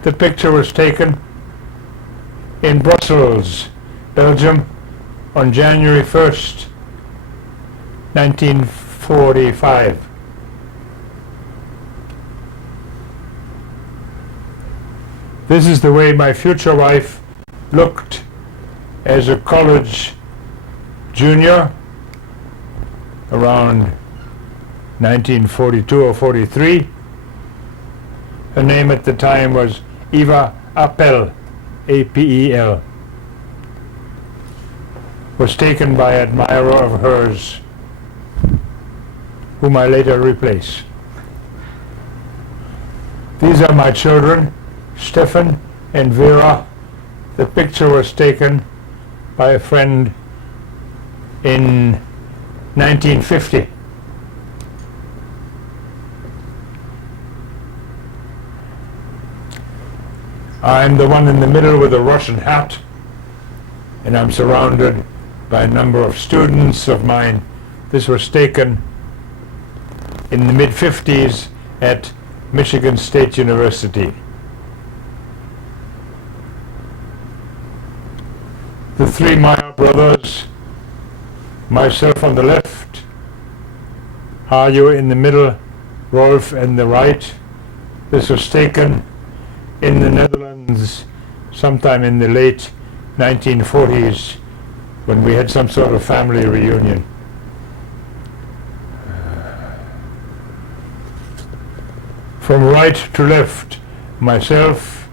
The picture was taken in Brussels, Belgium, on January 1st, 1945. This is the way my future wife looked as a college junior around 1942 or 43. Her name at the time was Eva Appel, A-P-E-L. Was taken by an admirer of hers, whom I later replaced. These are my children, Stefan and Vera. The picture was taken by a friend in 1950. I'm the one in the middle with a Russian hat, and I'm surrounded by a number of students of mine. This was taken in the mid-50s at Michigan State University. the three Meyer brothers, myself on the left, Harjo in the middle, Rolf in the right. This was taken in the Netherlands sometime in the late 1940s when we had some sort of family reunion. From right to left, myself,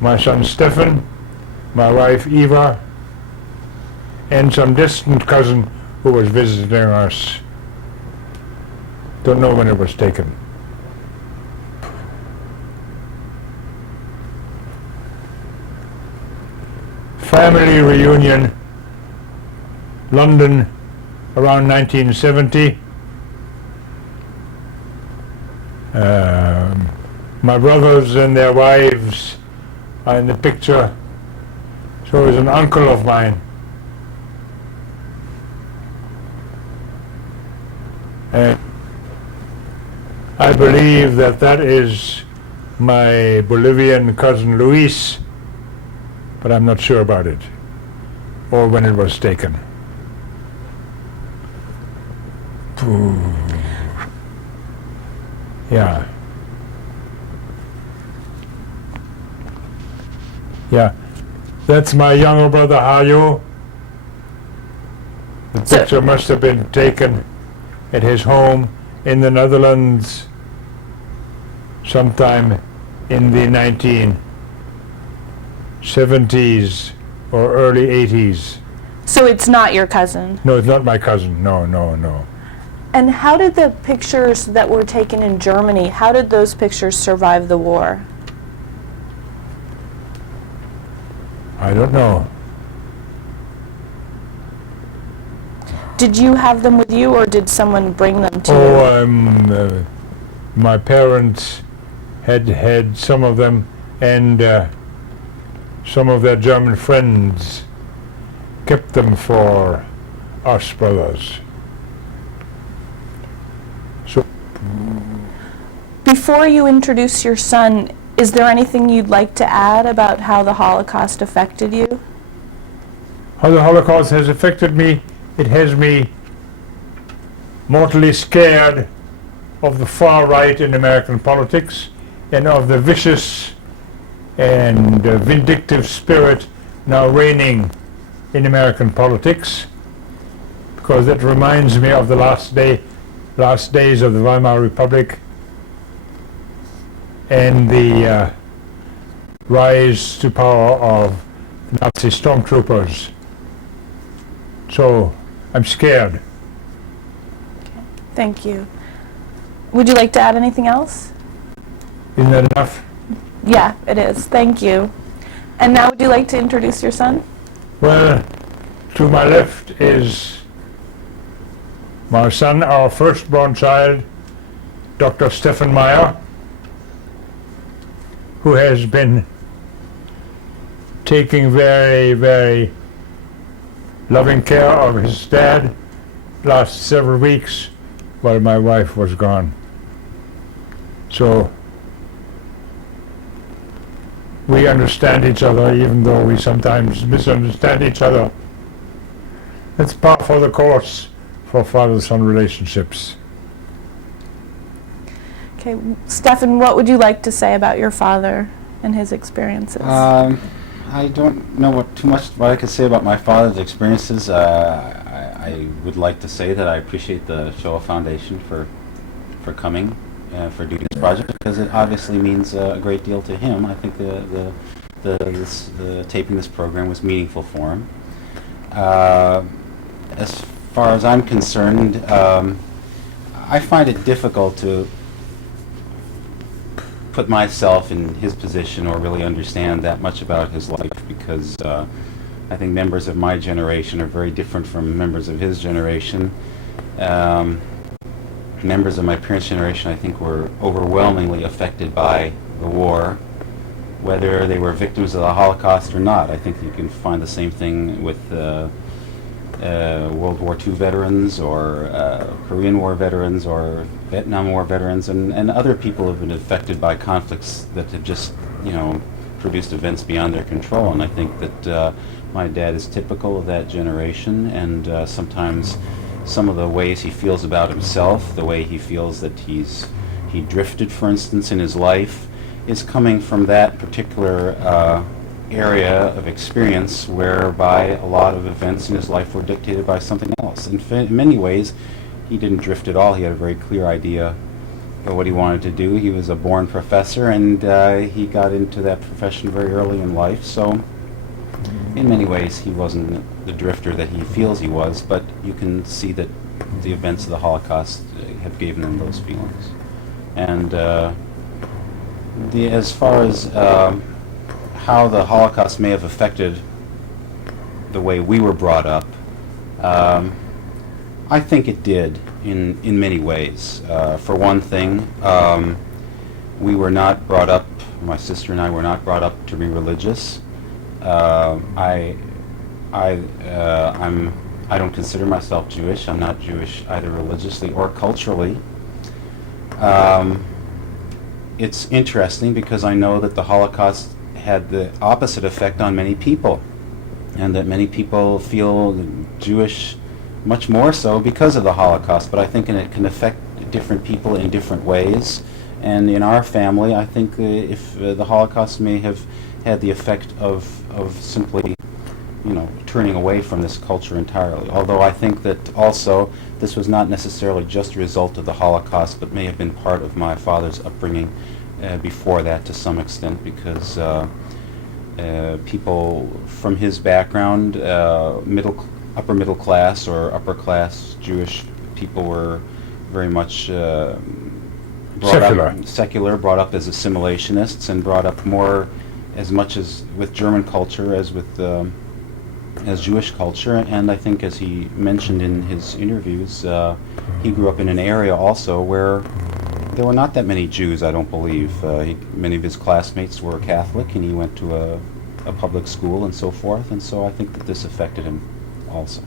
my son Stefan, my wife Eva, and some distant cousin who was visiting us. Don't know when it was taken. Family reunion, London, around 1970. My brothers and their wives are in the picture. So is an uncle of mine. And I believe that that is my Bolivian cousin Luis, but I'm not sure about it, or when it was taken. Yeah. Yeah. That's my younger brother Harjo. The picture must have been taken at his home in the Netherlands sometime in the 1970s or early 80s. So it's not your cousin? No, it's not my cousin. No, no, no. And how did the pictures that were taken in Germany, how did those pictures survive the war? I don't know. Did you have them with you, or did someone bring them to you? My parents had some of them, and some of their German friends kept them for us brothers. So, before you introduce your son, is there anything you'd like to add about how the Holocaust affected you? How the Holocaust has affected me? It has me mortally scared of the far right in American politics and of the vicious and vindictive spirit now reigning in American politics, because that reminds me of the last days of the Weimar Republic and the rise to power of Nazi stormtroopers. So I'm scared. Thank you. Would you like to add anything else? Isn't that enough? Yeah, it is. Thank you. And now would you like to introduce your son? Well, to my left is my son, our firstborn child, Dr. Stefan Meyer, who has been taking very, very loving care of his dad last several weeks while my wife was gone. So we understand each other, even though we sometimes misunderstand each other. It's par for the course for father-son relationships. Okay, Stefan, what would you like to say about your father and his experiences? I don't know what I could say about my father's experiences. I would like to say that I appreciate the Shoah Foundation for coming, for doing this project, because it obviously means a great deal to him. I think the taping this program was meaningful for him. As far as I'm concerned, I find it difficult to put myself in his position or really understand that much about his life, because I think members of my generation are very different from members of his generation. Members of my parents' generation, I think, were overwhelmingly affected by the war, whether they were victims of the Holocaust or not. I think you can find the same thing with World War II veterans, or Korean War veterans, or Vietnam War veterans, and other people have been affected by conflicts that have just, produced events beyond their control. And I think that my dad is typical of that generation, and sometimes some of the ways he feels about himself, the way he feels that he drifted, for instance, in his life, is coming from that particular area of experience whereby a lot of events in his life were dictated by something else. In many ways, he didn't drift at all. He had a very clear idea of what he wanted to do. He was a born professor, and he got into that profession very early in life. So in many ways, he wasn't the drifter that he feels he was, but you can see that the events of the Holocaust have given him those feelings. And as far as how the Holocaust may have affected the way we were brought up, I think it did in many ways. For one thing, we were not brought up, my sister and I were not brought up to be religious. I don't consider myself Jewish. I'm not Jewish either religiously or culturally. It's interesting because I know that the Holocaust had the opposite effect on many people, and that many people feel Jewish much more so because of the Holocaust, but I think it can affect different people in different ways. And in our family, I think if the Holocaust may have had the effect of simply, turning away from this culture entirely. Although I think that also this was not necessarily just a result of the Holocaust, but may have been part of my father's upbringing before that to some extent, because people from his background, upper middle class or upper class Jewish people, were very much secular, brought up as assimilationists, and brought up more as much as with German culture as with as Jewish culture. And I think, as he mentioned in his interviews, he grew up in an area also where there were not that many Jews, I don't believe. Many of his classmates were Catholic, and he went to a public school and so forth, and so I think that this affected him also.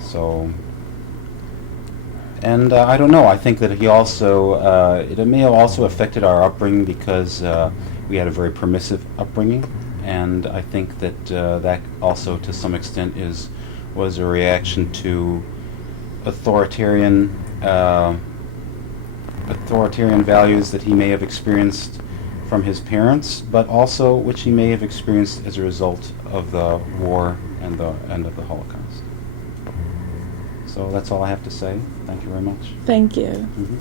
So, and I don't know, I think that he also, it may have also affected our upbringing because we had a very permissive upbringing, and I think that that also to some extent was a reaction to authoritarian values that he may have experienced from his parents, but also which he may have experienced as a result of the war and the end of the Holocaust. So that's all I have to say. Thank you very much. Thank you. Mm-hmm.